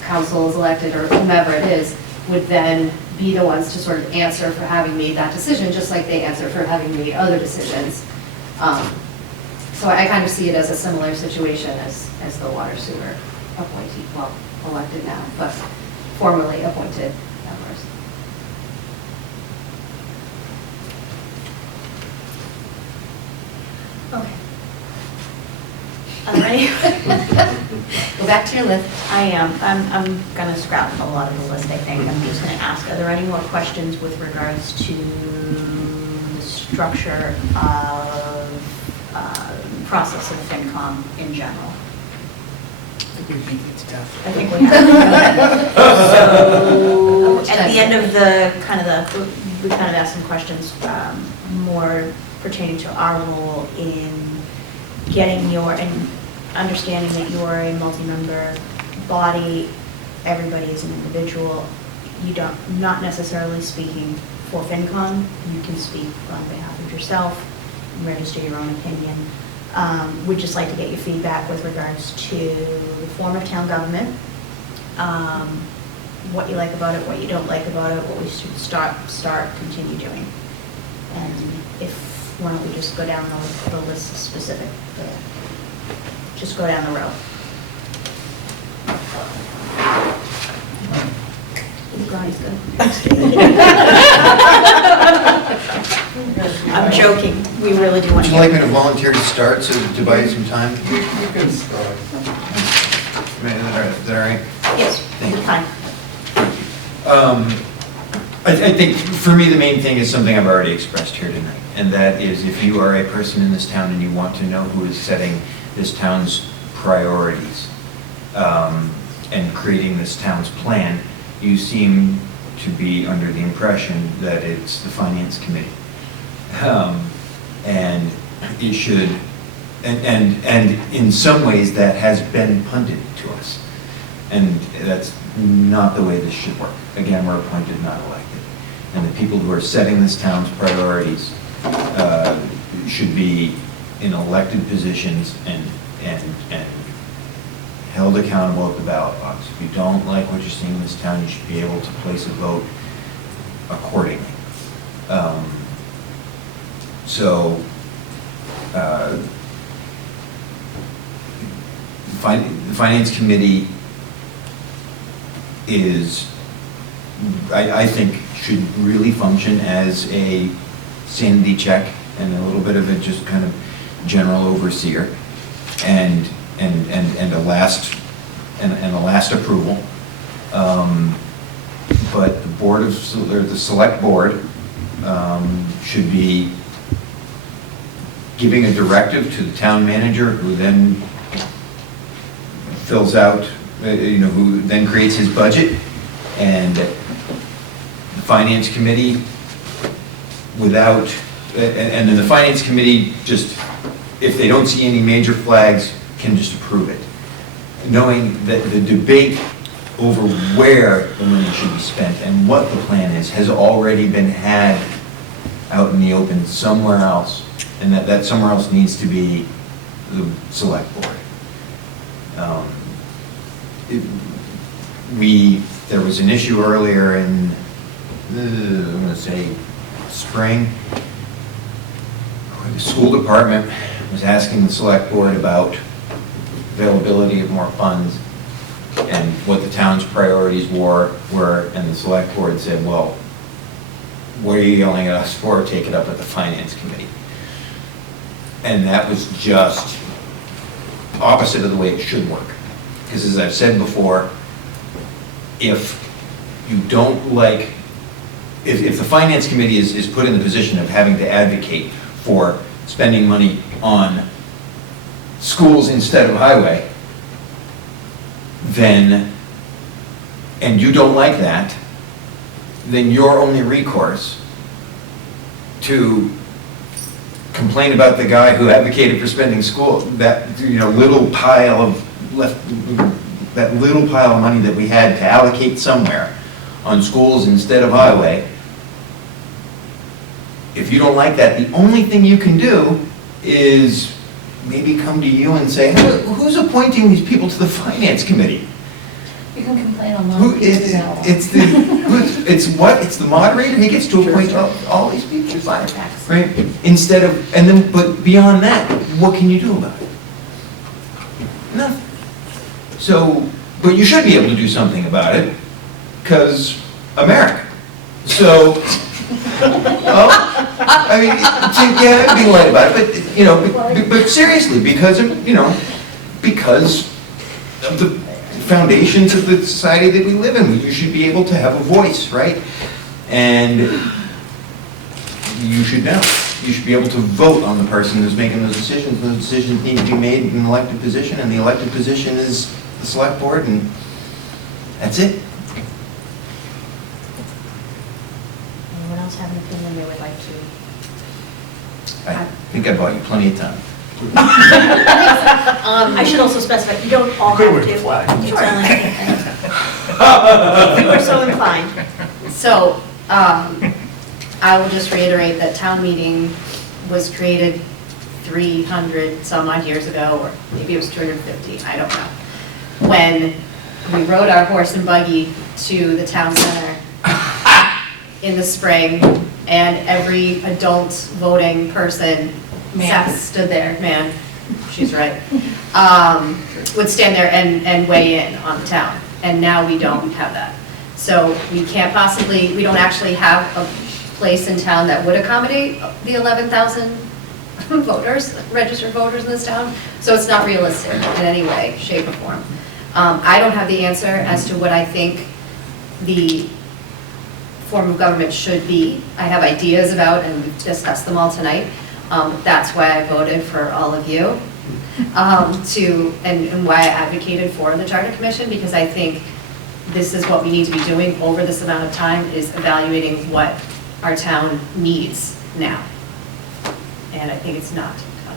council is elected, or whomever it is, would then be the ones to sort of answer for having made that decision, just like they answer for having made other decisions. So I kind of see it as a similar situation as the water sewer appointee, well, elected now, but formerly appointed members. Okay. All right. Go back to your list. I am. I'm going to scrap a lot of the list, I think. I'm just going to ask, are there any more questions with regards to the structure of process of FinCom in general? I think we beat it to death. I think we have. So, at the end of we kind of asked some questions more pertaining to our role in getting and understanding that you're a multi-member body, everybody is an individual. Not necessarily speaking for FinCom, you can speak on behalf of yourself, and register your own opinion. We'd just like to get your feedback with regards to the form of town government, what you like about it, what you don't like about it, what we should continue doing. And why don't we just go down the list specific, just go down the row. Ronnie's good. I'm joking, we really do want Would to. you like me to volunteer to start, so to buy you some time? You can start. Is that all right? Yes, Thank you. fine. I think, for me, the main thing is something I've already expressed here tonight, and that is, if you are a person in this town and you want to know who is setting this town's priorities and creating this town's plan, you seem to be under the impression that it's the Finance Committee. And it should, and in some ways, that has been punted to us. And that's not the way this should work. Again, we're appointed, not elected. And the people who are setting this town's priorities should be in elected positions and held accountable at the ballot box. If you don't like what you're seeing in this town, you should be able to place a vote accordingly. The Finance Committee is, I think, should really function as a sanity check and a little bit of a just kind of general overseer and a last approval. But the board of, or the select board should be giving a directive to the town manager, who then fills out, who then creates his budget, and the Finance Committee without, and then the Finance Committee just, if they don't see any major flags, can just approve it. Knowing that the debate over where the money should be spent and what the plan is has already been had out in the open somewhere else, and that somewhere else needs to be the select board. There was an issue earlier in, I'm going to say, spring, where the school department was asking the select board about availability of more funds and what the town's priorities were, and the select board said, well, what are you yelling at us for? Take it up at the finance committee. And that was just opposite of the way it should work. Because as I've said before, if you don't like, if the finance committee is put in the position of having to advocate for spending money on schools instead of highway, then, and you don't like that, then your only recourse to complain about the guy who advocated for spending school, that, you know, little pile of money that we had to allocate somewhere on schools instead of highway. If you don't like that, the only thing you can do is maybe come to you and say, who's appointing these people to the finance committee? You can complain online. It's the moderator, he gets to appoint all these people, right? Instead of, and then, but beyond that, what can you do about it? Nothing. So, but you should be able to do something about it, because America. So, well, I mean, yeah, I'm being light about it, but, you know, but seriously, because of, you know, because of the foundations of the society that we live in, you should be able to have a voice, right? And you should know. You should be able to vote on the person who's making those decisions. Those decisions need to be made in an elected position, and the elected position is the select board, and that's it. Anyone else have an opinion they would like to? I think I bought you plenty of time. I should also specify, you don't all Good have with to. the flag. Sure. If you were so inclined. So, I will just reiterate that town meeting was created 300 some odd years ago, or maybe it was 250, I don't know. When we rode our horse and buggy to the town center in the spring, and every adult voting person stood there, man, she's right, would stand there and weigh in on the town. And now we don't have that. So we can't possibly, we don't actually have a place in town that would accommodate the 11,000 voters, registered voters in this town. So it's not realistic in any way, shape, or form. I don't have the answer as to what I think the form of government should be. I have ideas about, and we've discussed them all tonight. That's why I voted for all of you, and why I advocated for the Charter Commission, because I think this is what we need to be doing over this amount of time, is evaluating what our town needs now. And I think it's not done.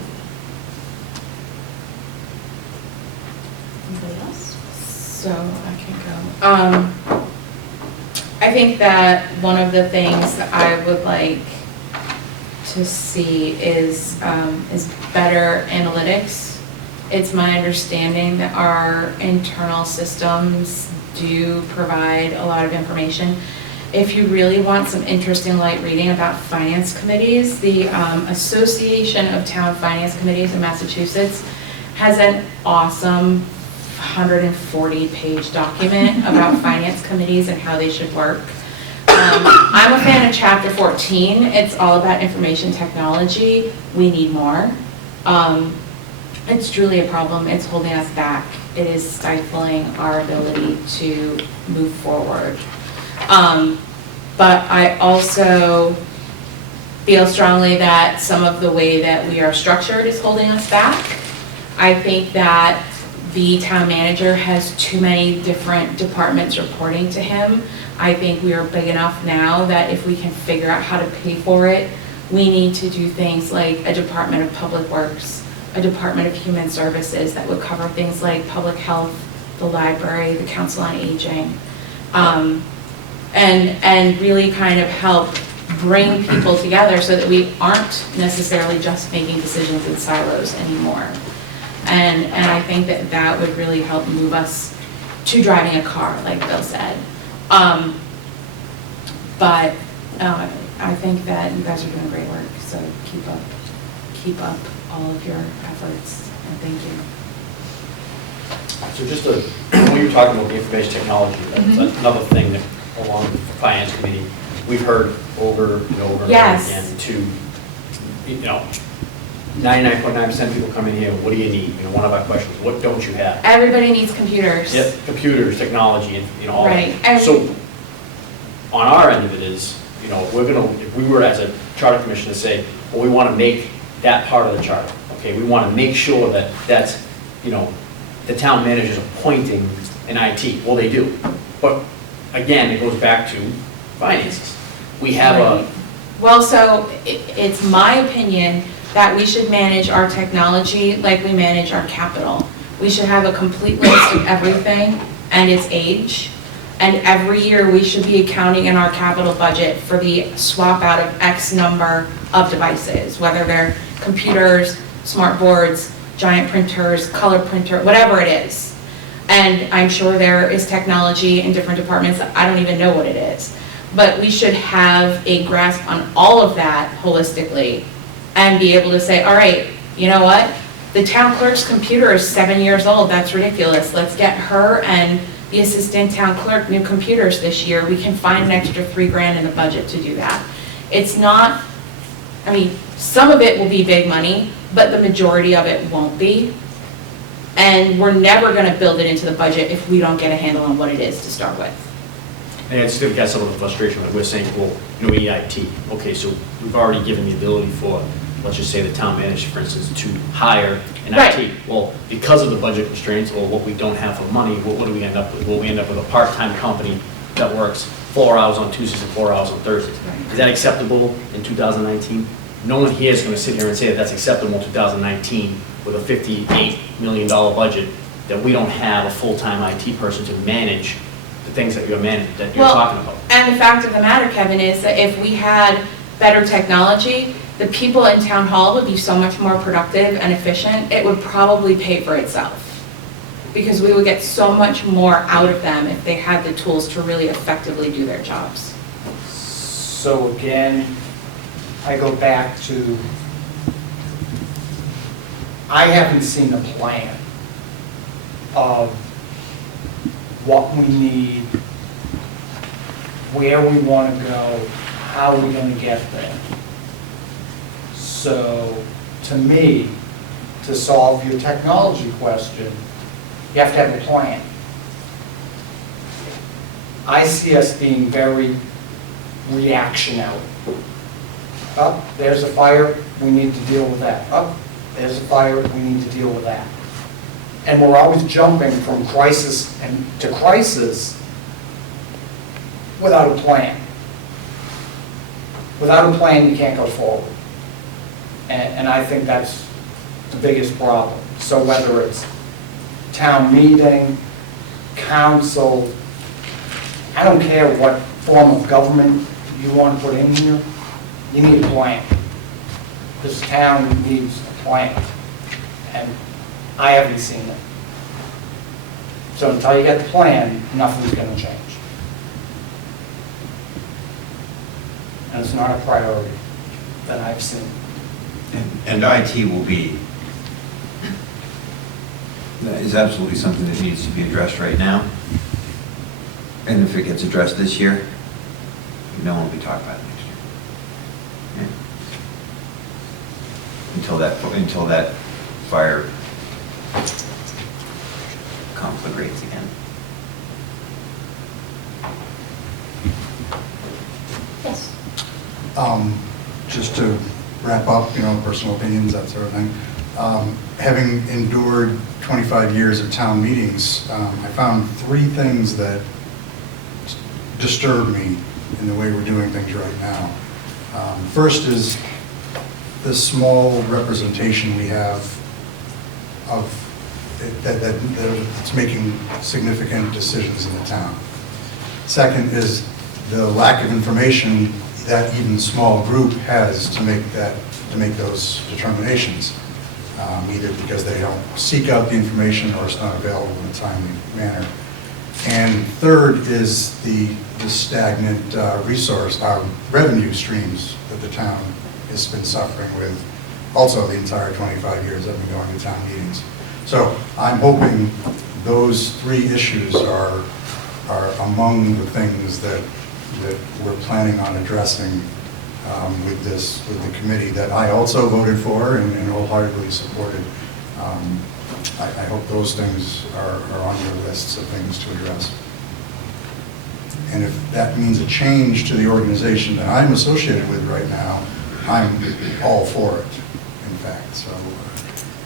Anybody else? So I can go. I think that one of the things that I would like to see is better analytics. It's my understanding that our internal systems do provide a lot of information. If you really want some interesting light reading about finance committees, the Association of Town Finance Committees in Massachusetts has an awesome 140-page document about finance committees and how they should work. I'm a fan of Chapter 14. It's all about information technology. We need more. It's truly a problem. It's holding us back. It is stifling our ability to move forward. But I also feel strongly that some of the way that we are structured is holding us back. I think that the town manager has too many different departments reporting to him. I think we are big enough now that if we can figure out how to pay for it, we need to do things like a Department of Public Works, a Department of Human Services that would cover things like public health, the library, the Council on Aging, and really kind of help bring people together so that we aren't necessarily just making decisions in silos anymore. And I think that that would really help move us to driving a car, like Bill said. But I think that you guys are doing great work, so keep up all of your efforts, and thank you. So just when you're talking about the information technology, that's Mm-hmm. another thing that along with the finance committee, we've heard over and over and Yes. over again to, 99.9% of people come in here, what do you need? One of our questions, what don't you have? Everybody needs computers. Yep, computers, technology, and all Right. that. And- So on our end of it is, if we were as a charter commission to say, well, we want to make that part of the charter, okay? We want to make sure that that's, the town manager's appointing an IT. Well, they do. But again, it goes back to finances. We have a, Well, so it's my opinion that we should manage our technology like we manage our capital. We should have a complete list of everything and its age. And every year, we should be accounting in our capital budget for the swap out of X number of devices, whether they're computers, smart boards, giant printers, color printer, whatever it is. And I'm sure there is technology in different departments, I don't even know what it is. But we should have a grasp on all of that holistically and be able to say, all right, you know what? The town clerk's computer is 7 years old, that's ridiculous. Let's get her and the assistant town clerk new computers this year. We can find an extra $3,000 in the budget to do that. It's not, some of it will be big money, but the majority of it won't be. And we're never gonna build it into the budget if we don't get a handle on what it is to start with. and it's going to get some of the frustration that we're saying, well, we need IT. Okay, so we've already given the ability for, let's just say the town manager, for instance, to hire an Right. IT. Well, because of the budget constraints or what we don't have for money, what do we end up with? Well, we end up with a part-time company that works 4 hours on Tuesdays and 4 hours on Thursdays. Right. Is that acceptable in 2019? No one here is going to sit here and say that that's acceptable in 2019 with a $58 million budget, that we don't have a full-time IT person to manage the things that you're talking about. And the fact of the matter, Kevin, is that if we had better technology, the people in town hall would be so much more productive and efficient, it would probably pay for itself. Because we would get so much more out of them if they had the tools to really effectively do their jobs. So again, I go back to, I haven't seen a plan of what we need, where we want to go, how we're going to get there. So, to me, to solve your technology question, you have to have a plan. I see us being very reactionary. Up, there's a fire, we need to deal with that. Up, there's a fire, we need to deal with that. And we're always jumping from crisis to crisis without a plan. Without a plan, you can't go forward. And I think that's the biggest problem. So whether it's town meeting, council, I don't care what form of government you want to put in here, you need a plan. This town needs a plan, and I haven't seen it. So until you get the plan, nothing's going to change. And it's not a priority that I've seen. And IT will be, that is absolutely something that needs to be addressed right now. And if it gets addressed this year, no one will be talking about it next year. Yeah. Until that fire conflagrates again. Yes. Just to wrap up, personal opinions, that sort of thing. Having endured 25 years of town meetings, I found 3 things that disturb me in the way we're doing things right now. First is the small representation we have of that's making significant decisions in the town. Second is the lack of information that even small group has to make those determinations, either because they don't seek out the information or it's not available in a timely manner. And third is the stagnant revenue streams that the town has been suffering with, also the entire 25 years I've been going to town meetings. So I'm hoping those three issues are among the things that we're planning on addressing with the committee that I also voted for and wholeheartedly supported. I hope those things are on your lists of things to address. And if that means a change to the organization that I'm associated with right now, I'm all for it, in fact. So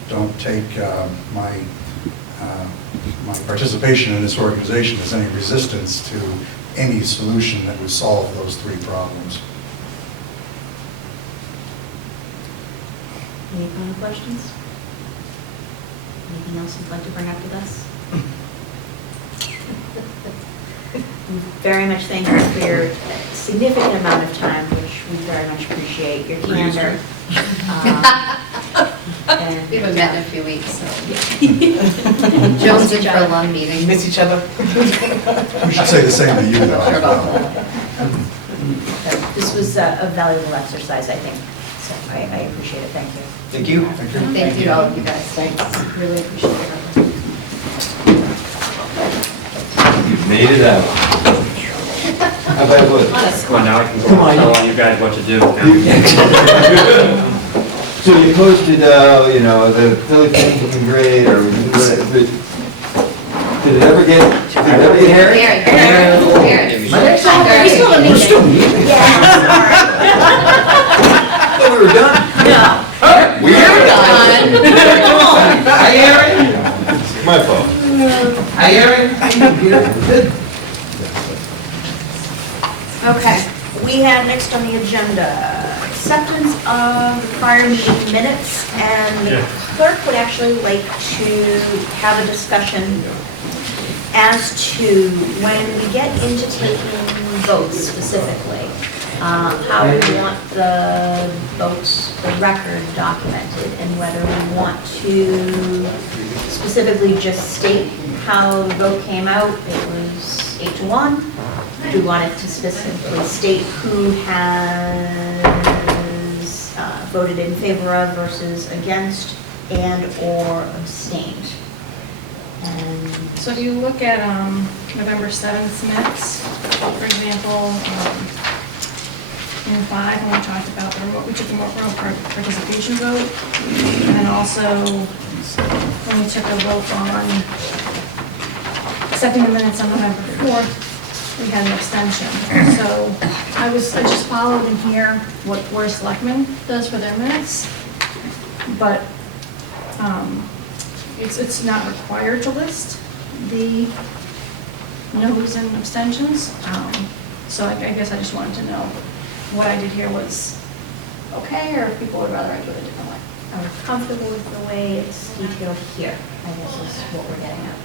don't take my participation in this organization as any resistance to any solution that would solve those three problems. Any final questions? Anything else you'd like to bring up with us? Very much thank you for your significant amount of time, which we very much appreciate, your candor. And We haven't met in a few weeks, so. Jones in for a long meeting. Miss each other. We should say the same to you, though, as well. This was a valuable exercise, I think, so I appreciate it, thank you. Thank you. Thank you to all of you guys. Thanks, really appreciate it. You've made it out. How about what? Come on, now I can go tell all you guys what to do. So you posted, the Philly Pennington grade, or did it ever get Harry? Harry. We're still meeting. Yeah. Thought we were done. No. We're done. Hi, Aaron. My fault. Hi, Aaron. Okay, we have next on the agenda, acceptance of the prior meeting minutes, and the clerk would actually like to have a discussion as to when we get into taking votes specifically, how we want the votes, the record documented, and whether we want to specifically just state how the vote came out. It was 8-1. Do we want it to specifically state who has voted in favor of versus against and/or abstained? And So if you look at November 7th minutes, for example, in 5, when we talked about the remote, we took the remote participation vote, and then also when we took a vote on accepting the minutes on November 4th, we had an abstention. So I just followed in here what Board of Selectmen does for their minutes, but it's not required to list the no's and abstentions. So I guess I just wanted to know what I did here was okay, or if people would rather I do it a different way. are we comfortable with the way it's detailed here? I guess is what we're getting at.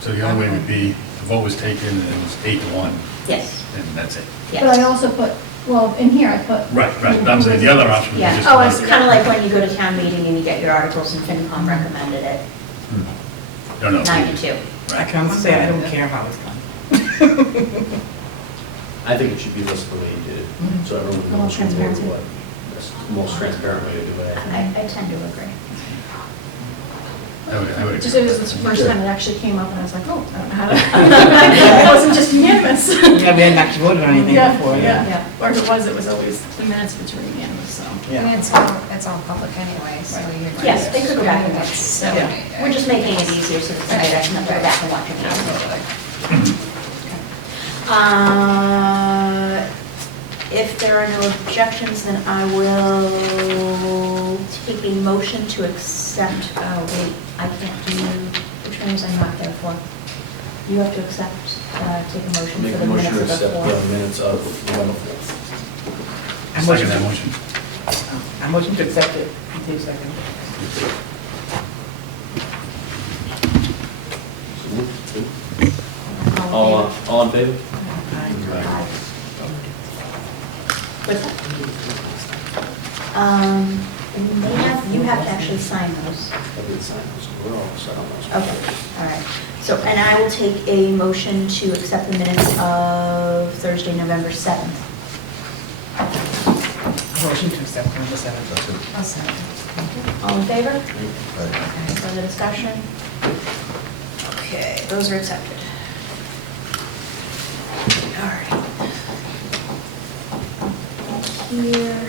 So the only way would be, the vote was taken and it was 8-1, Yes, and that's it. yes. But I also put, well, in here I put. Right, I'm saying the other option would Yeah, just. oh, it's kind of like when you go to town meeting and you get your articles and FinCom recommended it, No, no. 9-2. I can honestly say I don't care how it's done. I think it should be listed the way you did it, so everyone More knows transparency. what, that's the most transparent way to do it. I tend to agree. I would Just agree. it was the first time it actually came up, and I was like, oh, I don't know how to. It wasn't just unanimous. Yeah, we hadn't actually voted on anything before. Yeah. Or if it was always the minutes which were unanimous, so. I mean, it's all public anyway, so you're. Yes, they could go back and watch. So, We're just making it easier so that somebody doesn't have to go back and watch it. If there are no objections, then I will take a motion to accept, wait, I can't do, which ones I'm not there for. You have to accept, take a motion Make for a the motion minutes to of the accept the 4th. minutes of November 4th. Second that motion. I motion to accept it. You take a second. All in favor? Aye. What's that? You have to actually sign those. We're all set on those. Okay, all right. So, and I will take a motion to accept the minutes of Thursday, November 7th. Motion to accept number 7. I'll second. All in favor? Any further discussion? Okay, those are accepted. All right. Here.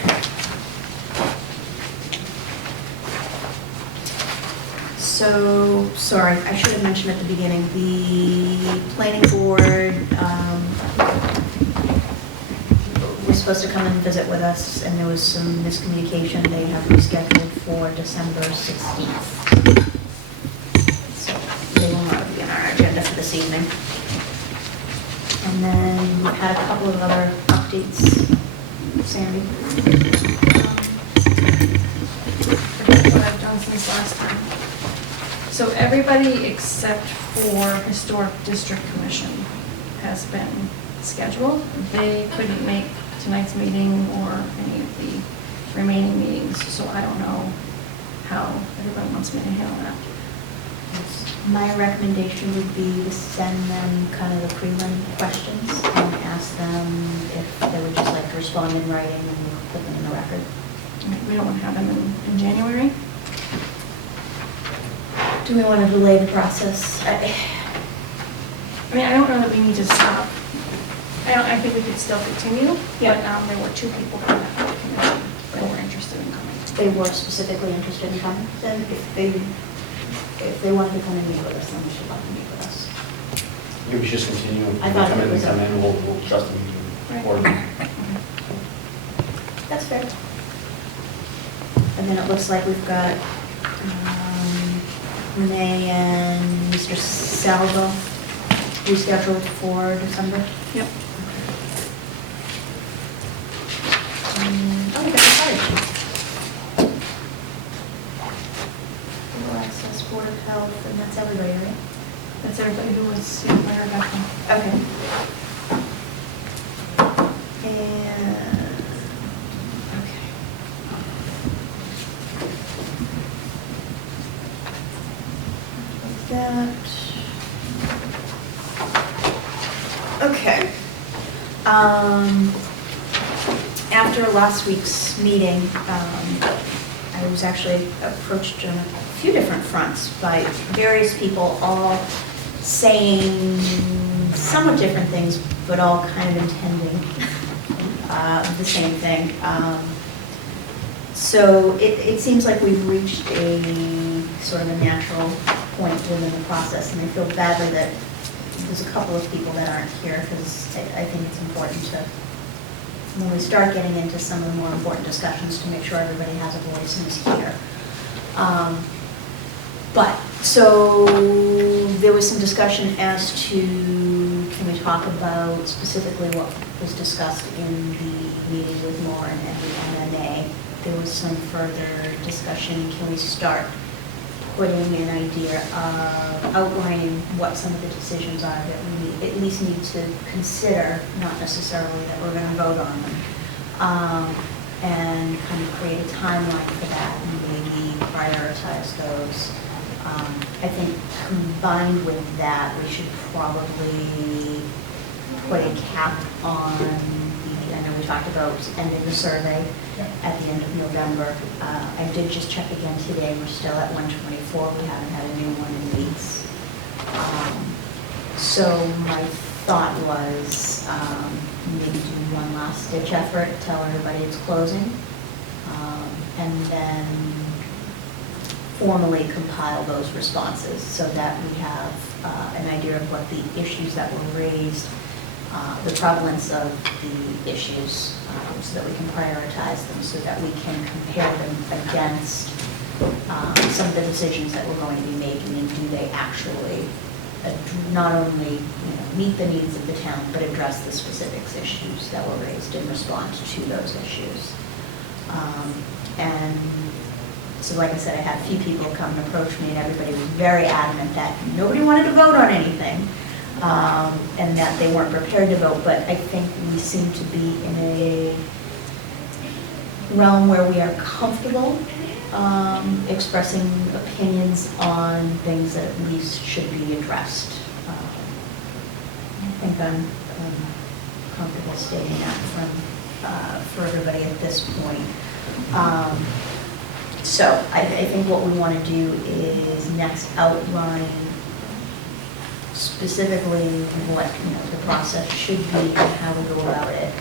So, sorry, I should have mentioned at the beginning, the planning board was supposed to come and visit with us, and there was some miscommunication. They have rescheduled for December 16th. So they will not be on our agenda for this evening. And then we've had a couple of other updates. Sandy? Forget what I've done since last time. So everybody except for Historic District Commission has been scheduled. They couldn't make tonight's meeting or any of the remaining meetings, so I don't know how everybody wants me to handle that. My recommendation would be to send them kind of the prelim questions and ask them if they would just like to respond in writing, and we'll put them in the record. We don't want to have them in January. Do we want to delay the process? I mean, I don't know that we need to stop. I think we could still continue, but there were 2 people from that commission that were interested in coming. They were specifically interested in coming, then if they wanted to come and meet with us, then we should let them meet with us. Maybe we should just continue. I thought Come it in, was come a- in, we'll trust the meeting. Right. Or- That's fair. And then it looks like we've got Renee and Mr. Salvo rescheduled for December. Yep. Oh, we got the fire chief. Rural access, Board of Health, and that's everybody, right? That's everybody who was, I heard back from. Okay. And, okay. Like that. Okay. After last week's meeting, I was actually approached on a few different fronts by various people, all saying somewhat different things, but all kind of intending the same thing. So it seems like we've reached a sort of a natural point within the process, and I feel badly that there's a couple of people that aren't here, because I think it's important to, when we start getting into some of the more important discussions, to make sure everybody has a voice and is here. But, so, there was some discussion as to, can we talk about specifically what was discussed in the meeting with Lauren and the MMA? There was some further discussion, can we start putting an idea of outlining what some of the decisions are that we at least need to consider, not necessarily that we're gonna vote on them. And kind of create a timeline for that and maybe prioritize those. I think combined with that, we should probably put a cap on the, I know we talked about ending the survey at the end of November. I did just check again today, we're still at 124, we haven't had a new one in weeks. So my thought was maybe do one last ditch effort, tell everybody it's closing, and then formally compile those responses so that we have an idea of what the issues that were raised, the prevalence of the issues, so that we can prioritize them, so that we can compare them against some of the decisions that we're going to be making, and do they actually not only meet the needs of the town, but address the specifics issues that were raised in response to those issues. And so like I said, I had a few people come and approach me, and everybody was very adamant that nobody wanted to vote on anything, and that they weren't prepared to vote. But I think we seem to be in realm where we are comfortable expressing opinions on things that at least should be addressed. I think I'm comfortable stating that for everybody at this point. So I think what we want to do is next outline specifically what, the process should be and how we go about it.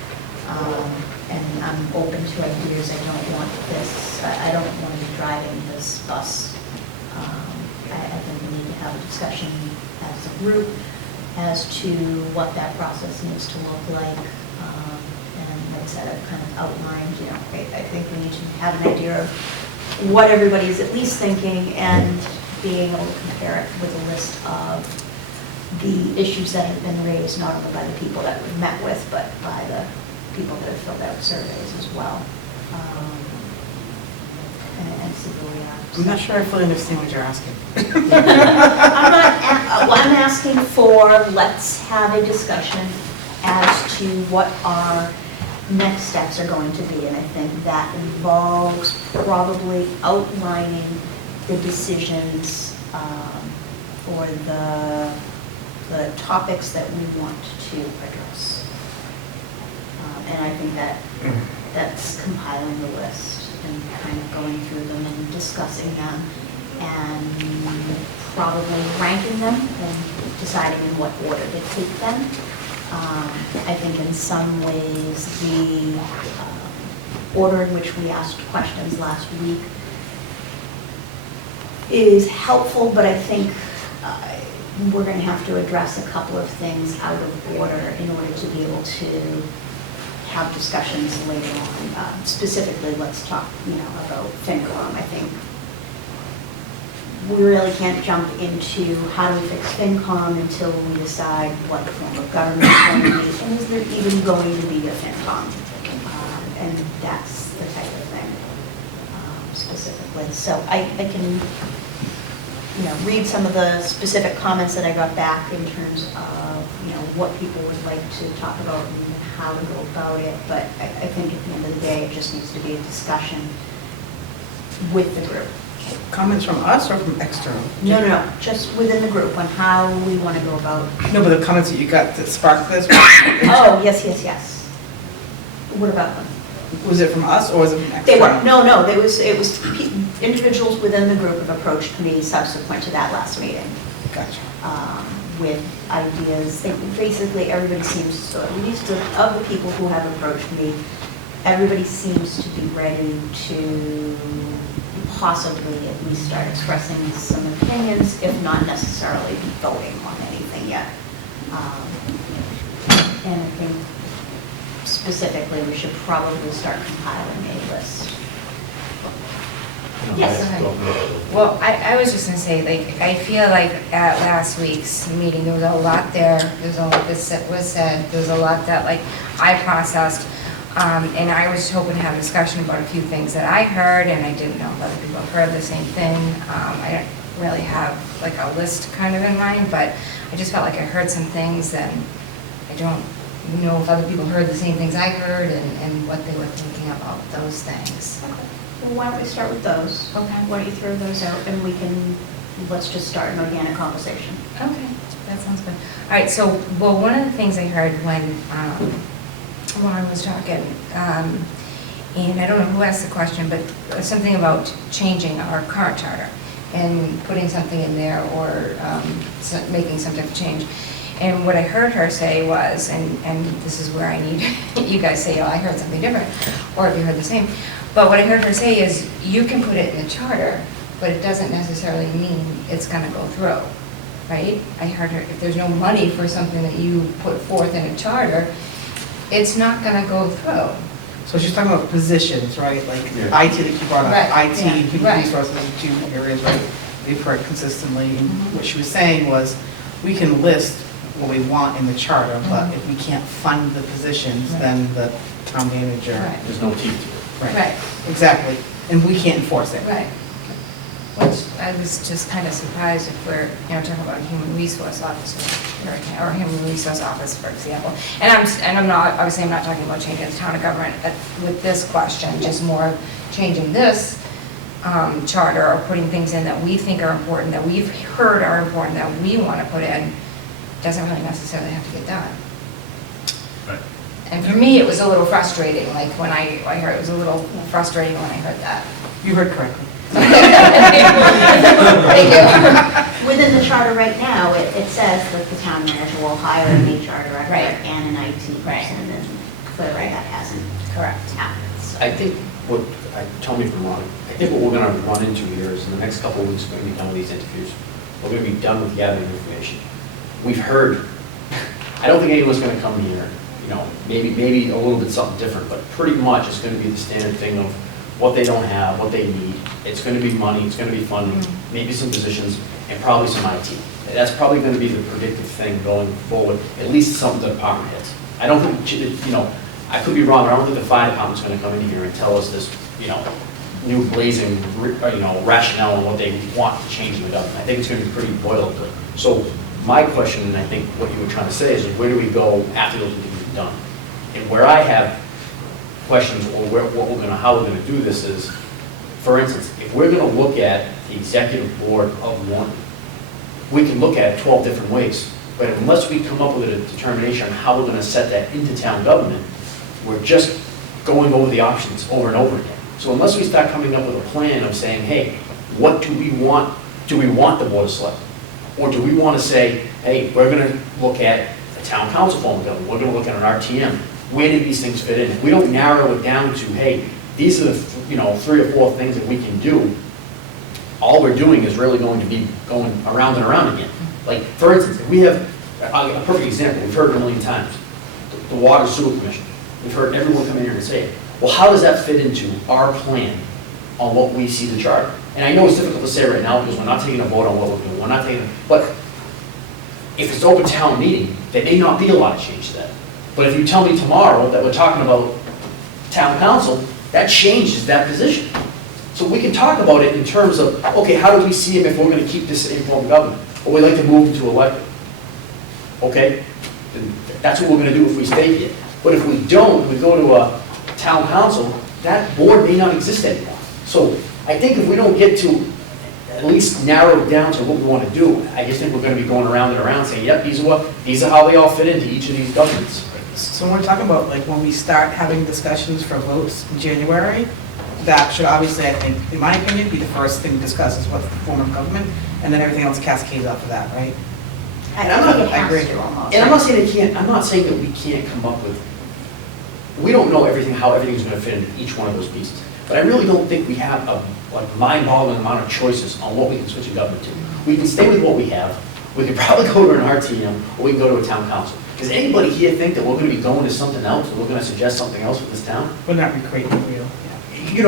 And I'm open to ideas. I don't want to be driving this bus. I think we need to have a discussion as a group as to what that process needs to look like. And like I said, I've kind of outlined, I think we need to have an idea of what everybody's at least thinking and being able to compare it with a list of the issues that have been raised, not only by the people that we've met with, but by the people that have filled out surveys as well. And see where we are. I'm not sure I fully understand what you're asking. I'm asking for, let's have a discussion as to what our next steps are going to be. And I think that involves probably outlining the decisions or the topics that we want to address. And I think that's compiling the list and kind of going through them and discussing them and probably ranking them and deciding in what order to take them. I think in some ways the order in which we asked questions last week is helpful, but I think we're going to have to address a couple of things out of order in order to be able to have discussions later on. Specifically, let's talk, about FinCom. I think we really can't jump into how do we fix FinCom until we decide what form of government it's going to be, and is there even going to be a FinCom? And that's the type of thing specifically. So I can, read some of the specific comments that I got back in terms of, what people would like to talk about and how to go about it. But I think at the end of the day, it just needs to be a discussion with the group. Comments from us or from external? No, just within the group on how we want to go about. No, but the comments that you got that sparked this? Oh, yes. What about them? Was it from us or was it from external? They were, no, it was individuals within the group have approached me subsequent to that last meeting. Gotcha. With ideas. Basically, everybody seems, so at least of the people who have approached me, everybody seems to be ready to possibly at least start expressing some opinions, if not necessarily voting on anything yet. And I think specifically, we should probably start compiling a list. Yes. Well, I was just gonna say, I feel like at last week's meeting, there was a lot there, there's a lot that was said, there's a lot that I processed, and I was hoping to have a discussion about a few things that I heard, and I didn't know if other people heard the same thing. I don't really have a list kind of in mind, but I just felt like I heard some things, and I don't know if other people heard the same things I heard, and what they were thinking about those things. Okay. Well, why don't we start with those? Okay. Why don't you throw those out and let's just start an organic conversation. Okay, that sounds good. All right, so, one of the things I heard when Lauren was talking, and I don't know who asked the question, but something about changing our current charter and putting something in there or making some type of change. And what I heard her say was, and this is where I need you guys say, oh, I heard something different, or if you heard the same. But what I heard her say is, you can put it in the charter, but it doesn't necessarily mean it's going to go through, right? I heard her, if there's no money for something that you put forth in a charter, it's not going to go through. So she's talking about positions, right? Like IT that you brought up, Right, IT, yeah, human right. resources, are two areas, right? We've heard consistently. And what she was saying was, we can list what we want in the charter, but if we can't fund the positions, then the town manager. Right. There's no teeth to it. Right, exactly. And we can't enforce it. Right. Which I was just kind of surprised if we're, talking about a human resource officer, or human resource office, for example. And I'm not, obviously I'm not talking about changing the town of government with this question, just more of changing this charter or putting things in that we think are important, that we've heard are important, that we want to put in, doesn't really necessarily have to get done. Right. And for me, it was a little frustrating, like when I heard, it was a little frustrating when I heard that. You heard correctly. Thank you. Within the charter right now, it says that the town manager will hire an HR director Right. and an IT Right. person, and clearly that hasn't Correct. happened. So. I think what, tell me if I'm wrong, I think what we're gonna run into here is in the next couple of weeks, we're gonna be done with these interviews. We're gonna be done with gathering information. We've heard, I don't think anyone's gonna come here, maybe a little bit something different, but pretty much it's gonna be the standard thing of what they don't have, what they need. It's gonna be money, it's gonna be funding, maybe some positions, and probably some IT. That's probably gonna be the predictive thing going forward, at least some of the department heads. I don't think, I could be wrong, but I don't think the fire department's gonna come in here and tell us this, new blazing, rationale on what they want to change in the government. I think it's gonna be pretty boilerplate. So my question, and I think what you were trying to say, is where do we go after those interviews are done? And where I have questions, or how we're gonna do this is, for instance, if we're gonna look at the executive board of one, we can look at it 12 different ways, but unless we come up with a determination on how we're gonna set that into town government, we're just going over the options over and over again. So unless we start coming up with a plan of saying, hey, what do we want? Do we want the board of selectmen? Or do we want to say, hey, we're going to look at a town council form of government, we're going to look at an RTM. Where do these things fit in? If we don't narrow it down to, hey, these are the 3 or 4 things that we can do, all we're doing is really going to be going around and around again. Like, for instance, if we have, a perfect example, we've heard it a million times, the Water Sewer Commission. We've heard everyone come in here and say it. Well, how does that fit into our plan on what we see the charter? And I know it's difficult to say right now because we're not taking a vote on what we're doing. We're not taking, but if it's open town meeting, there may not be a lot of change to that. But if you tell me tomorrow that we're talking about town council, that changes that position. So we can talk about it in terms of, okay, how do we see him if we're going to keep this informed government? Or we'd like to move him to elected. Okay? Then that's what we're going to do if we stay here. But if we don't, we go to a town council, that board may not exist anymore. So I think if we don't get to at least narrow it down to what we want to do, I just think we're going to be going around and around saying, yep, these are how they all fit into each of these governments. So when we're talking about, like, when we start having discussions for votes in January, that should obviously, I think, in my opinion, be the first thing to discuss is what's the form of government, and then everything else cascades off of that, right? I think it I agree. has to almost. And I'm not saying I'm not saying that we can't come up with, we don't know how everything's going to fit into each one of those pieces. But I really don't think we have a mind-boggling amount of choices on what we can switch a government to. We can stay with what we have. We could probably go to an RTM, or we can go to a town council. Does anybody here think that we're going to be going to something else, or we're going to suggest something else with this town? We're not recreating the wheel.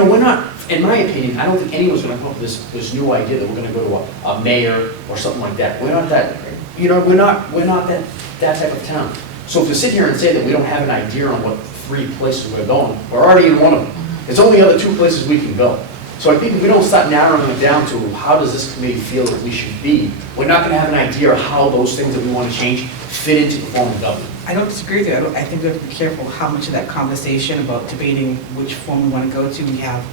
We're not, in my opinion, I don't think anyone's going to come up with this new idea that we're going to go to a mayor or something like that. We're not that, we're not that type of town. So if we sit here and say that we don't have an idea on what 3 places we're going, we're already in one of them. There's only other 2 places we can go. So I think if we don't start narrowing it down to how does this committee feel that we should be, we're not going to have an idea of how those things that we want to change fit into the form of government. I don't disagree with you. I think we have to be careful how much of that conversation about debating which form we want to go to we have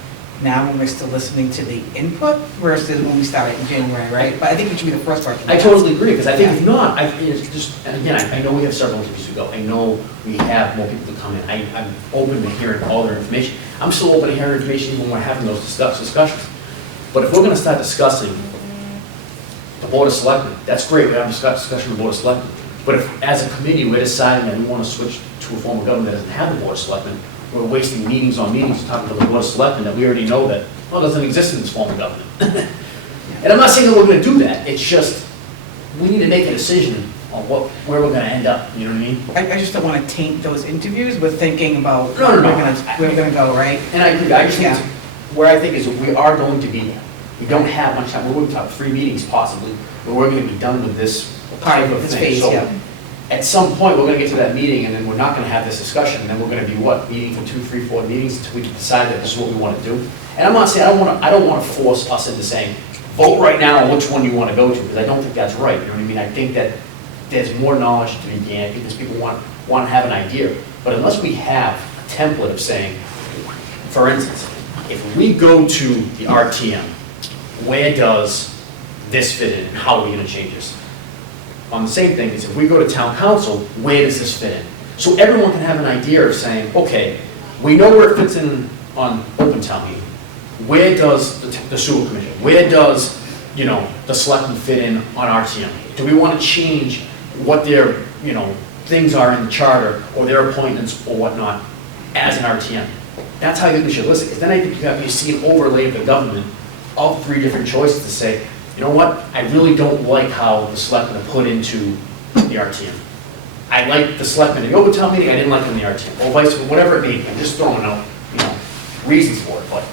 now when we're still listening to the input versus when we started in January, right? But I think it should be the first part. I totally agree, because I think if not, it's just, and again, I know we have several interviews to go. I know we have more people to come in. I'm open to hearing all their information. I'm still open to hearing information even when we're having those discussions. But if we're going to start discussing the Board of Selectmen, that's great, we have a discussion of the Board of Selectmen. But if, as a committee, we're deciding that we want to switch to a form of government that doesn't have the Board of Selectmen, we're wasting meetings on meetings talking about the Board of Selectmen that we already know that, well, doesn't exist in this form of government. And I'm not saying that we're going to do that, it's just, we need to make a decision on where we're going to end up, you know what I mean? I just don't want to taint those interviews with thinking about No. where we're going to go, right? And I agree, I just think, where I think is we are going to be, we don't have much time, we're going to have 3 meetings possibly, but we're going to be done with this type of This thing. phase, So, yeah. at some point, we're going to get to that meeting, and then we're not going to have this discussion, and then we're going to be, meeting for 2, 3, 4 meetings until we can decide that this is what we want to do. And I'm not saying, I don't want to force us into saying, vote right now on which one you want to go to, because I don't think that's right, you know what I mean? I think that there's more knowledge to be gained, because people want to have an idea. But unless we have a template of saying, for instance, if we go to the RTM, where does this fit in, and how are we going to change this? On the same thing is, if we go to town council, where does this fit in? So everyone can have an idea of saying, okay, we know where it fits in on open town meeting. Where does the sewer commission, where does, you know, the selectmen fit in on RTM? Do we want to change what their, you know, things are in the charter, or their appointments, or whatnot, as an RTM? That's how I think we should listen, because then I think you see an overlay of the government of 3 different choices to say, you know what, I really don't like how the selectmen are put into the RTM. I like the selectmen in the open town meeting, I didn't like them in the RTM, or vice versa, whatever it may be. I'm just throwing out, you know, reasons for it, but.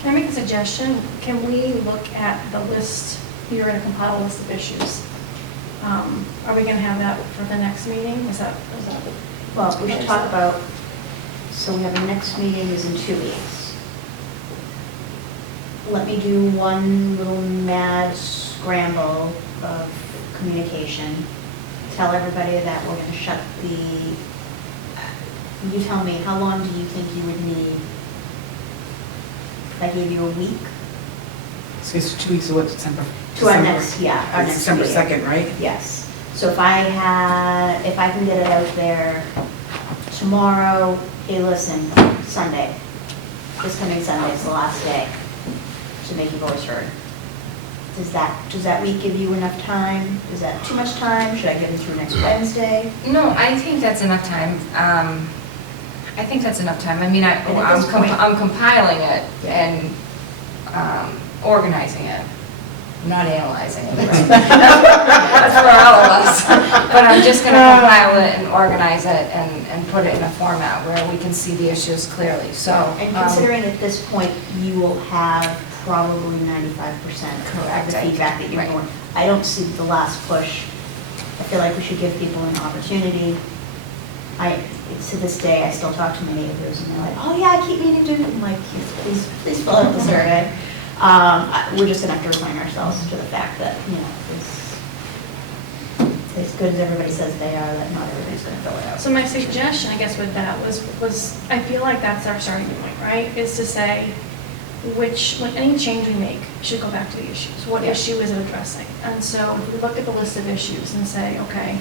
Can I make a suggestion? Can we look at the list, you're going to compile a list of issues? Are we going to have that for the next meeting? Is that? Well, we should talk about, so we have our next meeting is in 2 weeks. Let me do one little mad scramble of communication. Tell everybody that we're going to shut the, you tell me, how long do you think you would need? If I gave you a week? So it's 2 weeks of what, December? To our next, yeah, our It's next December meeting. 2nd, right? Yes. So if I can get it out there tomorrow, hey, listen, Sunday, this coming Sunday is the last day to make your voice heard. Does that week give you enough time? Is that too much time? Should I give it to you next Wednesday? No, I think that's enough time. I think that's enough time. I mean, I'm compiling it and organizing it, not analyzing it. Right? That's for all of us. But I'm just going to compile it and organize it and put it in a format where we can see the issues clearly. So, And considering at this point, you will have probably 95% of the feedback that you're Right. going. I don't see the last push. I feel like we should give people an opportunity. To this day, I still talk to my neighbors, and they're like, oh yeah, I keep meaning to do it. I'm like, please fill out the survey. We're just gonna have to resign ourselves to the fact that, you know, as good as everybody says they are, that not everybody's gonna fill it out. So my suggestion, I guess, with that was I feel like that's our starting point, right? Is to say when any change we make should go back to the issues. What issue is it addressing? And so if we look at the list of issues and say, okay,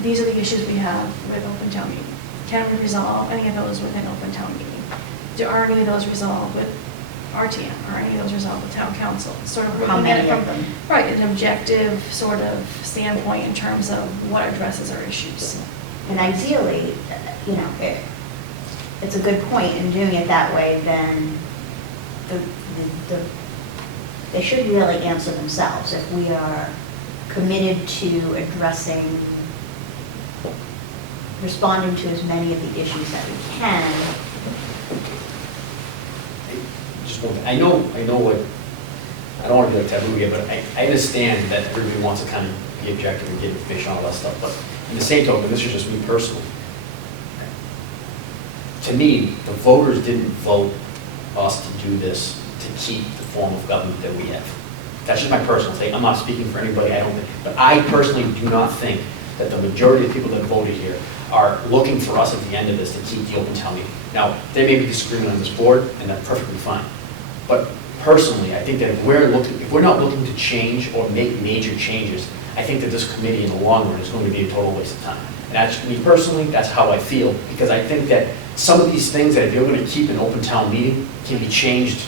these are the issues we have with open town meeting. Can we resolve any of those within open town meeting? Are any of those resolved with RTM? Are any of those resolved with town council? Sort of How looking at many it of from, them? right, an objective sort of standpoint in terms of what addresses our issues. And ideally, you know, it's a good point in doing it that way, then they should really answer themselves. If we are committed to addressing, responding to as many of the issues that we can. Just one thing, I know what, I don't want to be like taboo here, but I understand that everybody wants to kind of be objective and get information on all that stuff, but in the same token, this is just me personally. To me, the voters didn't vote us to do this to keep the form of government that we have. That's just my personal take. I'm not speaking for anybody, I don't think, but I personally do not think that the majority of people that voted here are looking for us at the end of this to keep the open town meeting. Now, they may be disagreeing on this board, and that's perfectly fine. But personally, I think that if we're not looking to change or make major changes, I think that this committee in the long run is going to be a total waste of time. And that's me personally, that's how I feel, because I think that some of these things that if you're going to keep an open town meeting can be changed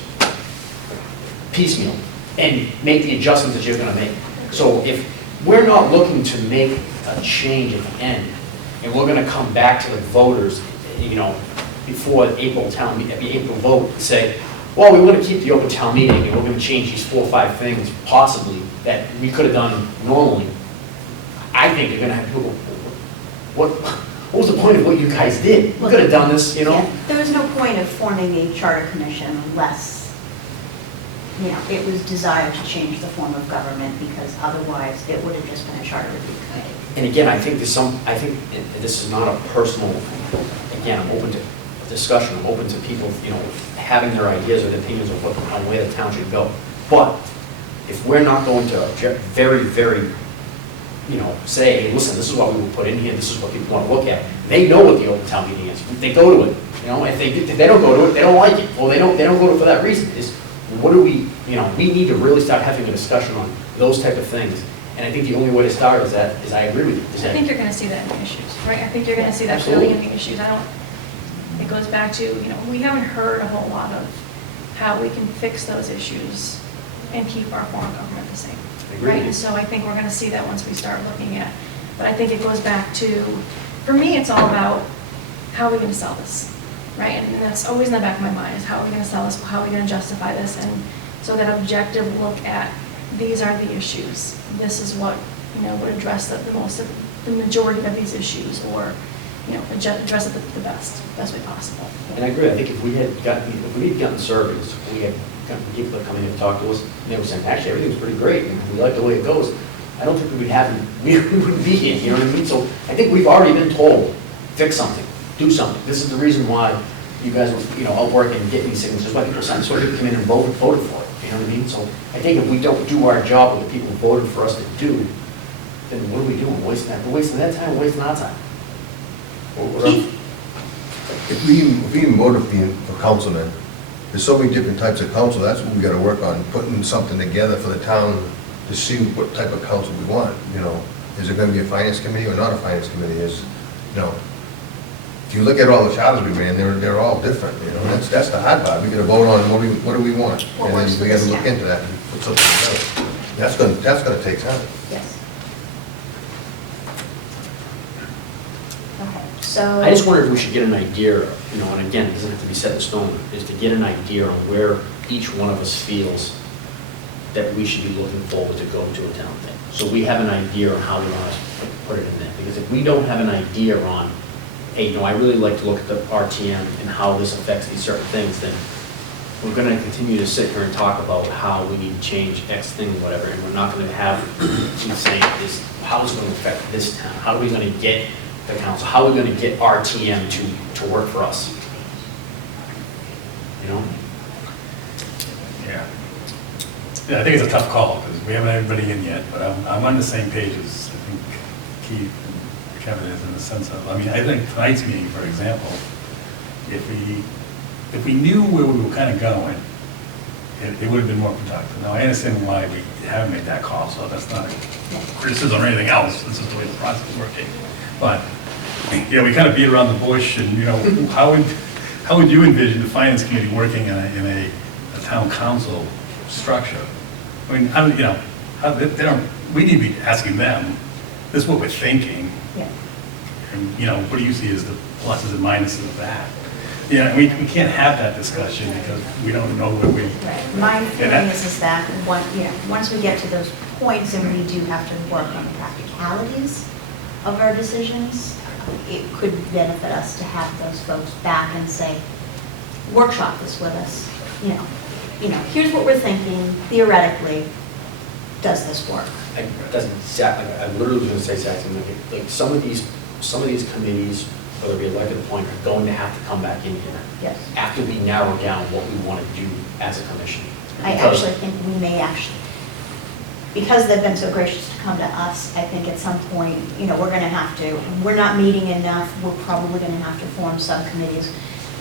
piecemeal and make the adjustments that you're going to make. So if we're not looking to make a change at the end, and we're going to come back to the voters, you know, before the April vote, and say, well, we want to keep the open town meeting, and we're going to change these 4 or 5 things possibly that we could have done normally. I think you're going to have people, what was the point of what you guys did? We could have done this, you know? Yeah, there was no point of forming a charter commission unless, you know, it was desired to change the form of government, because otherwise it would have just been a charter review committee. And again, I think and this is not a personal, again, I'm open to discussion, I'm open to people, you know, having their ideas or their opinions of on where the town should go. But if we're not going to very, very, say, hey, listen, this is what we will put in here, this is what people want to look at, they know what the open town meeting is. They go to it, if they don't go to it, they don't like it. Well, they don't go to it for that reason. What do we, we need to really start having a discussion on those type of things. And I think the only way to start is I agree with you. I think you're gonna see that in the issues, right? I think you're gonna see that clearly in the issues. It goes back to, we haven't heard a whole lot of how we can fix those issues and keep our form of government the same. agree. Right, and so I think we're gonna see that once we start looking at, but I think it goes back to, for me, it's all about how are we gonna sell this, right? And that's always in the back of my mind, is how are we gonna sell this, how are we gonna justify this? And so that objective look at, these are the issues, this is what, would address the majority of these issues, or, address it the best way possible. And I agree, I think if we had gotten surveys, we had gotten people that come in and talk to us, and they were saying, actually, everything's pretty great, and we like the way it goes, I don't think we wouldn't be here, you know what I mean? So I think we've already been told, fix something, do something. This is the reason why you guys were, out working and getting these signatures, why people signed, so people come in and voted for it, you know what I mean? So I think if we don't do our job, what the people voted for us to do, then what are we doing? We're wasting their time, we're wasting our time. If we even voted for councilmen, there's so many different types of council, that's what we gotta work on, putting something together for the town to see what type of council we want, Is it gonna be a finance committee or not a finance committee? If you look at all the charters we ran, they're all different, That's the hard part, we gotta vote on what do we want? What And works then for we gotta this look town. into that and put something together. That's gonna take time. Yes. Okay, so. I just wonder if we should get an idea, and again, it doesn't have to be set in stone, is to get an idea on where each one of us feels that we should be looking forward to go to a town thing. So we have an idea on how we want to put it in there. Because if we don't have an idea on, hey, I really like to look at the RTM and how this affects these certain things, then we're going to continue to sit here and talk about how we need to change X thing, whatever, and we're not going to have, saying, how is it going to affect this town? How are we going to get the council? How are we going to get RTM to work for us? Yeah, I think it's a tough call, because we haven't had everybody in yet, but I'm on the same page as I think Keith and Kevin is, in the sense of, I think tonight's meeting, for example, if we knew where we were kind of going, it would have been more productive. Now, I understand why we haven't made that call, so that's not a criticism or anything else, this is the way the process is working. But, we kind of beat around the bush, and, how would you envision the finance committee working in a town council structure? I mean, we need to be asking them, this is what we're thinking. Yeah. And, what do you see as the pluses and minuses of that? We can't have that discussion because we don't know where we. Right. My feeling is that once we get to those points and we do have to work on the practicalities of our decisions, it could benefit us to have those folks back and say, workshop this with us, here's what we're thinking, theoretically, does this work? It doesn't exactly, I literally was going to say exactly, like some of these committees, whether it be elected or appointed, are going to have to come back in here. Yes. After we narrow down what we want to do as a commission. I actually think we may because they've been so gracious to come to us, I think at some point, we're going to have to, we're not meeting enough, we're probably going to have to form subcommittees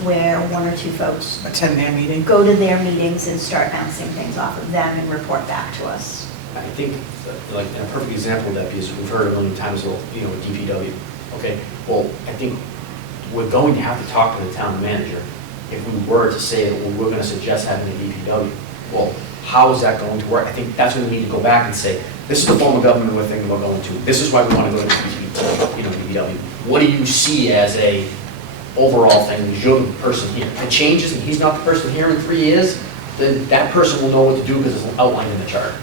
where one or two folks attend their meeting, go to their meetings and start bouncing things off of them and report back to us. I think, like, a perfect example of that, because we've heard a million times, DPW, okay? Well, I think we're going to have to talk to the town manager if we were to say that we're going to suggest having a DPW. Well, how is that going to work? I think that's when we need to go back and say, this is the form of government we're thinking about going to. This is why we want to go to DPW. What do you see as a overall thing? Because you're the person here. If it changes and he's not the person here in 3 years, then that person will know what to do because it's outlined in the charter.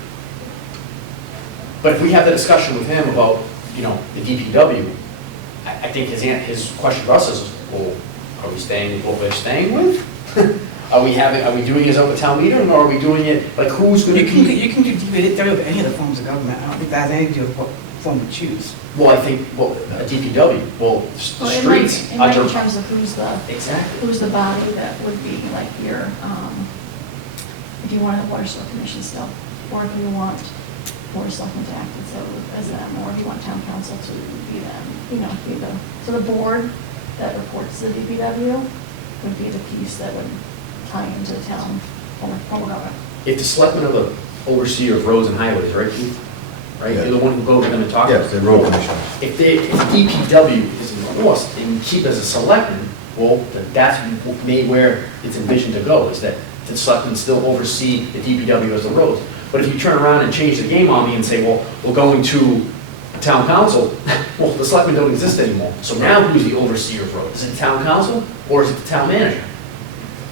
But if we have the discussion with him about, the DPW, I think his question to us is, well, are we staying with what we're staying with? Are we doing it at the town meeting, or are we doing it, like, who's going to be? You can do DPW with any of the forms of government. I don't think that has anything to do with what form we choose. Well, I think, a DPW, the streets. It might in terms of who's Exactly. the body that would be like your, if you want a water sewer commission still. or if you want Board of Selectmen to act as them, or if you want town council to be them, you know, be the, so the board that reports to the DPW would be the piece that would tie into the town form of government. If the selectmen are the overseer of roads and highways, right, Keith? Right, Yeah. you're the one who goes to them and talks to them. Yes, the road commissioners. If DPW is enforced and you keep as a selectman, well, then that's where it's envisioned to go, is that the selectmen still oversee the DPW as the roads. But if you turn around and change the game on me and say, well, we're going to town council, well, the selectmen don't exist anymore. So now who's the overseer of roads? Is it the town council or is it the town manager?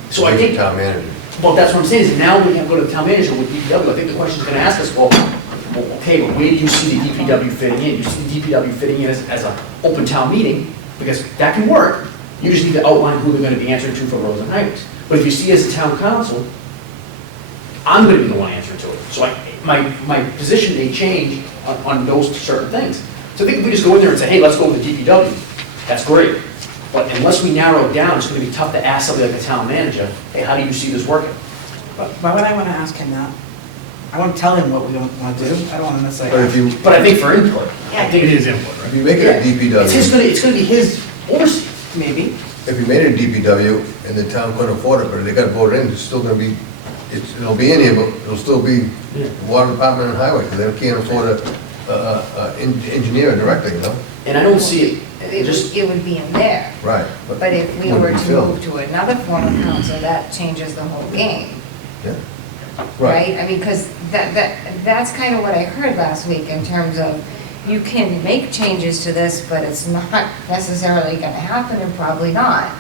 So I think, Town manager. well, that's what I'm saying, is now we can go to the town manager with DPW. I think the question's gonna ask us, well, okay, but where do you see the DPW fitting in? You see the DPW fitting in as an open town meeting, because that can work. You just need to outline who they're gonna be answering to for roads and highways. But if you see as a town council, I'm gonna be the one answering to it. So my position may change on those certain things. So I think if we just go in there and say, hey, let's go with the DPW, that's great. But unless we narrow it down, it's gonna be tough to ask somebody like a town manager, hey, how do you see this working? But why would I want to ask him that? I want to tell him what we don't want to do. I don't want to necessarily. But if you, But I think for input, I think It is input, right? if you make it a it's gonna DPW, be his oversight. Maybe. if you made it a DPW and the town couldn't afford it, but they got to vote it in, it's still gonna be, it'll be in here, but it'll still be Yeah. water department and highway, because they can't afford engineer directly, you know? And I don't see it, It would be in there. Right. But if we wouldn't were be to filled. move to another form of council, that changes the whole game, Yeah. right? I mean, because that's kind of what I heard last week in terms of, you can make changes to this, but it's not necessarily going to happen, and probably not.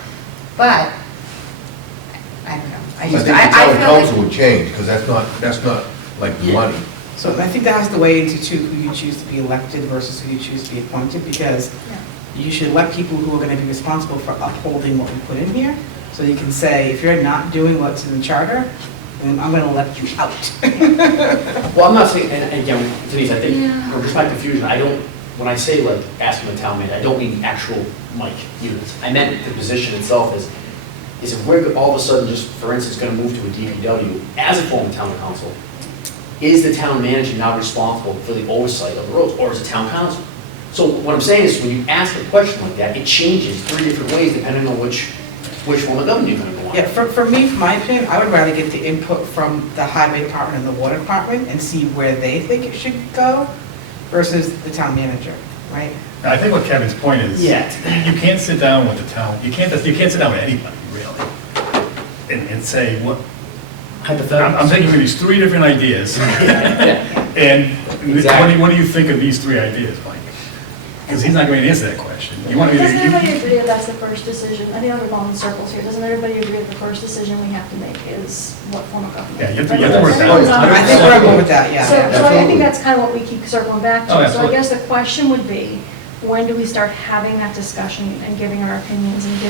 But, I don't know. I think the town council would change, because that's not like the money. So I think that has to weigh into too, who you choose to be elected versus who you choose to be appointed, because you should elect people who are going to be responsible for upholding what we put in here. So you can say, if you're not doing what's in the charter, then I'm going to elect you out. well, I'm not saying, and again, Denise, I think, just my confusion, I don't, when I say like asking the town manager, I don't mean the actual like units. I meant the position itself is if we're all of a sudden just, for instance, gonna move to a DPW as a former town council, is the town manager now responsible for the oversight of the roads, or is it town council? So what I'm saying is, when you ask a question like that, it changes 3 different ways depending on which form of government you're gonna go on. Yeah, for me, for my opinion, I would rather get the input from the highway department and the water department and see where they think it should go versus the town manager, right? I think what Kevin's point is, Yeah. you can't sit down with the town, you can't sit down with anybody, really, and say, what, I'm thinking of these 3 different ideas, and what do you think of these 3 ideas, Mike? Because he's not going to answer that question. You want to Doesn't everybody agree that that's the first decision? I think I'm going in circles here. Doesn't everybody agree that the first decision we have to make is what form of government? Yeah, you have to work that out. I think we're going with that, yeah. So I Absolutely. think that's kind of what we keep circling back to. Oh, So I absolutely. guess the question would be, when do we start having that discussion and giving our opinions and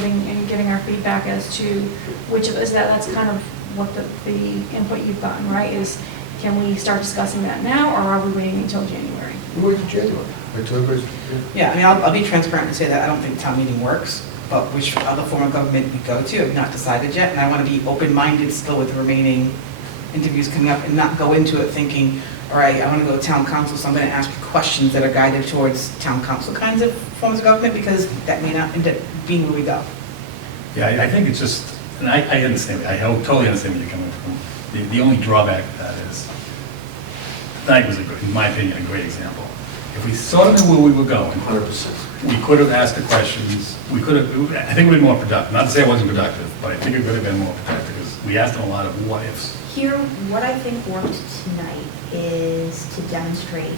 giving our feedback as to which of us, that's kind of what the input you've gotten, right? Is, can we start discussing that now, or are we waiting until January? Wait till January. Wait till everybody's. Yeah, I mean, I'll be transparent and say that I don't think town meeting works, but which other form of government we go to, I've not decided yet, and I want to be open-minded still with the remaining interviews coming up and not go into it thinking, all right, I want to go to town council, so I'm going to ask you questions that are guided towards town council kinds of forms of government, because that may not end up being where we go. Yeah, I think it's just, and I understand, I totally understand where you're coming from. The only drawback to that is, tonight was, in my opinion, a great example. If we sort of knew where we were going, 100%. we could have asked the questions, we could have, I think it would have been more productive. Not to say it wasn't productive, but I think it could have been more productive, because we asked them a lot of what-ifs. Here, what I think worked tonight is to demonstrate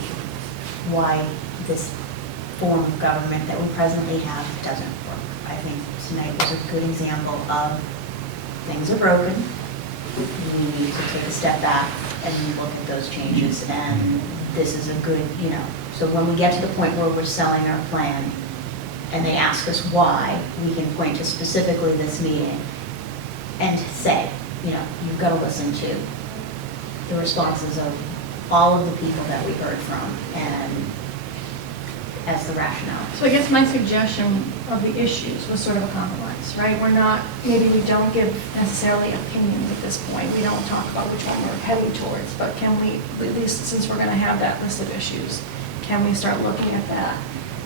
why this form of government that we presently have doesn't work. I think tonight was a good example of things are broken. We need to take a step back and look at those changes, and this is a good, so when we get to the point where we're selling our plan and they ask us why, we can point to specifically this meeting and say, you've got to listen to the responses of all of the people that we heard from, and as the rationale. So I guess my suggestion of the issues was sort of a compromise, right? We're not, maybe we don't give necessarily opinions at this point. We don't talk about which one we're heading towards, but can we, at least since we're gonna have that list of issues, can we start looking at that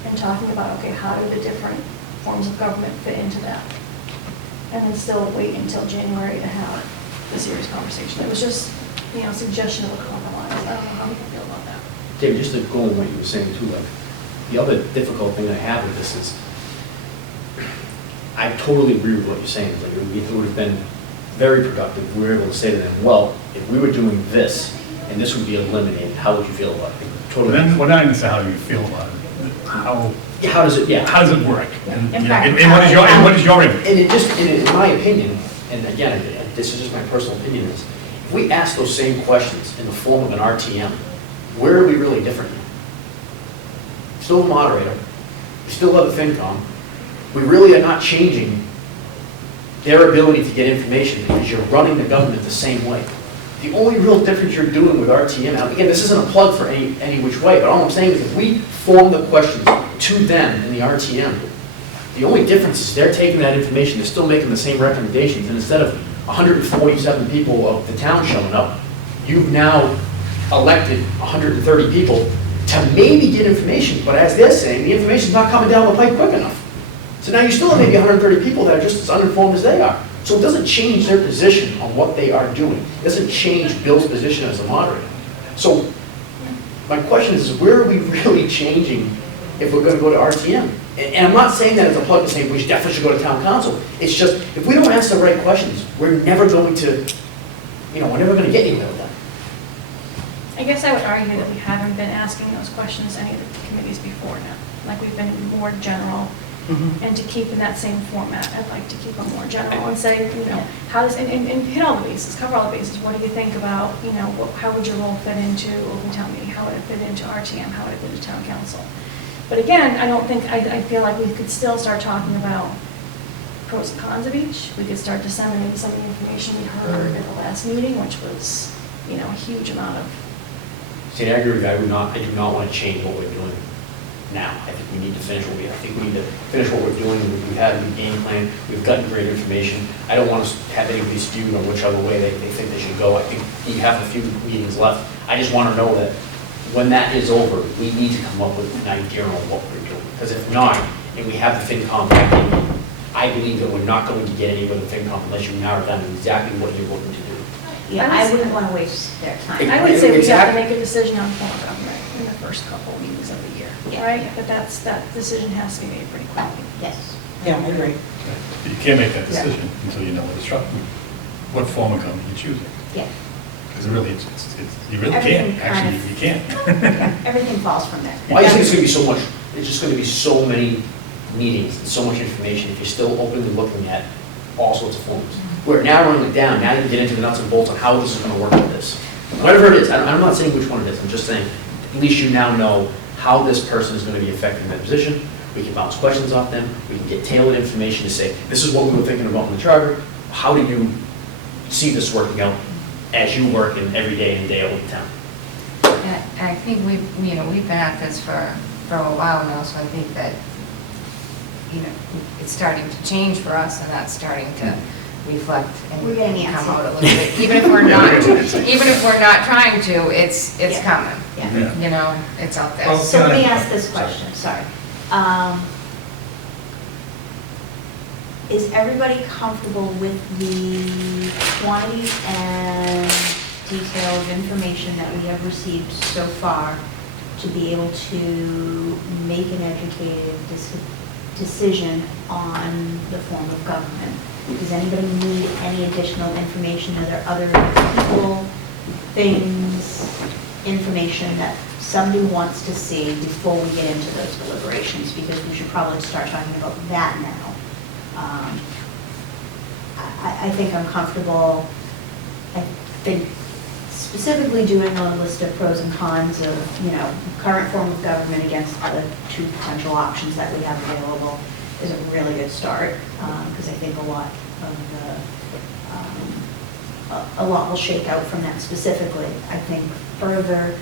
and talking about, okay, how do the different forms of government fit into that? And then still wait until January to have the serious conversation. It was just, suggestion of a compromise. I don't know how you feel about that. David, just to go on what you were saying too, like, the other difficult thing I have with this is, I totally agree with what you're saying. Like, it would have been very productive if we were able to say to them, well, if we were doing this, and this would be eliminated, how would you feel about it? Totally. Then, well, not even say how do you feel about it, how does it, how does it work? And, In you know, fact, and what is your input? And it just, in my opinion, and again, this is just my personal opinion, is if we ask those same questions in the form of an RTM, where are we really different? Still a moderator, we still have a FinCom, we really are not changing their ability to get information because you're running the government the same way. The only real difference you're doing with RTM, now again, this isn't a plug for any which way, but all I'm saying is if we form the questions to them in the RTM, the only difference is they're taking that information, they're still making the same recommendations, and instead of 147 people of the town showing up, you've now elected 130 people to maybe get information, but as they're saying, the information's not coming down the pipe quick enough. So now you still have maybe 130 people that are just as uninformed as they are. So it doesn't change their position on what they are doing. It doesn't change Bill's position as a moderator. So my question is, where are we really changing if we're going to go to RTM? And I'm not saying that as a plug to say we definitely should go to town council. It's just, if we don't ask the right questions, we're never going to, we're never going to get anywhere with that. I guess I would argue that we haven't been asking those questions to any of the committees before now. Like, we've been more general, and to keep in that same format, I'd like to keep them more general and say, how does, and hit all the bases, cover all the bases. What do you think about, how would your role fit into open town meeting? How would it fit into RTM? How would it fit into town council? But again, I feel like we could still start talking about pros and cons of each. We could start disseminating some of the information we heard at the last meeting, which was, a huge amount of. See, I agree with you. I do not want to change what we're doing now. I think we need to finish what we're doing. We've had a game plan. We've gotten great information. I don't want to have anybody skewed on whichever way they think they should go. I think we have a few meetings left. I just want to know that when that is over, we need to come up with an idea on what we're doing. Because if not, and we have the FinCom back in, I believe that we're not going to get anywhere with the FinCom unless you narrow down exactly what you're looking to do. Yeah, I wouldn't want to waste their time. I would say we have to Exactly. make a decision on form of government in the first couple of meetings of the year, Yeah. right? But that decision has to be made pretty quickly. Yes. Yeah, I agree. You can't make that Yeah. decision until you know what form of government you're choosing. Yeah. Because really, you really Everything can't, kind actually, of- you can't. Everything falls from there. Well, I just think it's going to be so much, it's just going to be so many meetings and so much information if you're still openly looking at all sorts of forms. We're narrowing it down, now you can get into the nuts and bolts on how this is going to work with this. Whatever it is, I'm not saying which one it is, I'm just saying, at least you now know how this person is going to be affecting that position. We can bounce questions off them, we can get tailored information to say, this is what we were thinking about in the charter, how do you see this working out as you work in every day and day out in town? And I think we've been at this for a while now, so I think that, it's starting to change for us, and that's starting to reflect and We're getting come antsy. out a little bit. Even if we're not trying to, it's Yeah. coming. Yeah. It's out there. Well, So let me ask this question, sorry. Is everybody comfortable with the quantity and detail of information that we have received so far to be able to make an educated decision on the form of government? Does anybody need any additional information? Are there other people, things, information that somebody wants to see before we get into those deliberations? Because we should probably start talking about that now. I think I'm comfortable, I think specifically doing a list of pros and cons of, current form of government against the two potential options that we have available is a really good start, because I think a lot will shake out from that specifically. I think further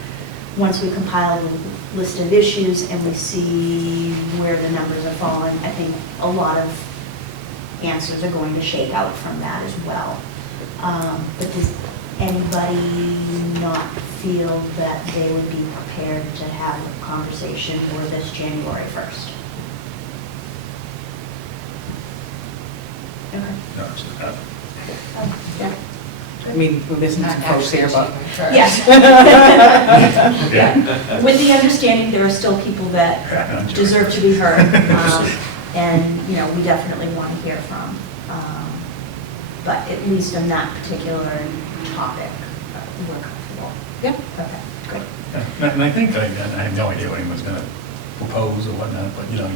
once we compile the list of issues and we see where the numbers are falling, I think a lot of answers are going to shake out from that as well. But does anybody not feel that they would be prepared to have a conversation for this January 1st? No, it's not. I mean, we're missing some folks here, but. Yes. Yeah. With the understanding there are still people that deserve to be heard, and, you know, we definitely want to hear from. But at least on that particular topic, we're comfortable. Yep. Okay, good. Yeah, and I think, I have no idea what anyone's going to propose or whatnot, but, you know,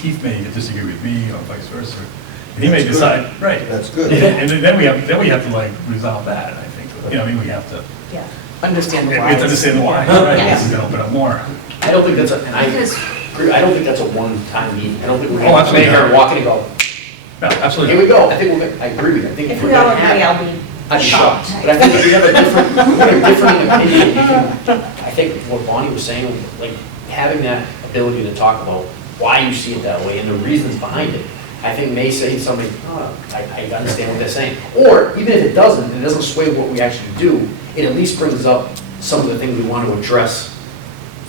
Keith may disagree with me or vice versa. He may That's decide, good. right. That's good. And then we have to like resolve that, I think. You know, I mean, we have to, Yeah. Understand the we why. have to understand why, right? Yes. This is going to open up more. I don't think that's a, and I agree, I don't think that's a one-time meeting. I don't think we're Oh, going to absolutely make her not. walk in and go, No, absolutely. here we go. I think we're, I agree with you. I think If we're we all gonna agree, have- I'll be I'd be shocked. shocked. But I think if we have a different opinion, you can, I think what Bonnie was saying, like, having that ability to talk about why you see it that way and the reasons behind it, I think may say to somebody, oh, I understand what they're saying. Or even if it doesn't, and it doesn't sway what we actually do, it at least brings up some of the things we want to address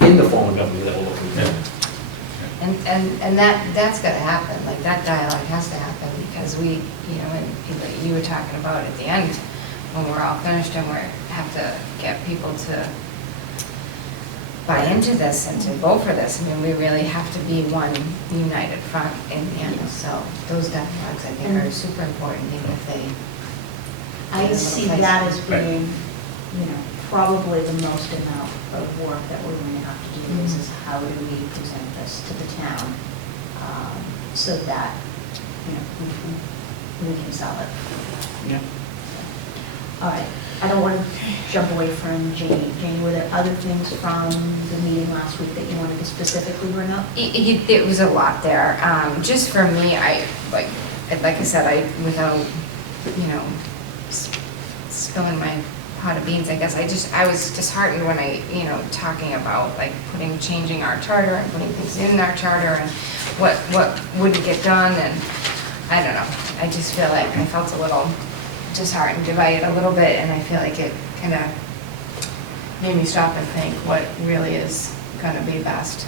in the form of government that we're looking at. And that's gotta happen, like that dialogue has to happen, because we, you know, and people, you were talking about at the end, when we're all finished and we have to get people to buy into this and to vote for this. I mean, we really have to be one united front in the end, so those dialogues, I think, are super important, even if they. I see that as Right. being, you know, probably the most amount of work that we're going to have to do is how do we present this to the town, so that, you know, we can sell it. Yeah. All right, I don't want to jump away from Janie. Janie, were there other things from the meeting last week that you wanted to specifically bring up? It was a lot there. Just for me, like I said, without, you know, spilling my pot of beans, I guess, I was disheartened when you know, talking about like changing our charter and putting things in our charter and what wouldn't get done, and I don't know. I just feel like I felt a little disheartened by it a little bit, and I feel like it kind of made me stop and think what really is going to be best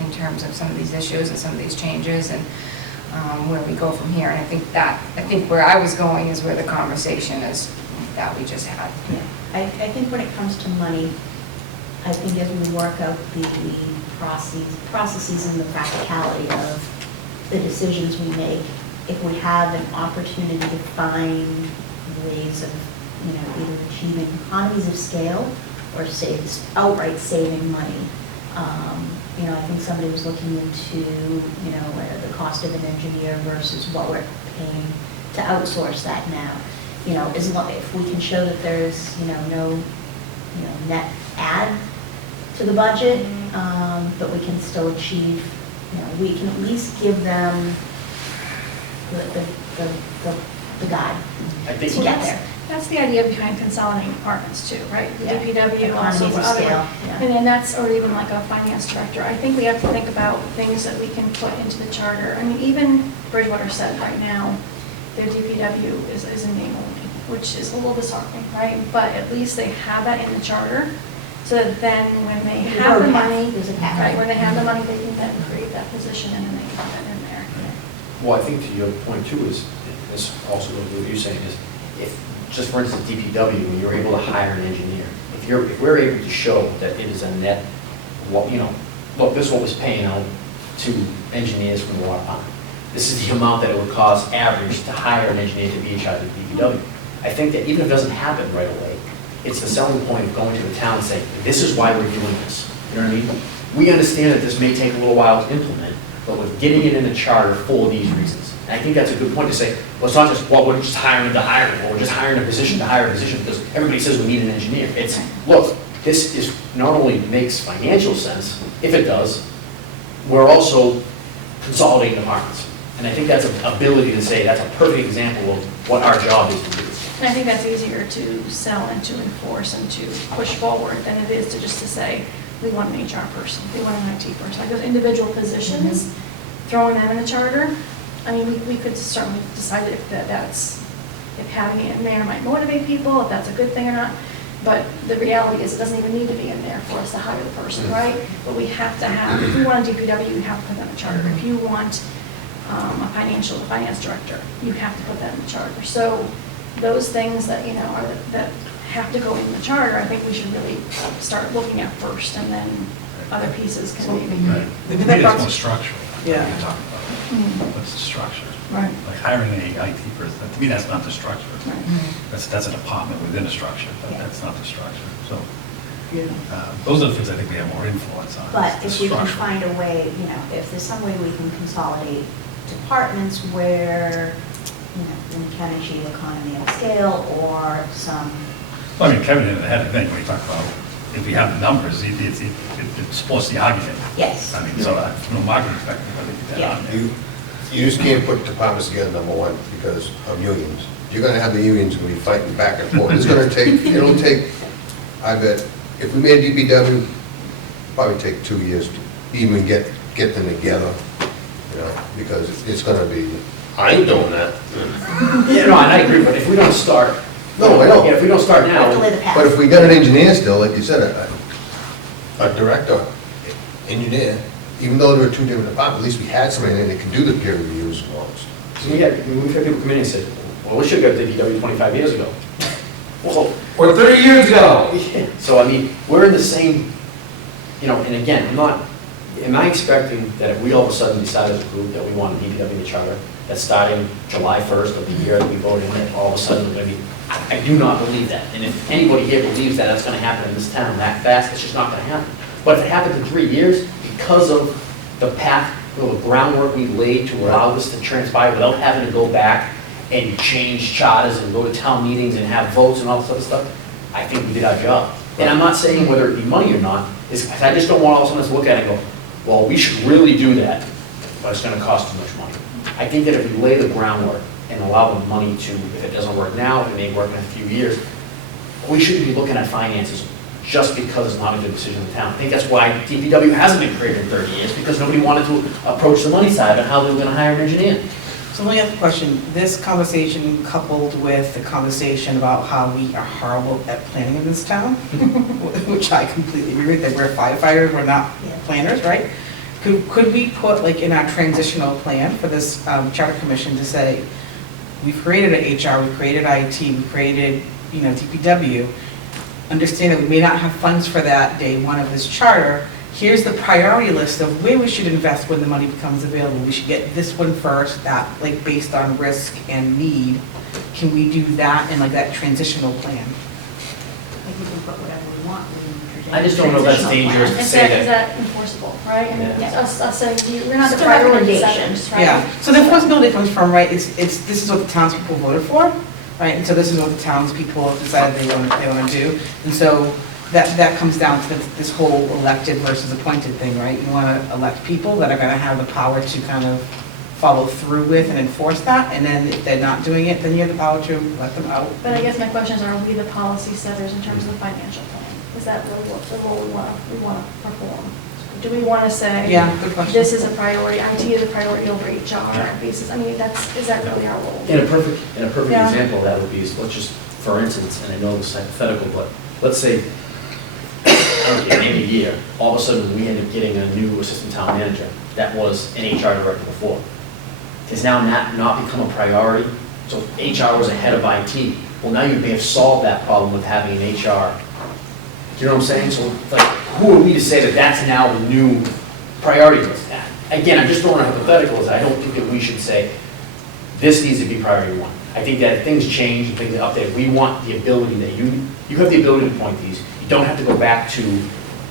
in terms of some of these issues and some of these changes, and where we go from here. And I think where I was going is where the conversation is that we just had. Yeah, I think when it comes to money, I think as we work out the processes and the practicality of the decisions we make, if we have an opportunity to find ways of, you know, either achieving economies of scale or outright saving money. You know, I think somebody was looking into, you know, the cost of an engineer versus what we're paying to outsource that now. You know, if we can show that there's, you know, no, net add to the budget, but we can still achieve, you know, we can at least give them the guide I think to get there. That's the idea behind consolidating departments too, right? The Yeah. DPW also. Economies of other- scale, yeah. And then that's, or even like a finance director. I think we have to think about things that we can put into the charter. I mean, even Bridgewater said right now, their DPW is in name only, which is a little disheartening, right? But at least they have that in the charter, so that then when they have the money, There's a cap. right, when they have the money, they can then create that position and then they can have it in there. Well, I think to your point too is, this also goes with what you're saying, is if, just for instance, DPW, when you're able to hire an engineer, if we're able to show that it is a net, you know, look, this is what was paying out to engineers from the water department. This is the amount that it would cost average to hire an engineer to be in charge of DPW. I think that even if it doesn't happen right away, it's the selling point of going to the town and saying, this is why we're doing this. You know what I mean? We understand that this may take a little while to implement, but we're getting it in the charter for these reasons. And I think that's a good point to say, well, it's not just, well, we're just hiring to hire, or we're just hiring a position to hire a position because everybody says we need an engineer. It's, look, this is not only makes financial sense, if it does, we're also consolidating departments. And I think that's an ability to say, that's a perfect example of what our job is to do. And I think that's easier to sell and to enforce and to push forward than it is to just to say, we want an HR person, we want an IT person. Like those individual positions, throwing them in the charter, I mean, we could certainly decide if if having it in there might motivate people, if that's a good thing or not. But the reality is, it doesn't even need to be in there for us to hire the person, right? But we have to have, if you want a DPW, you have to put that in the charter. If you want a finance director, you have to put that in the charter. So those things that, that have to go in the charter, I think we should really start looking at first, and then other pieces can maybe. Right. I think it's more structural. Yeah. You're talking about. What's the structure? Right. Like hiring an IT person, to me, that's not the structure. Right. That's a department within a structure, but that's not the structure. So Yeah. those are the things I think we have more influence on. But is if the we can structure. find a way, if there's some way we can consolidate departments where, we can achieve economy of scale or some. Well, I mean, Kevin had a thing when he talked about, if we have the numbers, it supports the argument. Yes. I mean, so from a marketing perspective, I think that on there. You just can't put departments together, number one, because of unions. You're gonna have the unions gonna be fighting back and forth. It'll take, I bet, if we made DPW, probably take 2 years to even get them together, because it's gonna be, I ain't doing that. Yeah, no, and I agree, but if we don't start. No, I know. Yeah, if we don't start We now. have to lay the path. But if we got an engineer still, like you said, a director, engineer, even though there were two different departments, at least we had somebody in that can do the peer reviews once. So we've had people come in and say, well, we should have got DPW 25 years ago. Well, Or 30 years ago. yeah. So, I mean, we're in the same, and again, am I expecting that if we all of a sudden decide as a group that we want a DPW in the charter, that starting July 1st of the year that we voted in, all of a sudden we're going to be, I do not believe that. And if anybody here believes that that's going to happen in this town that fast, it's just not going to happen. But if it happens in 3 years, because of the path, the groundwork we laid to allow this to transpire without having to go back and change charters and go to town meetings and have votes and all this other stuff, I think we did our job. And I'm not saying whether it be money or not, I just don't want all of us to look at it and go, well, we should really do that, but it's going to cost too much money. I think that if we lay the groundwork and allow the money to, if it doesn't work now, it may work in a few years, we shouldn't be looking at finances just because it's not a good decision in the town. I think that's why DPW hasn't been created in 30 years, because nobody wanted to approach the money side and how they were going to hire an engineer. So let me ask a question. This conversation coupled with the conversation about how we are horrible at planning in this town, which I completely agree with, that we're firefighters, we're not planners, right? Could we put like in our transitional plan for this charter commission to say, we've created an HR, we created IT, we created, DPW, understand that we may not have funds for that day one of this charter, here's the priority list of where we should invest when the money becomes available. We should get this one first, that, like, based on risk and need. Can we do that in like that transitional plan? Like we can put whatever we want. I just don't know if that's dangerous to Is say that that. enforceable, right? I mean, Yeah. it's us saying, we're not the Just a priority recommendation. setters, right? Yeah, so the enforceability comes from, right, this is what the townspeople voted for, right? And so this is what the townspeople decided they want to do. And so that comes down to this whole elected versus appointed thing, right? You want to elect people that are going to have the power to kind of follow through with and enforce that, and then if they're not doing it, then you have the power to let them out. But I guess my question is, are we the policy setters in terms of the financial plan? Is that really what the role we want to perform? Do we want to say, Yeah, good question. this is a priority, IT is a priority over HR basis? I mean, is that really our role? In a perfect Yeah. example of that would be, let's just, for instance, and I know it's hypothetical, but let's say, I don't know, in a year, all of a sudden we end up getting a new assistant town manager that was an HR director before. Has now not become a priority, so HR was ahead of IT. Well, now you may have solved that problem with having an HR. Do you know what I'm saying? So, like, who are we to say that that's now the new priority list? Again, I'm just throwing a hypothetical, as I don't think that we should say, this needs to be priority one. I think that if things change and things are updated, we want the ability that you have the ability to appoint these. You don't have to go back to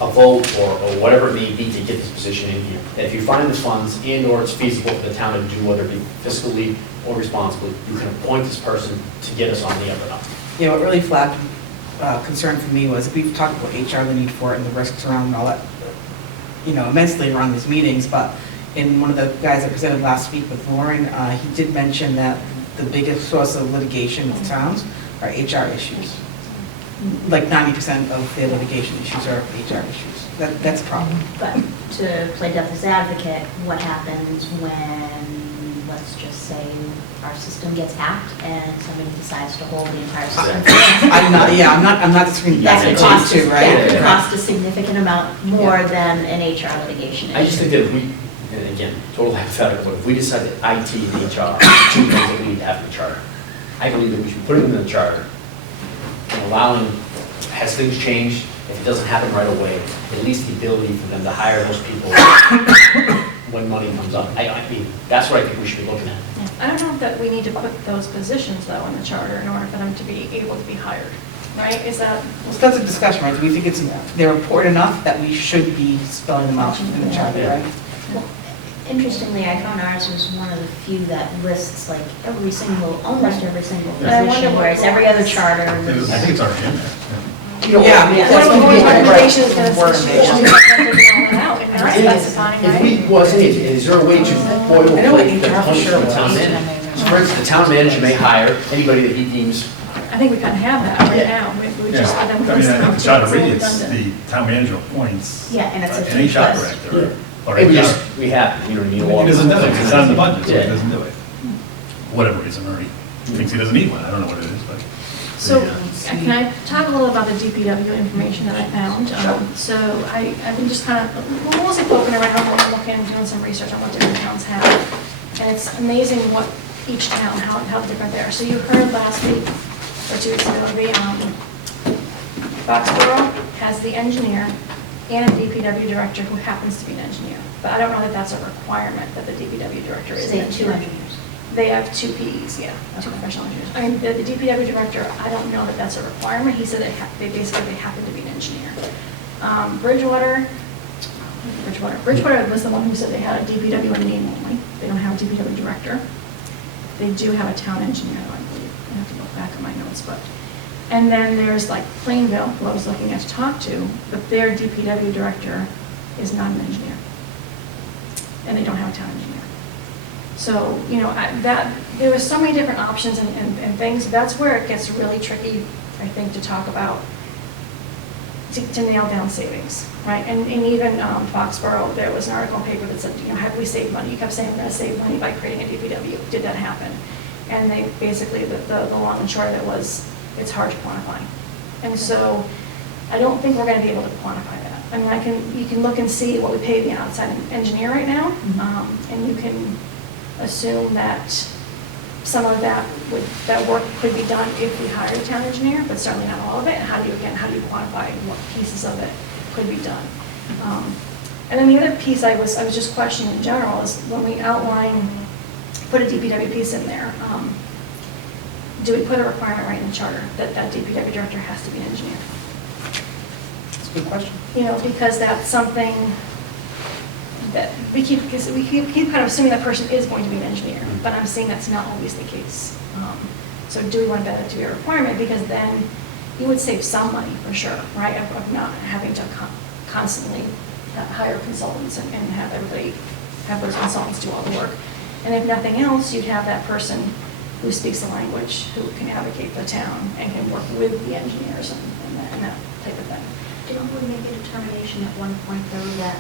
a vote or whatever it may be to get this position in here. And if you find the funds and/or it's feasible for the town to do, whether it be fiscally or responsibly, you can appoint this person to get us on the up and up. You know, what really flagged concern for me was, we've talked about HR, the need for it, and the risks around all that, immensely around these meetings, but in one of the guys that presented last week with Lauren, he did mention that the biggest source of litigation with towns are HR issues. Like 90% of their litigation issues are HR issues. That's a problem. But to play devil's advocate, what happens when, let's just say, our system gets hacked and somebody decides to hold the entire system? I'm not disagreeing. That That's could cost, too, right? that could cost a significant amount more than an HR litigation issue. I just think that if we, and again, total hypothetical, if we decide that IT and HR are two things that we need to have in the charter, I believe that we should put it in the charter and allowing, has things changed, if it doesn't happen right away, at least the ability for them to hire those people when money comes up. I mean, that's what I think we should be looking at. I don't know that we need to put those positions, though, in the charter in order for them to be able to be hired, right? Is that? Well, that's a discussion, right? Do we think they're important enough that we should be spelling them out in the charter, right? Well, interestingly, I found ours was one of the few that lists like almost every single And I wonder position, what whereas every other charter. I think it's already in there. Yeah. One of the board's recommendations is that Word it's nation. out and not specifying, If right? we, well, I was thinking, is there a way to boil I know the HR for punishment sure of the town wants manager? So for instance, the town manager may hire anybody that he deems. I think we kind of have that right now. We just, Yeah, then I we mean, I think the it's charter all reads, it's redundant. the town manager appoints Yeah, and it's a an huge HR list. director or Hey, HR. we have, you know what I mean? He doesn't do it, it's not in the budget, so he Yeah. doesn't do it. Whatever reason, or he thinks he doesn't need one, I don't know what it is, but. So, Yeah. can I talk a little about the DPW information that I found? So I've been just kind of, mostly poking around and looking, doing some research on what different towns have. And it's amazing what each town, how different they are. So you heard last week, or 2 weeks ago, Foxborough has the engineer and a DPW director who happens to be an engineer. But I don't know that that's a requirement that the DPW director is They an have 2 engineer. engineers. They have 2 PEs, yeah, 2 professional engineers. I mean, the DPW director, I don't know that that's a requirement. He said they basically happen to be an engineer. Bridgewater was the one who said they had a DPW in name only. They don't have a DPW director. They do have a town engineer, though, I believe. I have to look back at my notes, but. And then there's like Plainville, who I was looking at to talk to, but their DPW director is not an engineer. And they don't have a town engineer. So, you know, there was so many different options and things. That's where it gets really tricky, I think, to talk about, to nail down savings, right? And even Foxborough, there was an article in the paper that said, you know, have we saved money? You kept saying we're going to save money by creating a DPW. Did that happen? And they basically, the long and short of it was, it's hard to quantify. And so I don't think we're going to be able to quantify that. I mean, you can look and see what we pay the outside engineer right now, and you can assume that some of that work could be done if we hired a town engineer, but certainly not all of it. And how do you quantify what pieces of it could be done? And then the other piece I was just questioning in general is when we put a DPW piece in there, do we put a requirement right in the charter that DPW director has to be an engineer? That's a good question. You know, because that's something that we keep kind of assuming that person is going to be an engineer, but I'm saying that's not always the case. So do we want that to be a requirement? Because then you would save some money for sure, right? Of not having to constantly hire consultants and have those consultants do all the work. And if nothing else, you'd have that person who speaks the language, who can advocate for the town and can work with the engineers and that type of thing. Didn't we make a determination at one point, though, that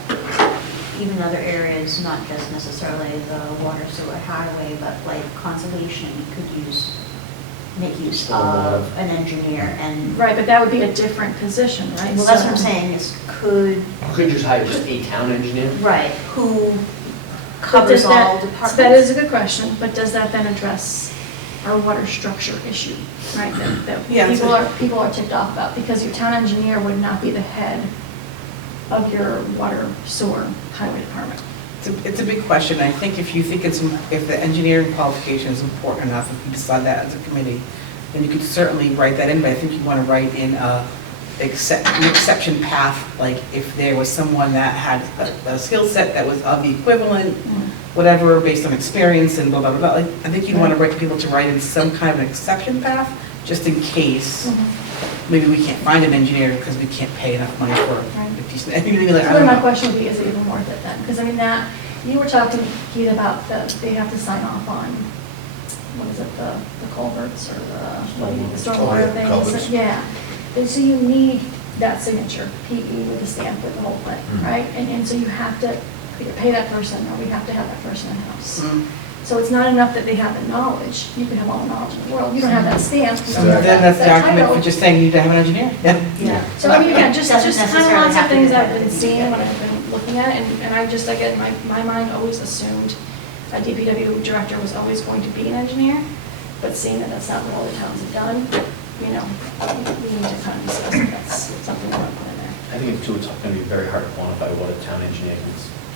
even other areas, not just necessarily the water, sewer, highway, but like conservation could make use of an engineer and... Right, but that would be a different position, right? Well, that's what I'm saying, is could... Could just hire just a town engineer? Right, who But does covers all that- departments. That is a good question, but does that then address our water structure issue, right? That Yeah, people are ticked off about, because your town engineer would not be the head of your water, sewer, highway department. It's a big question. I think if you think if the engineering qualification is important enough, if you decide that as a committee, then you could certainly write that in, but I think you want to write in an exception path, like if there was someone that had a skill set that was of the equivalent, whatever, based on experience and blah, blah, blah. Like, I think you'd want to write people to write in some kind of an exception path, just in case maybe we can't find an engineer because we can't pay enough money for a decent, anything like, I So don't my know. question would be, is it even worth it then? Because I mean, you were talking, Keith, about they have to sign off on what is it, the culverts or the Stormwater stormwater things. culverts. Yeah, and so you need that signature, PE with the stamp with the whole thing, right? And so you have to either pay that person, or we have to have that person in-house. So it's not enough that they have the knowledge, you can have all the knowledge in the world, you don't have that stamp. you don't have Then that's the that argument for title. just saying you need to have an engineer. Yeah. So I mean, again, just Doesn't kind of necessarily lots of have to be things the I've been engineer. seeing when I've been looking at it, and I just, again, my mind always assumed a DPW director was always going to be an engineer, but seeing that that's not what all the towns have done, you know, we need to kind of discuss if that's something we want to put in there. I think too, it's going to be very hard to quantify what a town engineer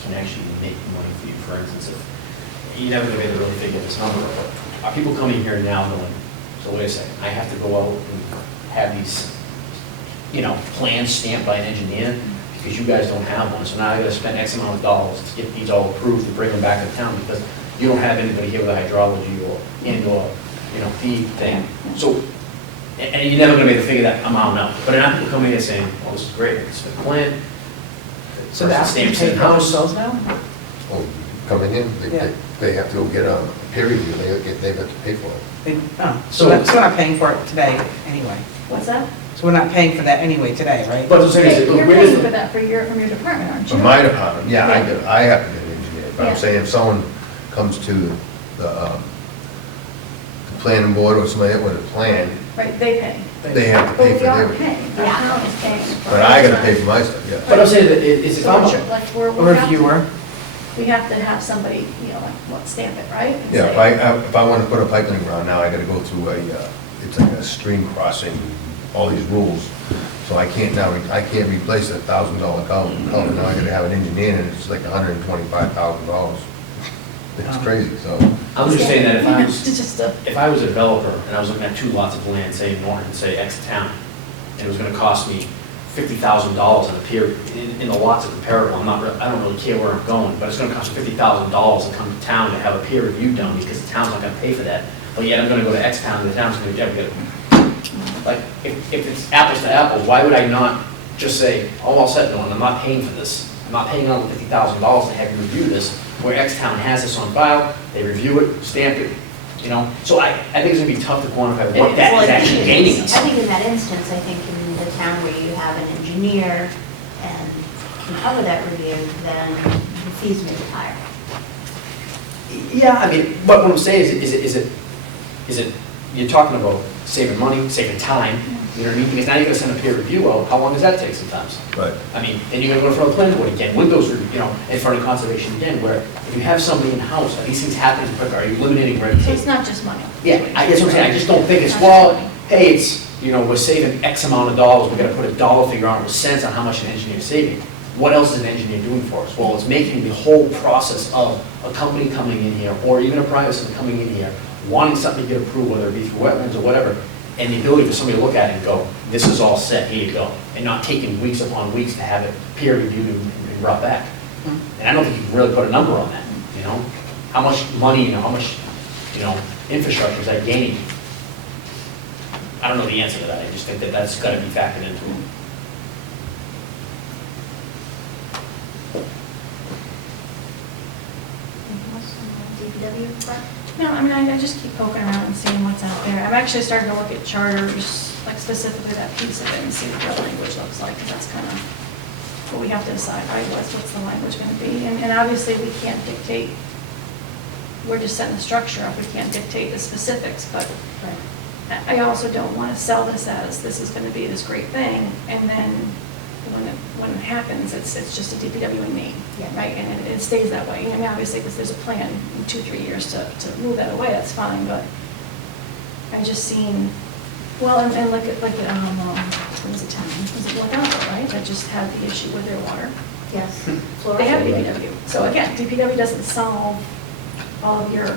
can actually make money for you. For instance, if you're never going to be able to really figure this number, but are people coming here now going, so wait a second, I have to go out and have these, you know, plans stamped by an engineer because you guys don't have one, so now I got to spend X amount of dollars to get these all approved to bring them back to town because you don't have anybody here with a hydrology or you know, feed thing. So, and you're never going to be able to figure that amount out. But now people come in here saying, well, this is great, it's the plan. So the applicants pay for themselves now? Oh, coming in, Yeah. they have to go get a peer review, they have to pay for it. So we're not paying for it today anyway. What's that? So we're not paying for that anyway today, right? But I'm saying, You're where is paying for the, that from your department, aren't you? For my department, yeah, Yeah. I have to get an engineer, but Yeah. I'm saying if someone comes to the planning board or somebody with a plan, Right, they pay. they have to But pay we for are their, paying, the town is paying. for but I gotta our pay for my stuff, yeah. but I'm saying that is if So I'm, like we're, A we have to, reviewer. we have to have somebody, you know, like, what, stamp it, right? And Yeah, say- if I want to put a pipe in the ground now, I gotta go through it's like a stream crossing, all these rules. So I can't replace a $1,000 culvert, now I gotta have an engineer, and it's like $125,000. It's crazy, so. I'm just saying that if I was, It's just a, if I was a developer and I was looking at 2 lots of land, say in Norton, say X town, and it was gonna cost me $50,000 in a period, in the lots of comparable, I don't really care where I'm going, but it's gonna cost me $50,000 to come to town to have a peer review done, because the town's not gonna pay for that. But yet I'm gonna go to X town, and the town's gonna, get it. Like, if it's apples to apples, why would I not just say, oh, I'll set Norton, I'm not paying for this. I'm not paying another $50,000 to have you review this, where X town has this on file, they review it, stamp it, you know? So I think it's gonna be tough to quantify what that Well, is I actually think gaining us. I think in that instance, I think in the town where you have an engineer and can cover that review, then the fees may be higher. Yeah, I mean, but what I'm saying is it, you're talking about saving money, saving time, you know what I mean? Because now you're gonna send a peer review out, how long does that take sometimes? Right. I mean, then you're gonna go in front of the planning board again, with those, you know, in front of conservation again, where if you have somebody in-house, are these things happening quicker, are you eliminating red so tape? it's not just money. Yeah, I guess what I'm saying, I just don't think it's, well, hey, it's, you know, we're saving X amount of dollars, we're gonna put a dollar figure on it with cents on how much an engineer's saving. What else is an engineer doing for us? Well, it's making the whole process of a company coming in here, or even a private citizen coming in here, wanting something to get approved, whether it be through wetlands or whatever, and the ability for somebody to look at it and go, this is all set, here you go, and not taking weeks upon weeks to have it peer reviewed and brought back. And I don't think you can really put a number on that, you know? How much money, you know, how much, you know, infrastructure is that gaining? I don't know the answer to that, I just think that that's gotta be factored into it. Anything else on the DPW front? No, I mean, I just keep poking around and seeing what's out there. I'm actually starting to look at charters, like specifically that piece of it, and see what the language looks like, because that's kind of what we have to decide, right, what's the language going to be? And obviously, we can't dictate, we're just setting the structure up, we can't dictate the specifics, but I also don't want to sell this as, this is going to be this great thing, and then when it happens, it's just a DPW in name, right? And it stays that way. I mean, obviously, if there's a plan in 2-3 years to move that away, that's fine, but I just seen, well, and look at, what was it, town? Was it Lookout, right? That just had the issue with their water. Yes. They have DPW. So again, DPW doesn't solve all of your,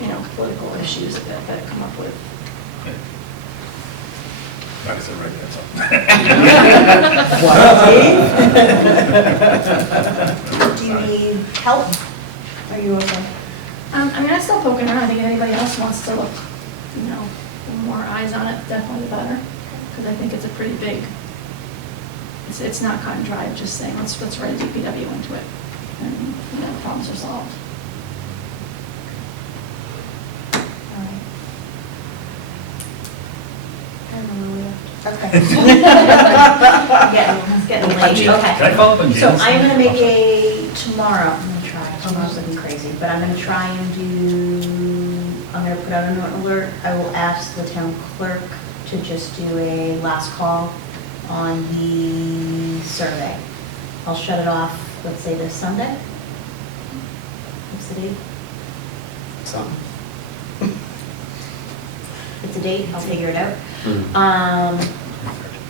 you know, political issues that come up with. That is a right, that's all. Do you need help? Are you okay? I mean, I'm still poking around. I think if anybody else wants to look, you know, more eyes on it, definitely the better. Because I think it's a pretty big, it's not cut and dry, just saying, let's write a DPW into it. And, you know, problems are solved. All right. adjourn when we left? Okay. It's getting late, okay. Can I follow up on So Jan's? I'm gonna make tomorrow, I'm gonna try, tomorrow's looking crazy, but I'm gonna try and I'm gonna put out an alert. I will ask the town clerk to just do a last call on the survey. I'll shut it off, let's say this Sunday. What's the date? Something. It's a date, I'll figure it out.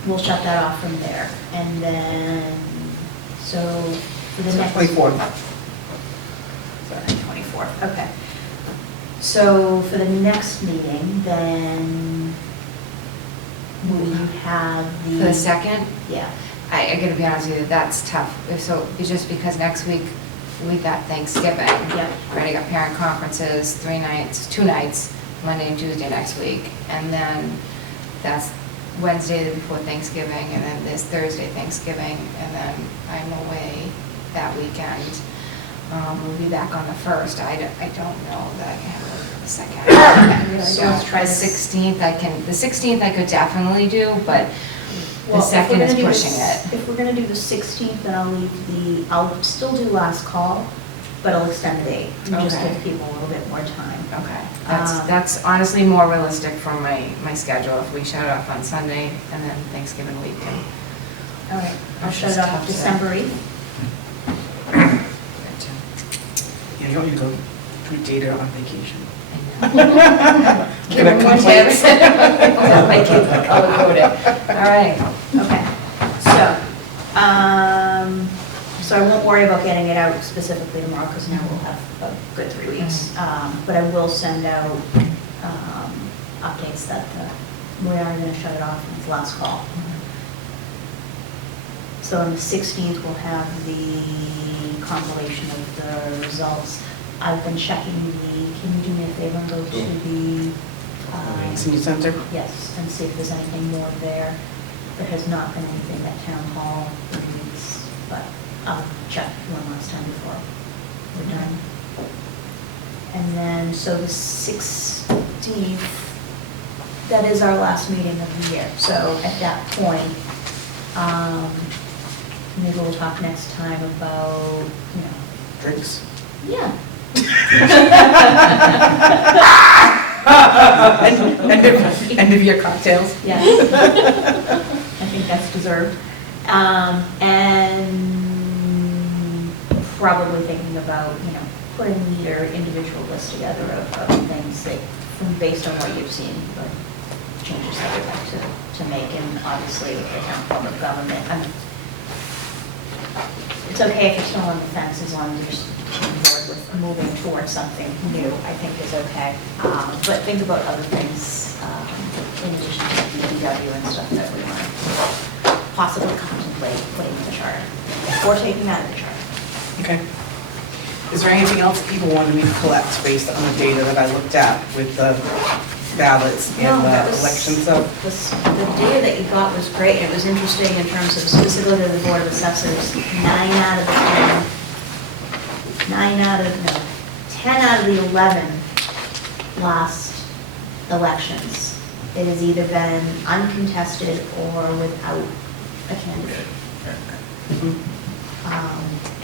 We'll shut that off from there. And then, so for the next. 24th. Sorry, 24th, okay. So for the next meeting, then will you have the? For the second, Yeah. I gotta be honest with you, that's tough. So, just because next week, we got Thanksgiving. Yeah. Already got parent conferences, 2 nights, Monday and Tuesday next week. And then that's Wednesday before Thanksgiving, and then there's Thursday Thanksgiving, and then I'm away that weekend. We'll be back on the 1st. I don't know that I can have the second. I really So don't. let's try The 16th, the 16th I could definitely do, but the Well, if we're second is gonna do pushing this- it. If we're gonna do the 16th, then I'll still do last call, but I'll extend the date. And just Okay. give people a little bit more time. Okay, Um, that's honestly more realistic from my schedule, if we shut it off on Sunday and then Thanksgiving weekend. All right, I'll That's shut it just off tough to- December 8th. Yeah, you don't need to go tweet data on vacation. Give them more tips. Make it color-coded. All right. Okay, so I won't worry about getting it out specifically tomorrow, because now we'll have a good 3 weeks. But I will send out updates that we are gonna shut it off in its last call. So on the 16th, we'll have the compilation of the results. I've been checking can you do me a favor and go to the Senior Center? yes, and see if there's anything more there. There has not been anything at Town Hall meetings, but I'll check one last time before we're done. And then, so the 16th, that is our last meeting of the year. So at that point, maybe we'll talk next time about, Drinks. yeah. End of year cocktails. Yes. I think that's deserved. And probably thinking about, putting your individual list together of things that, based on what you've seen, the changes that you'd like to make, and obviously the town form of government. It's okay if you're still on the fence, as long as you're just on board with moving towards something new, I think is okay. But think about other things, in addition to DPW and stuff that we want to possibly contemplate putting in the charter, or taking out of the charter. Okay. Is there anything else people wanted me to collect based on the data that I looked at with the ballots and No, that the was- election stuff? The data that you got was great. It was interesting in terms of specifically the Board of Assessors. 10 out of the 11 last elections, it has either been uncontested or without a candidate.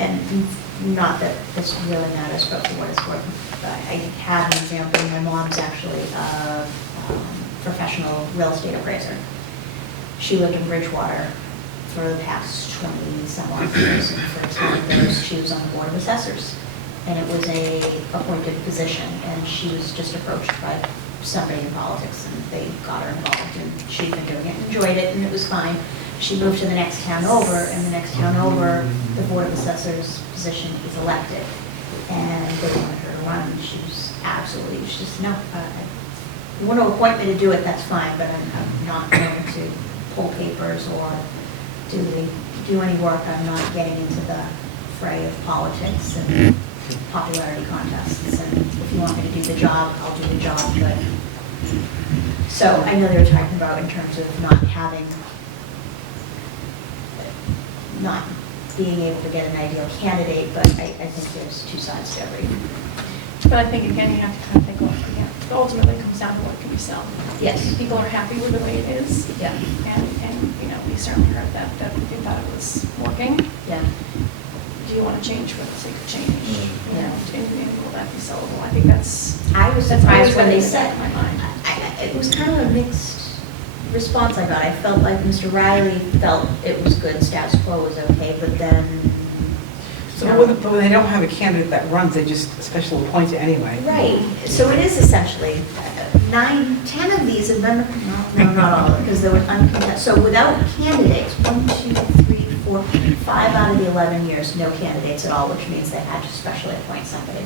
And not that this really matters, but for what it's worth, I have an example. My mom's actually a professional real estate appraiser. She lived in Bridgewater for the past 20-some odd years, and for 10 years, she was on the Board of Assessors. And it was a appointed position, and she was just approached by somebody in politics, and they got her involved, and she'd been doing it, enjoyed it, and it was fine. She moved to the next town over, and the next town over, the Board of Assessors position is elected. And they wanted her to run, and she was absolutely, she just, no, you want to appoint me to do it, that's fine, but I'm not going to pull papers or do any work. I'm not getting into the fray of politics and popularity contests. And if you want me to do the job, I'll do the job, but, so I know they were talking about in terms of not being able to get an ideal candidate, but I think there's two sides to every. But I think, again, you have to kind of think, well, again, ultimately comes down to what can we sell. Yes. People are happy with the way it is. Yeah. And, you know, we certainly heard that they thought it was working. Yeah. Do you want to change for the sake of change? You know, Yeah. and will that be sellable? I think that's. I was that's surprised always when they been in the said, back of my mind. it was kind of a mixed response I got. I felt like Mr. Riley felt it was good, status quo was okay, but then. So but when they don't have a candidate that runs, they just special appoint it anyway. Right, so it is essentially 9, 10 of these have been, no, not all, because there were uncontested. So without candidates, 1, 2, 3, 4, 5 out of the 11 years, no candidates at all, which means they had to specially appoint somebody.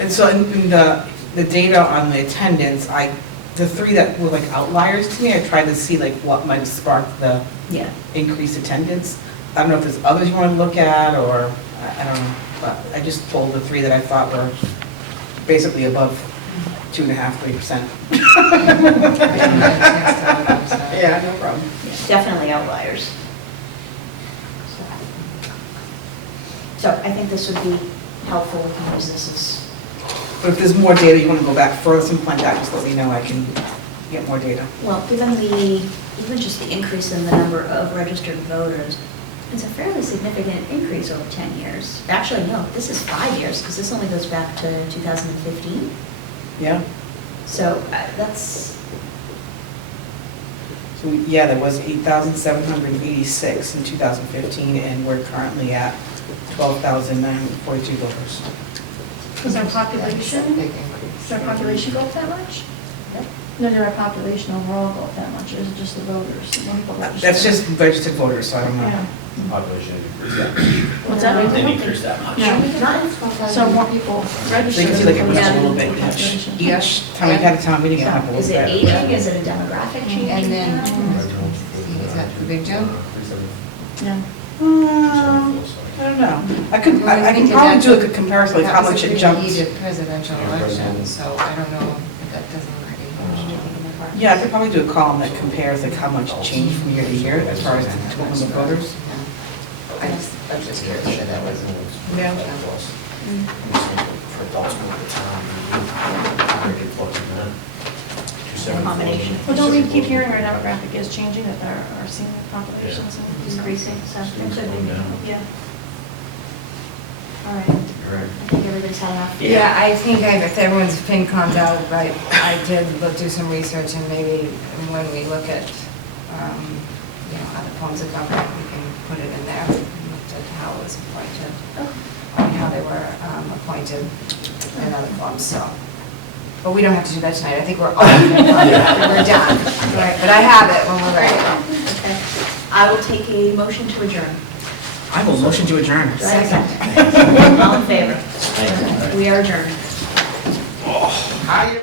And so in the data on the attendance, the 3 that were like outliers to me, I tried to see like what might have sparked the Yeah. increased attendance. I don't know if there's others you want to look at, or, I don't know, but I just pulled the 3 that I thought were basically above 2.5%, 3%. Yeah, no problem. Definitely outliers. So I think this would be helpful with the businesses. But if there's more data, you want to go back further, something like that, just let me know, I can get more data. Well, given even just the increase in the number of registered voters, it's a fairly significant increase over 10 years. Actually, no, this is 5 years, because this only goes back to 2015. Yeah. So that's, So, yeah, there was 8,786 in 2015, and we're currently at 12,942 voters. Does our population go up that much? No, did our population overall go up that much, or is it just the voters? That's just registered voters, so I don't know. Yeah. Population increased. What's that? Didn't increase that much. No, so more people So registered. you can see like it than was a the little bit population. each time we had a town meeting, it happened a is little it bit. aging, is it a demographic change? And then, is that the big jump? Yeah. I don't know. I can probably do a good comparison, like how much it jumped. That was a pretty heated presidential election, so I don't know if that doesn't really Yeah, I could probably do a column that compares like how much changed from year to year as far as the total number of voters. I'm just curious that that was. Yeah. For adults moving to town, very good plugs in that. Combination. Well, don't we keep hearing our demographic is changing, that our senior populations is Increasing, so it could be, yeah. All right, Right. I think everybody's had enough. Yeah, I think if everyone's FinCom's out, right, I did do some research, and maybe when we look at, other forms of government, we can put it in there. We looked at how it was appointed, and how they were appointed in other forms, so. But we don't have to do that tonight, I think we're all, we're done. Right, but I have it when we're ready. Okay. I will take a motion to adjourn. I will motion to adjourn. Do I have a second? All in favor? We are adjourned. Hi.